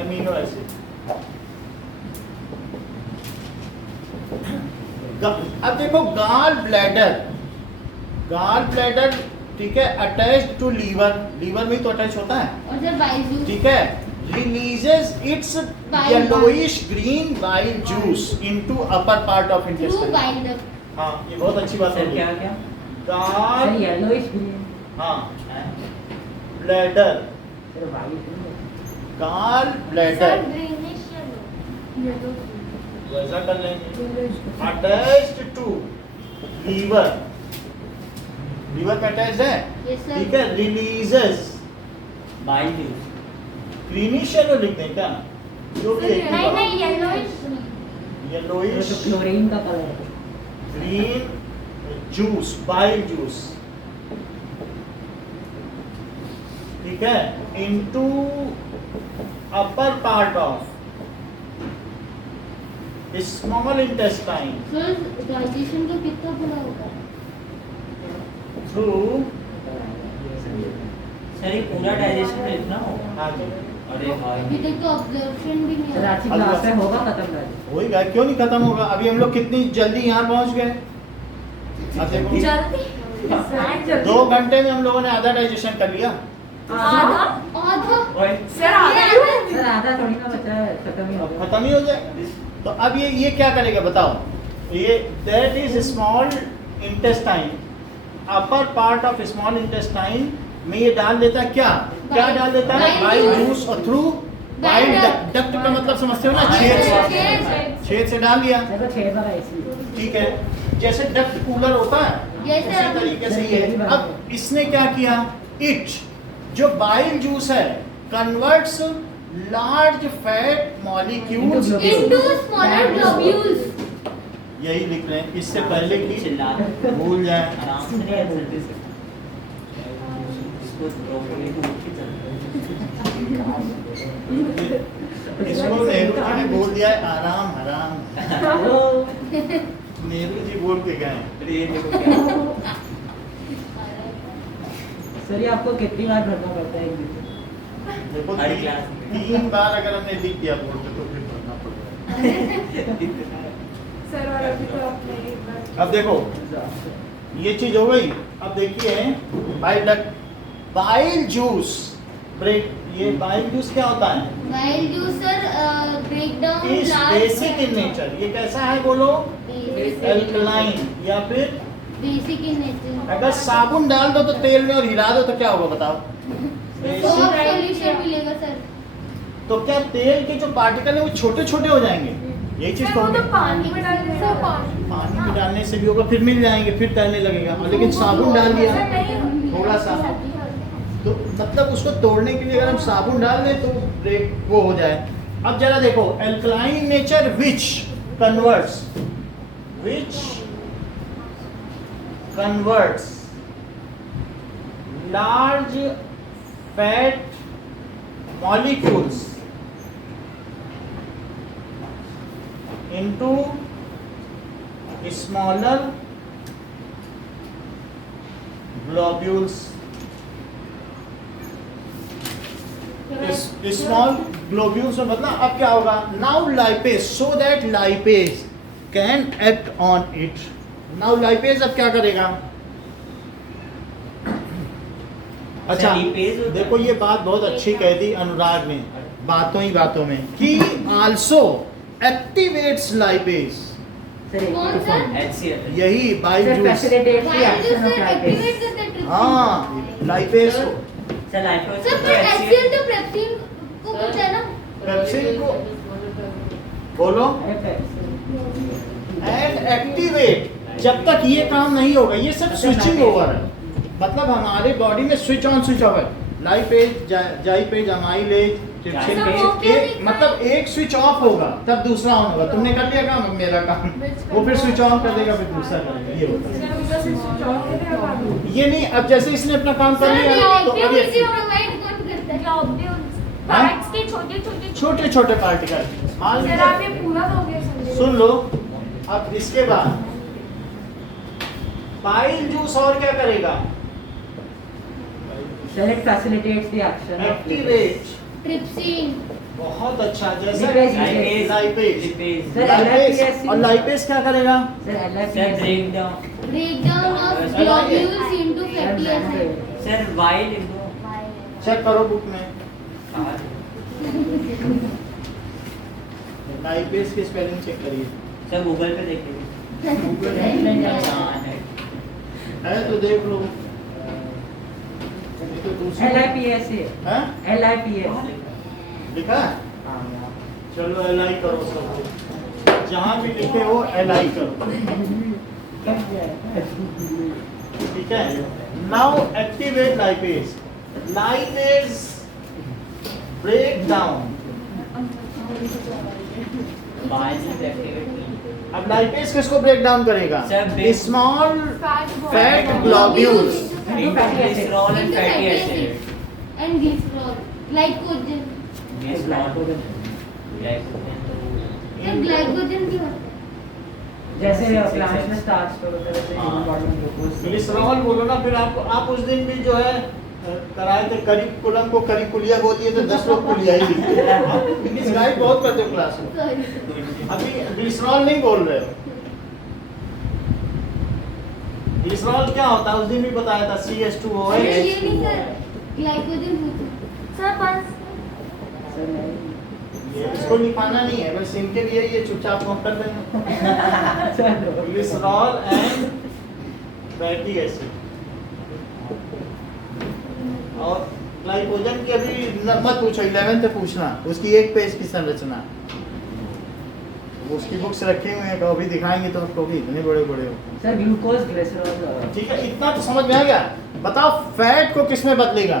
अमीनो एसिड। अब देखो गाल ब्लैडर ठीक है, अटैच्ड टू लीवर, लीवर में ही तो अटैच होता है, और सर बाइल जूस। ठीक है, releases its Bile yellowish green bile juice into upper part of through intestine. Bile duct. हाँ ये बहुत अच्छी बात सर है। क्या क्या गाल सर येलोइश ग्रीन हाँ ब्लैडर, सर वाइट गाल सर ब्लैडर ग्रीनिश येलो वैसा कर लेंगे, अटैच्ड टू लीवर, लीवर पे अटैच है, यस सर। ठीक है, releases bile juice greenish yellow लिख दें क्या, जो भी एक ही नहीं बात। नहीं येलोइश येलोइश तो क्लोरीन का कलर है। ग्रीन जूस, बाइल जूस, ठीक है, into upper part of small intestine sir digestion का कितना बड़ा होगा? थ्रू, सर ये पूरा डाइजेशन में लिखना होगा। हाँ जी, अरे भाई अभी तक तो ऑब्जर्वेशन भी नहीं सर हुआ। आज की क्लास में होगा खत्म कर। हो ही गया, क्यों नहीं खत्म होगा, अभी हम लोग कितनी जल्दी यहाँ पहुँच गए। अब देखो जल्दी 2 घंटे में हम लोगों ने आधा डाइजेशन कर लिया। आधा आधा ओए सर आगे सर आधा थोड़ी ना बचा है, खत्म ही हो गया। खत्म ही हो जाए, तो अब ये क्या करेगा बताओ, ये that is small intestine, upper part of small intestine में ये डाल देता है क्या डाल देता है, Bile बाइल juice। जूस और through bile Bile duct, duct का मतलब समझते हो ना, छेद से डाल दिया, सर को छेद वाला ऐसी ठीक है, जैसे डक्ट कूलर होता है जैसे उसी अब- तरीके से ये है। अब इसने क्या किया, इट जो बाइल जूस है converts large fat molecules Into into smaller globules. यही लिख रहे हैं, इससे पहले की चिल्ला भूल जाए। आराम से नहीं है जल्दी से इसको ब्रोकली को उठ के चल इसको नेहरू जी ने बोल दिया है आराम हराम, नेहरू जी बोल के गए। अरे ये देखो क्या सर ये आपको कितनी बार भरना पड़ता है एक दिन में? देखो हर क्लास में 3 बार अगर हमने लिख दिया बोर्ड पे तो फिर भरना पड़ेगा। सर और अभी तो आपने एक बार अब देखो ये चीज हो गई, अब देखिए बाइल जूस ब्रेक, ये बाइल जूस क्या होता है, bile juice sir break down is basic in nature, ये कैसा है बोलो, एल्कलाइन या फिर बेसिक इन नेचर। अगर साबुन डाल दो तो तेल में और हिला दो तो क्या होगा बताओ, सॉफ्ट सॉल्यूशन मिलेगा सर। तो क्या तेल के जो पार्टिकल है वो छोटे छोटे हो जाएंगे, यही चीज सर तो वो तो होगी। पानी में डालने से पानी में डालने से भी होगा, फिर मिल जाएंगे, फिर तैरने लगेगा, और लेकिन साबुन डाल दिया सर नहीं थोड़ा सा, तो मतलब उसको तोड़ने के लिए अगर हम साबुन डाल दें तो ब्रेक वो हो जाए। अब जरा देखो, alkaline nature which converts large fat molecules into smaller globules, small globules में मतलब अब क्या होगा, now lipase, so that lipase can act on it, now lipase अब क्या करेगा? अच्छा लिपेज होता है। देखो ये बात बहुत अच्छी कह दी अनुराग ने बातों ही बातों में कि आल्सो एक्टिवेट्स लाइपेज। सर एक कौन तो सा? form. HCl यही sir bile juice. facilitates the bile action juice of से lipase. एक्टिवेट करते हैं trypsin। हाँ लाइपेज को सर लाइपेज सर पर HCl तो पेप्सिन को कुछ है ना? पेप्सिन को बोलो अरे Pepsi. And activate. जब तक ये काम नहीं होगा ये सब स्विचिंग ओवर है, मतलब हमारे बॉडी में स्विच ऑन स्विच ऑफ है। लाइपेज जाइपेज अमाइलेज ट्रिप्सिन सब पेज हो गया एक देखा। मतलब एक स्विच ऑफ होगा तब दूसरा ऑन होगा। तुमने कर लिया काम, अब मेरा काम। वो फिर स्विच ऑन कर देगा फिर दूसरा करेगा, ये होता है। सर उधर से स्विच ऑफ करके आप आगे। ये नहीं, अब जैसे इसने अपना काम कर सर लिया तो अब इलेक्ट्रिसिटी ये प्रोवाइड कौन करता है? ग्लोब्यूल्स हाँ? पार्ट्स के छोटे छोटे छोटे छोटे पार्टिकल मान सर आप लीजिए। ये पूरा दोगे संजय? सुन लो, अब इसके बाद पाइल जूस और क्या करेगा? Sir, it facilitates the action of activate. Trypsin. बहुत अच्छा, जैसा lipase, lipase lipase Sir, lipase LIPS और लाइपेज क्या करेगा? Sir, sir LIPS. Break down breakdown of sir, globules into Sir, fatty acid. membrane. Sir वाइल इनको चेक करो बुक में लाइपेज की स्पेलिंग चेक करिए। सर गूगल पे देखिए है तो देख लो। ये तो दूसरी LIPS है. हैं? LIPS. लिखा है? चलो एल करो सब, जहाँ भी लिखे हो एल करो, ठीक है। Now activate lipase. Lipase break down. अब लाइपेज किसको ब्रेक डाउन करेगा? Sir, break- small fat fat globules glycerol and fatty acid and glycerol glycogen. Sir glycogen क्यों? जैसे प्लांट्स में स्टार्च तो होता है वैसे ह्यूमन बॉडी में ग्लूकोज. ग्लिसरॉल बोलो ना। फिर आप उस दिन भी जो है कराए थे करिकुलम को करिकुलिया बोलिए तो 10 लोग कुलिया ही लिखते हैं। आप इंग्लिश गाइड बहुत करते हो क्लास में, सॉरी। अभी ग्लिसरॉल नहीं बोल रहे हो। ग्लिसरॉल क्या होता है उस दिन भी बताया था, CH2OH। अरे ये नहीं सर, ग्लाइकोजन पूछो। सर बस सर नहीं. ये इसको लिखाना नहीं है, बस इनके लिए ये चुपचाप नोट कर देना। चलो. Glycerol and fatty acid. और ग्लाइकोजन की अभी मत पूछो, 11th से पूछना, उसकी एक पेज की संरचना उसकी बुक्स रखी हुई है, अभी दिखाएंगे तो उसको भी, इतने बड़े बड़े हो। Sir glucose glycerol. ठीक है, इतना तो समझ में आ गया। बताओ फैट को किस में बदलेगा?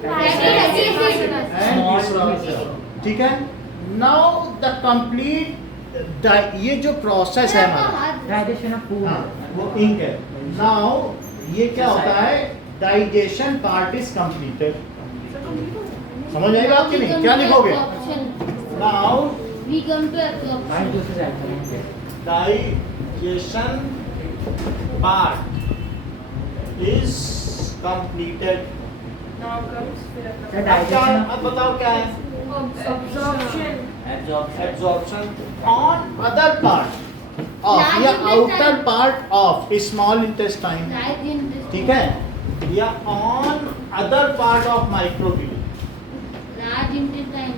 Fatty acid. And glycerol। ठीक है। नाउ द कंप्लीट ये जो प्रोसेस है हमारा, डाइजेशन ऑफ फूड. हाँ, वो इंक है। नाउ ये क्या होता है? Digestion part is completed. समझ आई बात की नहीं? क्या लिखोगे? Now We come to absorption. Mind juices activate. digestion part is completed। Now comes फिर सर अब क्या, डाइजेशन अब बताओ क्या है? Absorption. Absorption on other part of Large या intestine। outer part of small intestine, Large intestine. ठीक है, या on other part of microvilli। Large intestine.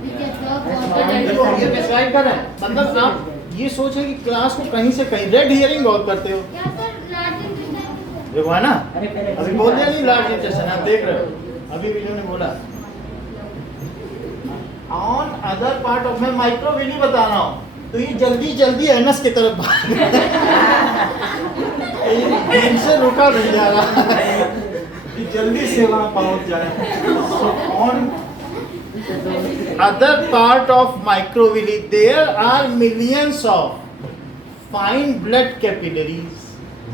Which absorbs Small water and देखो ये intestine। डिस्क्राइब कर रहे हैं, मतलब आप ये सोचे कि क्लास को कहीं से कहीं रेड हियरिंग बहुत करते हो। क्या सर large intestine? देखो है ना, अरे पहले अभी बोल दिया नहीं लार्ज इंटेस्टाइन, आप देख रहे हो, अभी वीडियो ने बोला ऑन अदर पार्ट ऑफ, मैं माइक्रोविली बता रहा हूँ, तो ये जल्दी जल्दी एनस की तरफ भाग इनसे रुका नहीं जा रहा ये जल्दी से वहाँ पहुँच जाए। On other part of microvilli there are millions of fine blood capillaries.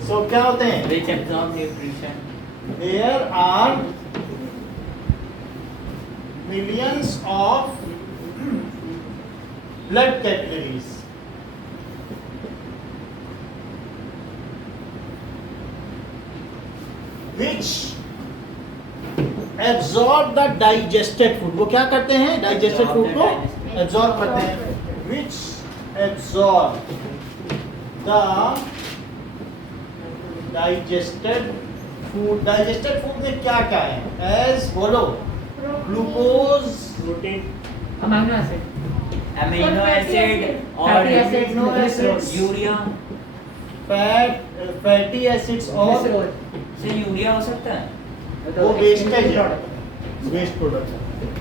So क्या होते हैं? which absorb nutrition There are millions of blood capillaries which absorb the digested food। वो क्या करते हैं? digested food को absorb करते हैं। which absorb the digested food में क्या क्या है? एज बोलो, glucose, protein, amino acid, amino acid और Fatty acids, amino acids, urea fatty acids और से यूरिया हो सकता है। वो वेस्टेज है, वेस्ट प्रोडक्ट।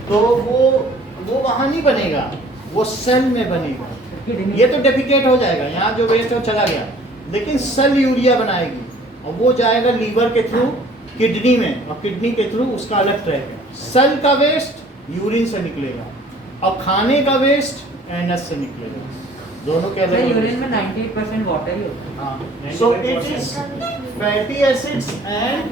तो वो वहाँ नहीं बनेगा, वो सेल में बनेगा। ये तो डेफिकेट हो जाएगा, यहाँ जो वेस्ट है वो चला गया, लेकिन सेल यूरिया बनाएगी और वो जाएगा लीवर के थ्रू किडनी में, और किडनी के थ्रू उसका अलग ट्रैक है। सेल का वेस्ट यूरिन से निकलेगा और खाने का वेस्ट एनएस से निकलेगा, दोनों के सर अलग यूरिन में 98% वाटर ही होता है। So it is fatty acids and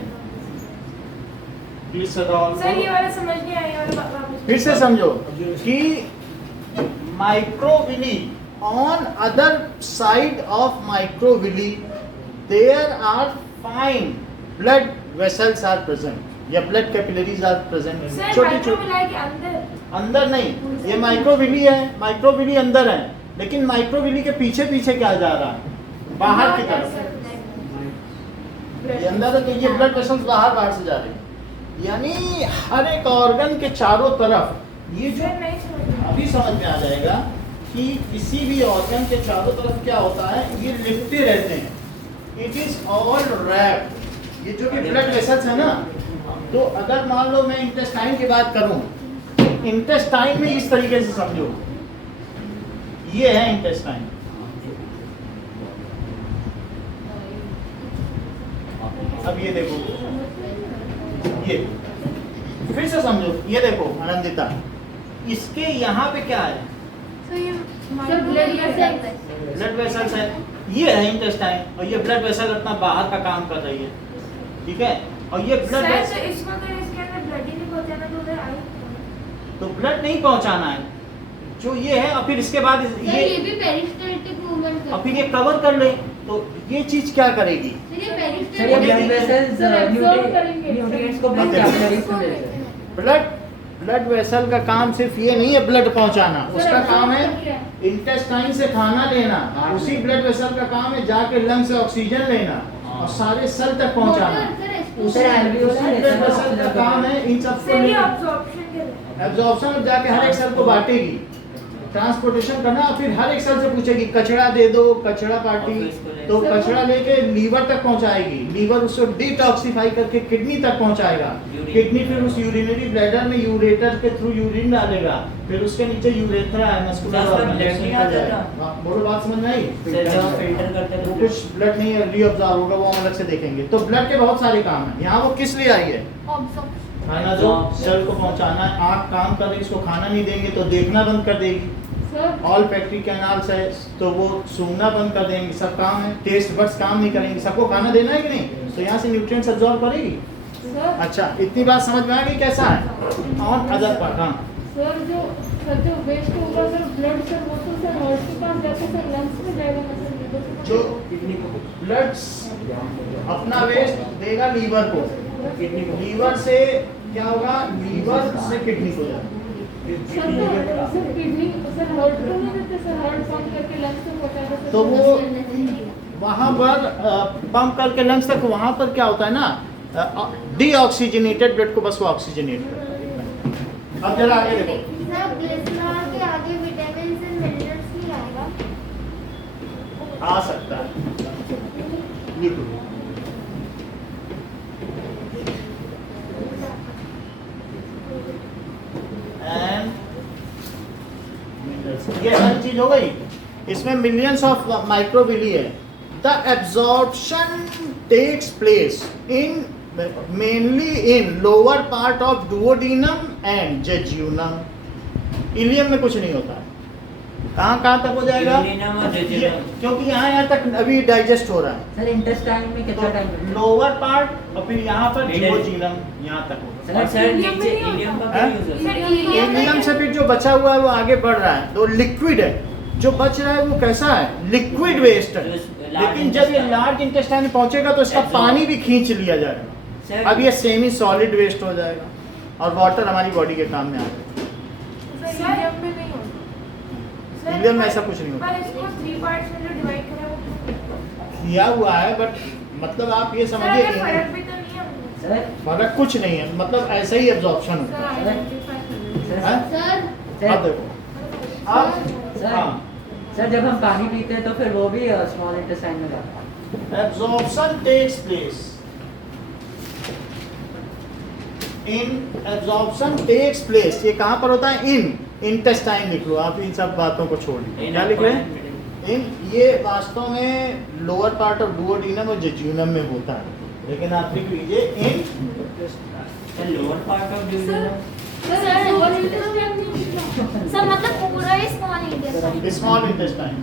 glycerol. Sir ये वाला समझ नहीं आया, ये वाला वापस फिर से समझो कि microvilli, on other side of microvilli there are fine blood vessels are present या blood capillaries are present. Sir छोटी माइक्रो छोटी, मिला के अंदर अंदर नहीं, ये माइक्रोविली है, माइक्रोविली अंदर है, लेकिन माइक्रोविली के पीछे पीछे क्या जा रहा है? बाहर की तरफ। ये अंदर है तो ये ब्लड वेसल्स बाहर से जा रहे हैं, यानी हर एक ऑर्गन के चारों तरफ ये जो सर नहीं समझ अभी समझ में आ जाएगा कि किसी भी ऑर्गन के चारों तरफ क्या होता है, ये लिपटे रहते हैं। It is all wrapped. ये जो भी ब्लड वेसल्स है ना, तो अगर मान लो मैं इंटेस्टाइन की बात करूं, इंटेस्टाइन में इस तरीके से समझो, ये है इंटेस्टाइन, अब ये देखो, ये फिर से समझो, ये देखो आनंदिता, इसके यहाँ पे क्या है? Sir blood vessel. Blood vessels है, ये है इंटेस्टाइन, और ये ब्लड वेसल अपना बाहर का काम कर रही है, ठीक है। और ये ब्लड सर वेसल, तो इसको अगर इसके अंदर ब्लड ही नहीं पहुंचाना तो उधर आई तो ब्लड नहीं पहुंचाना है, जो ये है, और फिर इसके बाद सर ये भी पेरिस्टल्टिक मूवमेंट और फिर ये कवर कर ले, तो ये चीज क्या करेगी? सर ये सर ये peristaltic blood vessels sir, absorb करेंगे। न्यूट्रिएंट्स को ब्लड कैपिलरीज में भेजते हैं। ब्लड वेसल का काम सिर्फ ये नहीं है ब्लड पहुंचाना, उसका काम है इंटेस्टाइन से खाना लेना, उसी ब्लड वेसल का काम है जाके लंग से ऑक्सीजन लेना और सारे सेल तक पहुंचाना। सर एल्वियोलर ब्लड वेसल का काम है इन सबको सर ये लेना, अब्जॉर्प्शन के लिए एब्जॉर्प्शन जाके हर एक सेल को बांटेगी, ट्रांसपोर्टेशन करना, और फिर हर एक सेल से पूछेगी कचरा दे दो, कचरा पार्टी, तो कचरा लेके लीवर तक पहुंचाएगी, लीवर उसको डिटॉक्सिफाई करके किडनी तक पहुंचाएगा, किडनी फिर उस यूरिनरी ब्लैडर में यूरेटर के थ्रू यूरिन डालेगा, फिर उसके नीचे यूरेथ्रा है, मस्कुलर सर, ऑर्गन, ब्लड नहीं आ जाता? बोलो बात समझ में आई? सर जब हम फिल्टर करते हैं वो तो कुछ ब्लड नहीं रीअब्जॉर्ब होगा, वो हम अलग से देखेंगे। तो ब्लड के बहुत सारे काम हैं, यहाँ वो किस लिए आई है? खाना दो, सेल को पहुंचाना है, आँख काम कर रही है, इसको खाना नहीं देंगे तो देखना बंद कर देगी, ऑल फैक्ट्री कैनाल्स है तो वो सूंघना बंद कर देंगे, सब काम है, टेस्ट बड्स काम नहीं करेंगे, सबको खाना देना है कि नहीं, तो यहाँ से न्यूट्रिएंट्स अब्जॉर्ब करेगी। अच्छा, इतनी बात समझ में आ गई कैसा है? और अदर पार्ट, हाँ सर जो वेस्ट होगा सर ब्लड सर वो तो सर हार्ट के पास जाके सर लंग्स में जाएगा ना सर, liver से जो ब्लड अपना वेस्ट देगा लीवर को, लीवर से क्या होगा? लीवर से किडनी को जाएगा, सर किडनी सर हार्ट को नहीं देते सर, हार्ट पंप करके लंग्स में पहुंचाएगा सर। तो वो वहाँ पर पंप करके लंग्स तक, वहाँ पर क्या होता है ना, डीऑक्सीजनेटेड ब्लड को बस वो ऑक्सीजनेट करता है। अब जरा आगे देखो, सर ग्लिसरॉल के आगे विटामिन एंड मिनरल्स नहीं आएगा? आ सकता है, लिखो। एंड ये सारी चीज हो गई, इसमें मिलियंस ऑफ माइक्रोविली है। The absorption takes place in mainly in lower part of duodenum and jejunum. Ileum में कुछ नहीं होता है, कहाँ तक हो जाएगा? यूरिनम और जेजुनम। क्योंकि यहाँ तक अभी डाइजेस्ट हो रहा है, सर इंटेस्टाइन में कितना टाइम लगता है? लोअर पार्ट और फिर यहाँ पर डुओडेनम यहाँ तक होगा। सर नीचे इलियम का क्या यूज है? सर इलियम से फिर जो बचा हुआ है वो आगे बढ़ रहा है, तो लिक्विड है, जो बच रहा है वो कैसा है? लिक्विड वेस्ट है। लेकिन जब ये लार्ज इंटेस्टाइन में पहुंचेगा तो इसका पानी भी खींच लिया जाएगा, अब ये सेमी सॉलिड वेस्ट हो जाएगा, और वाटर हमारी बॉडी के काम में आ जाएगा। इलियम में नहीं होता। इलियम में ऐसा कुछ नहीं होता। पर इसको 3 पार्ट्स में जो डिवाइड करा है वो किया हुआ है, बट मतलब आप ये सर समझिए हमें कि फर्क भी तो नहीं है उनमें। सर फर्क कुछ नहीं है, मतलब ऐसा ही एब्जॉर्प्शन सर होता है। आइडेंटिफाई करना। हैं? सर अब देखो अब हाँ, सर जब हम पानी पीते हैं तो फिर वो भी स्मॉल इंटेस्टाइन में जाता है। absorption takes place ये कहाँ पर होता है? इन इंटेस्टाइन लिख लो आप, इन सब बातों को छोड़ दीजिए। क्या लिख रहे हैं? इन ये वास्तव में लोअर पार्ट ऑफ डुओडेनम और जेजुनम में होता है, लेकिन आप लिख लीजिए इन लोअर पार्ट ऑफ सर मतलब पूरा ही स्मॉल इंटेस्टाइन। Small intestine.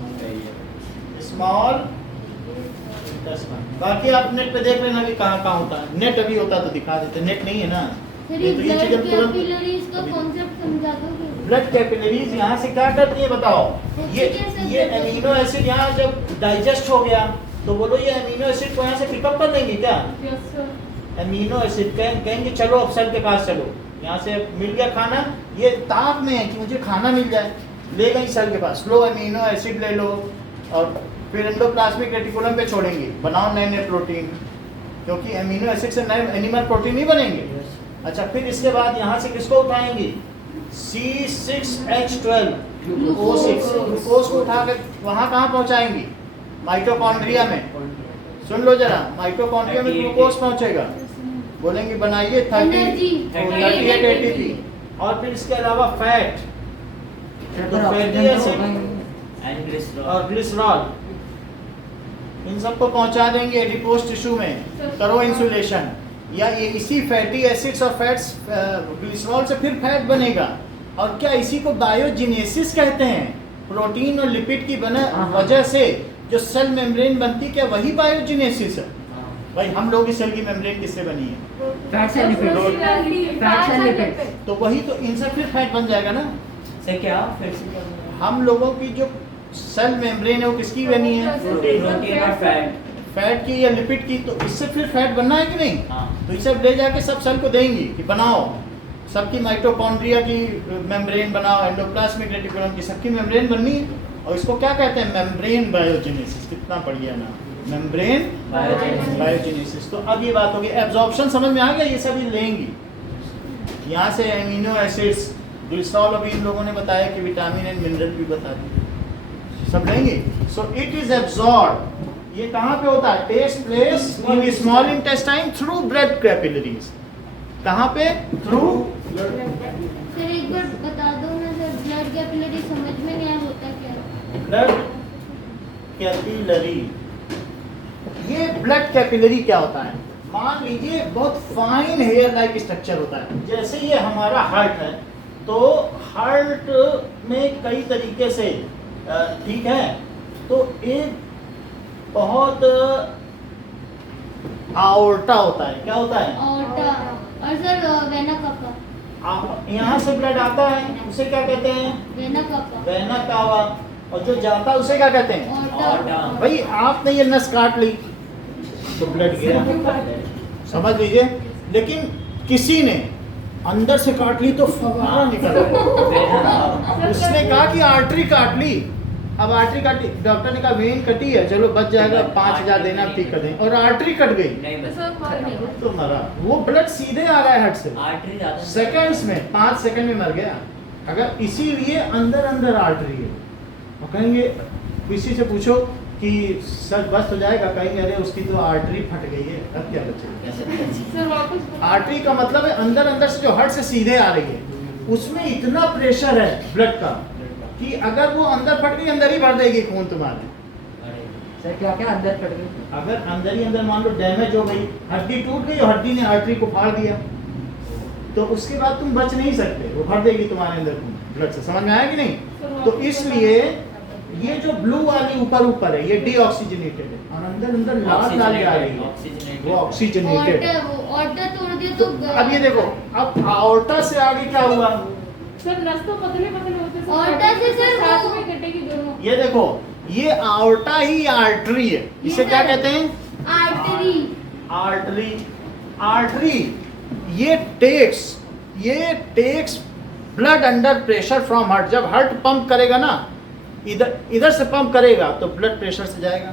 बाकी आप नेट पे देख लेना कि कहाँ कहाँ होता है। नेट अभी होता तो दिखा देते, नेट नहीं है ना। सर ये ये तो ये ब्लड चीज़ अब तुरंत कैपिलरीज का कॉन्सेप्ट समझा दोगे? ब्लड कैपिलरीज यहाँ से क्या करती है बताओ? ये अमीनो एसिड यहाँ जब डाइजेस्ट हो गया तो बोलो ये अमीनो एसिड को यहाँ से पिकअप कर लेंगे क्या? Yes sir. अमीनो एसिड कहेंगे चलो अब सेल के पास चलो, यहाँ से मिल गया खाना, ये ताक में है कि मुझे खाना मिल जाए, ले गई सेल के पास, लो अमीनो एसिड ले लो, और फिर एंडोप्लाज्मिक रेटिकुलम पे छोड़ेंगे, बनाओ नए नए प्रोटीन, क्योंकि अमीनो एसिड से नए एनिमल प्रोटीन नहीं बनेंगे। अच्छा, फिर इसके बाद यहाँ से किसको उठाएंगे? C6H12 ग्लूकोज को उठा कर वहाँ कहाँ पहुँचाएंगे? माइटोकॉन्ड्रिया में। सुन लो जरा, माइटोकॉन्ड्रिया में ग्लूकोज पहुँचेगा, बोलेंगे बनाइए 38 ATP, और फिर इसके अलावा फैट तो फैटी एसिड और ग्लिसरॉल, इन सबको पहुंचा देंगे एडिपोज टिश्यू में, करो इंसुलेशन, या ये इसी फैटी एसिड्स और फैट्स ग्लिसरॉल से फिर फैट बनेगा। और क्या इसी को बायोजिनेसिस कहते हैं? प्रोटीन और लिपिड की वजह से जो सेल मेम्ब्रेन बनती, क्या वही बायोजिनेसिस है? भाई हम लोग की सेल की मेम्ब्रेन किससे बनी है? फैट से लिपिड। तो वही तो, इनसे फिर फैट बन जाएगा ना। से क्या फिर से क्या बोला? हम लोगों की जो सेल मेम्ब्रेन है वो किसकी बनी है? प्रोटीन और फैट। फैट की या लिपिड की, तो इससे फिर फैट बनना है कि नहीं? हाँ। तो इसे ले जाके सब सेल को देंगी कि बनाओ, सबकी माइटोकॉन्ड्रिया की मेम्ब्रेन बनाओ, एंडोप्लाज्मिक रेटिकुलम की सबकी मेम्ब्रेन बननी है, और इसको क्या कहते हैं? Membrane biogenesis. कितना बढ़िया ना, मेम्ब्रेन बायोजेनेसिस। तो अब ये बात होगी, एब्जॉर्प्शन समझ में आ गया, ये सभी लेंगी यहाँ से एमिनो एसिड्स, ग्लिसरॉल अभी इन लोगों ने बताया कि विटामिन एंड मिनरल भी बता दिए, सब लेंगे। सो इट इज एब्जॉर्ब, ये कहाँ पे होता है? Takes place in small intestine through blood capillaries. कहाँ पे? थ्रू। सर एक बार बता दो ना सर, ब्लड कैपिलरी समझ में नहीं आया होता क्या? ब्लड कैपिलरी, ये ब्लड कैपिलरी क्या होता है? मान लीजिए बहुत फाइन हेयर लाइक स्ट्रक्चर होता है, जैसे ये हमारा हार्ट है, तो हार्ट में कई तरीके से, ठीक है, तो एक बहुत आवर्टा होता है। क्या होता है? ऑर्टा। और सर वेना कपा। यहाँ से ब्लड आता है, उसे क्या कहते हैं? वेना कपा। Vena cava. और जो जाता है उसे क्या कहते हैं? ऑर्टा। भाई आपने ये नस काट ली तो ब्लड गिरा, समझ लीजिए, लेकिन किसी ने अंदर से काट ली तो फवारा निकल रहा। उसने कहा कि आर्टरी काट ली, अब आर्टरी काटी, डॉक्टर ने कहा वेन कटी है, चलो बच जाएगा, 5,000 देना ठीक कर दें, और आर्टरी कट गई नहीं बस तो मरा। वो ब्लड सीधे आ रहा है हार्ट से, आर्टरी ज्यादा सेकंड्स में, 5 सेकंड में मर गया। अगर इसीलिए अंदर अंदर आर्टरी है, और कहेंगे किसी से पूछो कि सर बस हो जाएगा, कहेंगे अरे उसकी तो आर्टरी फट गई है, अब क्या बचेगा? सर वापस आर्टरी का मतलब है अंदर अंदर से जो हार्ट से सीधे आ रही है, उसमें इतना प्रेशर है ब्लड का कि अगर वो अंदर फट गई, अंदर ही भर देगी खून तुम्हारे। सर क्या क्या अंदर पड़ गई? अगर अंदर ही अंदर मान लो डैमेज हो गई, हड्डी टूट गई और हड्डी ने आर्टरी को फाड़ दिया, तो उसके बाद तुम बच नहीं सकते, वो भर देगी तुम्हारे अंदर खून ब्लड से। समझ में आया कि नहीं? तो इसलिए ये जो ब्लू वाली ऊपर ऊपर है, ये डीऑक्सीजनेटेड है, और अंदर अंदर लाल लाल जा रही है, वो ऑक्सीजनेटेड है। ऑर्टा, वो ऑर्टा तोड़ दिया तो तो अब ये देखो, अब आर्टा से आगे क्या हुआ? सर नस तो पतले पतले होते हैं। ऑर्टा से सर साथ वो- में कटेगी दोनों। ये देखो, ये आर्टा ही आर्टरी है, इसे क्या कहते हैं? आर्टरी। आर्टरी। आर्टरी ये takes blood under pressure from heart. जब हार्ट पंप करेगा ना, इधर से पंप करेगा तो ब्लड प्रेशर से जाएगा,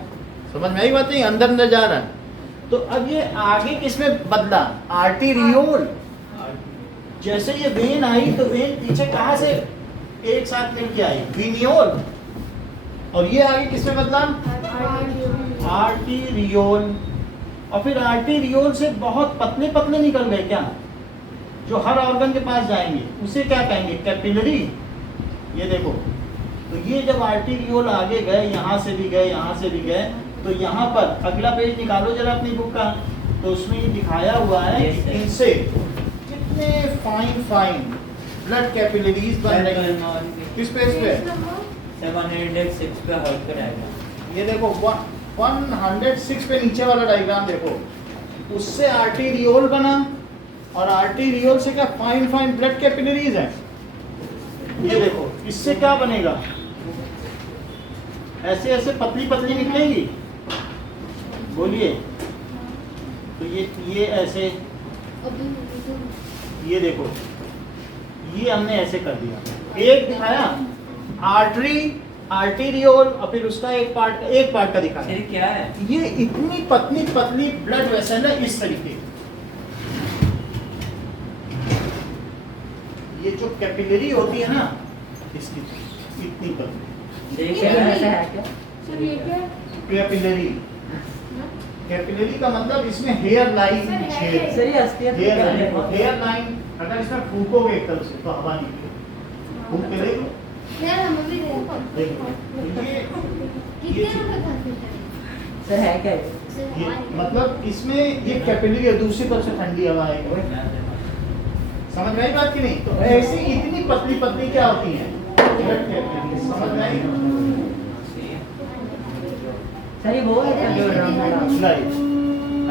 समझ में आई बात नहीं, अंदर अंदर जा रहा है। तो अब ये आगे किसमें बदला, आर्टीरियोल। जैसे ये वेन आई तो वेन पीछे कहाँ से एक साथ मिलके आई, वीनियोल। और ये आगे किसमें बदला, आर्टीरियोल। और फिर आर्टीरियोल से बहुत पतले पतले निकल गए क्या, जो हर ऑर्गन के पास जाएंगे, उसे क्या कहेंगे, कैपिलरी। ये देखो, तो ये जब आर्टीरियोल आगे गए, यहाँ से भी गए, यहाँ से भी गए, तो यहाँ पर अगला पेज निकालो जरा अपनी बुक का, तो उसमें ये दिखाया हुआ है कि इनसे कितने फाइन फाइन ब्लड कैपिलरीज बन रही हैं। किस पेज पे, 706 पे हॉल पे डायग्राम। ये देखो 106 पे नीचे वाला डायग्राम देखो, उससे आर्टीरियोल बना, और आर्टीरियोल से क्या फाइन फाइन ब्लड कैपिलरीज है। ये देखो, इससे क्या बनेगा, ऐसे ऐसे पतली पतली निकलेंगी, बोलिए। तो ये ऐसे, ये देखो, ये हमने ऐसे कर दिया, एक दिखाया आर्टरी, आर्टीरियोल, और फिर उसका एक पार्ट का दिखाया। ये क्या है, ये इतनी पतली पतली ब्लड वेसल है इस तरीके। ये जो कैपिलरी होती है ना, इसकी इतनी पतली देखिए ऐसा है क्या? सर ये क्या है? कैपिलरी। कैपिलरी का मतलब इसमें हेयर लाइन सर, छेद, सर ये असलियत हेयर क्या लाइन, है? हेयर लाइन अगर इसमें फूकोगे एक तरफ से तो हवा निकले, फूक के देखो, यार हमें भी देखो देखो। तो कितने रुपए खाते हैं सर है क्या ये? ये मतलब इसमें ये कैपिलरी है, दूसरी तरफ से ठंडी हवा आएगी। समझ में आई बात की नहीं? तो ऐसी इतनी पतली पतली क्या होती है, ब्लड कैपिलरी। समझ में आई? सर ये वो है क्या जो ड्रम में डालते हैं?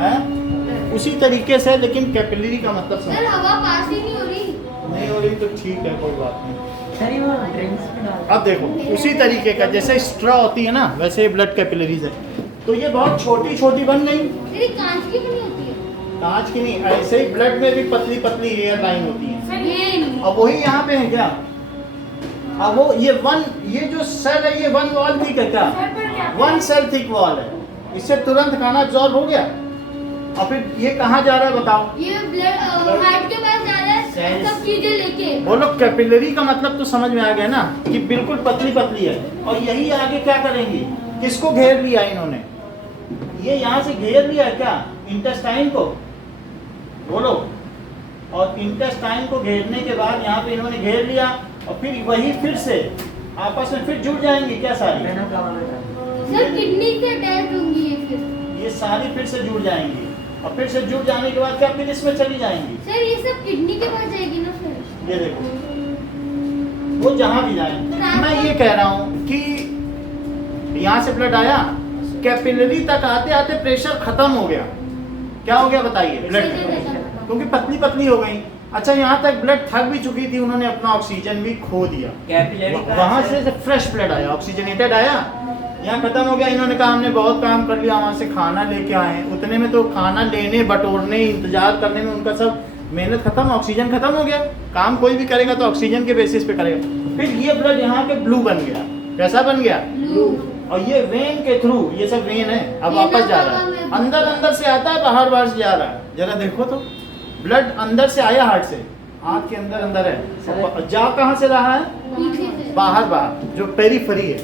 हैं? उसी तरीके से, लेकिन कैपिलरी का मतलब सर समझ हवा पास ही नहीं हो रही। नहीं हो रही तो ठीक है, कोई बात नहीं। सर ये वो ड्रिंक्स में डालते अब देखो, उसी तरीके का जैसे स्ट्रॉ होती है ना, वैसे ये ब्लड कैपिलरीज है। तो ये बहुत छोटी छोटी बन गई, मेरी कांच की बनी होती है। कांच की नहीं, ऐसे ही ब्लड में भी पतली पतली हेयर लाइन होती है। सर ये नहीं। अब वही यहाँ पे है क्या, अब वो ये जो सेल है, ये वन वॉल भी है क्या, सर पर क्या वन सेल थिक वॉल है, इससे तुरंत खाना अब्जॉर्ब हो गया। और फिर ये कहाँ जा रहा है बताओ, ये ब्लड हार्ट के पास जा रहा है, Cells। सब चीजें लेके। बोलो। कैपिलरी का मतलब तो समझ में आ गया ना, कि बिल्कुल पतली पतली है। और यही आगे क्या करेंगी, किसको घेर लिया इन्होंने, ये यहाँ से घेर लिया क्या, इंटेस्टाइन को, बोलो। और इंटेस्टाइन को घेरने के बाद यहाँ पे इन्होंने घेर लिया, और फिर वही फिर से आपस में फिर जुड़ जाएंगी क्या सारी, मैंने क्या बोला? सर किडनी से अटैच होंगी ये फिर। ये सारी फिर से जुड़ जाएंगी, और फिर से जुड़ जाने के बाद क्या फिर इसमें चली जाएंगी। सर ये सब किडनी के पास जाएगी ना फिर। ये देखो, वो जहाँ भी जाए। मैं ये कह रहा हूँ कि यहाँ से ब्लड आया, कैपिलरी तक आते आते प्रेशर खत्म हो गया। क्या हो गया बताइए, ब्लड क्योंकि पतली पतली हो गई। अच्छा, यहाँ तक ब्लड थक भी चुकी थी, उन्होंने अपना ऑक्सीजन भी खो दिया, कैपिलरी का वहां से फ्रेश ब्लड आया, ऑक्सीजनेटेड आया, यहाँ खत्म हो गया। इन्होंने कहा हमने बहुत काम कर लिया, वहां से खाना लेके आए, उतने में तो खाना लेने, बटोरने, इंतजार करने में उनका सब मेहनत खत्म, ऑक्सीजन खत्म हो गया। काम कोई भी करेगा तो ऑक्सीजन के बेसिस पे करेगा। फिर ये ब्लड यहाँ के ब्लू बन गया। कैसा बन गया, ब्लू। और ये वेन के थ्रू, ये सब वेन है, अब ये वापस जा नसा रहा है, में- अंदर अंदर से आता है, बाहर से जा रहा है। जरा देखो तो, ब्लड अंदर से आया हार्ट से, आँख के अंदर अंदर है, जा कहाँ से रहा है, पीछे से। बाहर, जो पेरीफेरी है,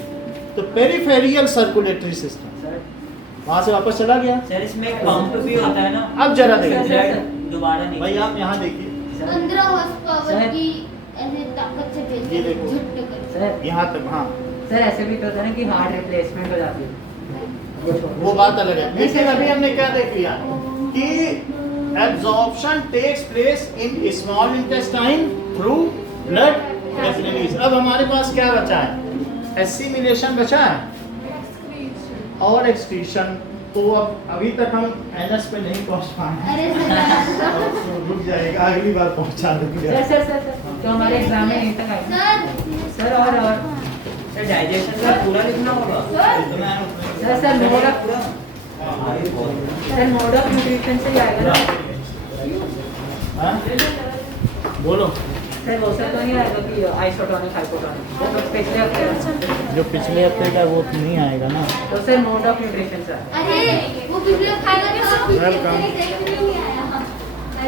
तो पेरीफेरियल सर्कुलेटरी सिस्टम, वहां से वापस चला गया। सर इसमें एक पंप भी होता है ना, अब जरा सर, देखिए, ब्लड दोबारा नहीं। भाई आप यहाँ देखिए, 15 हॉर्स पावर सर। की ऐसे ताकत से भेजते ये हैं, देखो। झुट कर। सर यहाँ तक। हाँ, सर ऐसे भी तो होता है ना कि हार्ट रिप्लेसमेंट हो जाती है। वो बात अलग है, लेकिन अभी हमने क्या देख लिया कि absorption takes place in small intestine through blood capillaries. अब हमारे पास क्या बचा है, एसिमिलेशन बचा है और एक्सक्रीशन। तो अब अभी तक हम एनएस पे नहीं पहुंच पाए, अरे सर तो रुक जाएगा, अगली बार पहुंचा देंगे। सर तो हमारे एग्जाम में यहीं तक आएगा सर। और सर डाइजेशन का पूरा लिखना होगा। सर मोड ऑफ न्यूट्रिशन से ही आएगा ना। हाँ? बोलो। सर सर वो सब तो नहीं आएगा कि आइसोटोनिक हाइपोटोनिक, वो तो पिछले हफ्ते का। जो पिछले हफ्ते का वो नहीं आएगा ना। तो sir mode of nutrition sir. अरे वो पिछले खाएगा तो Welcome.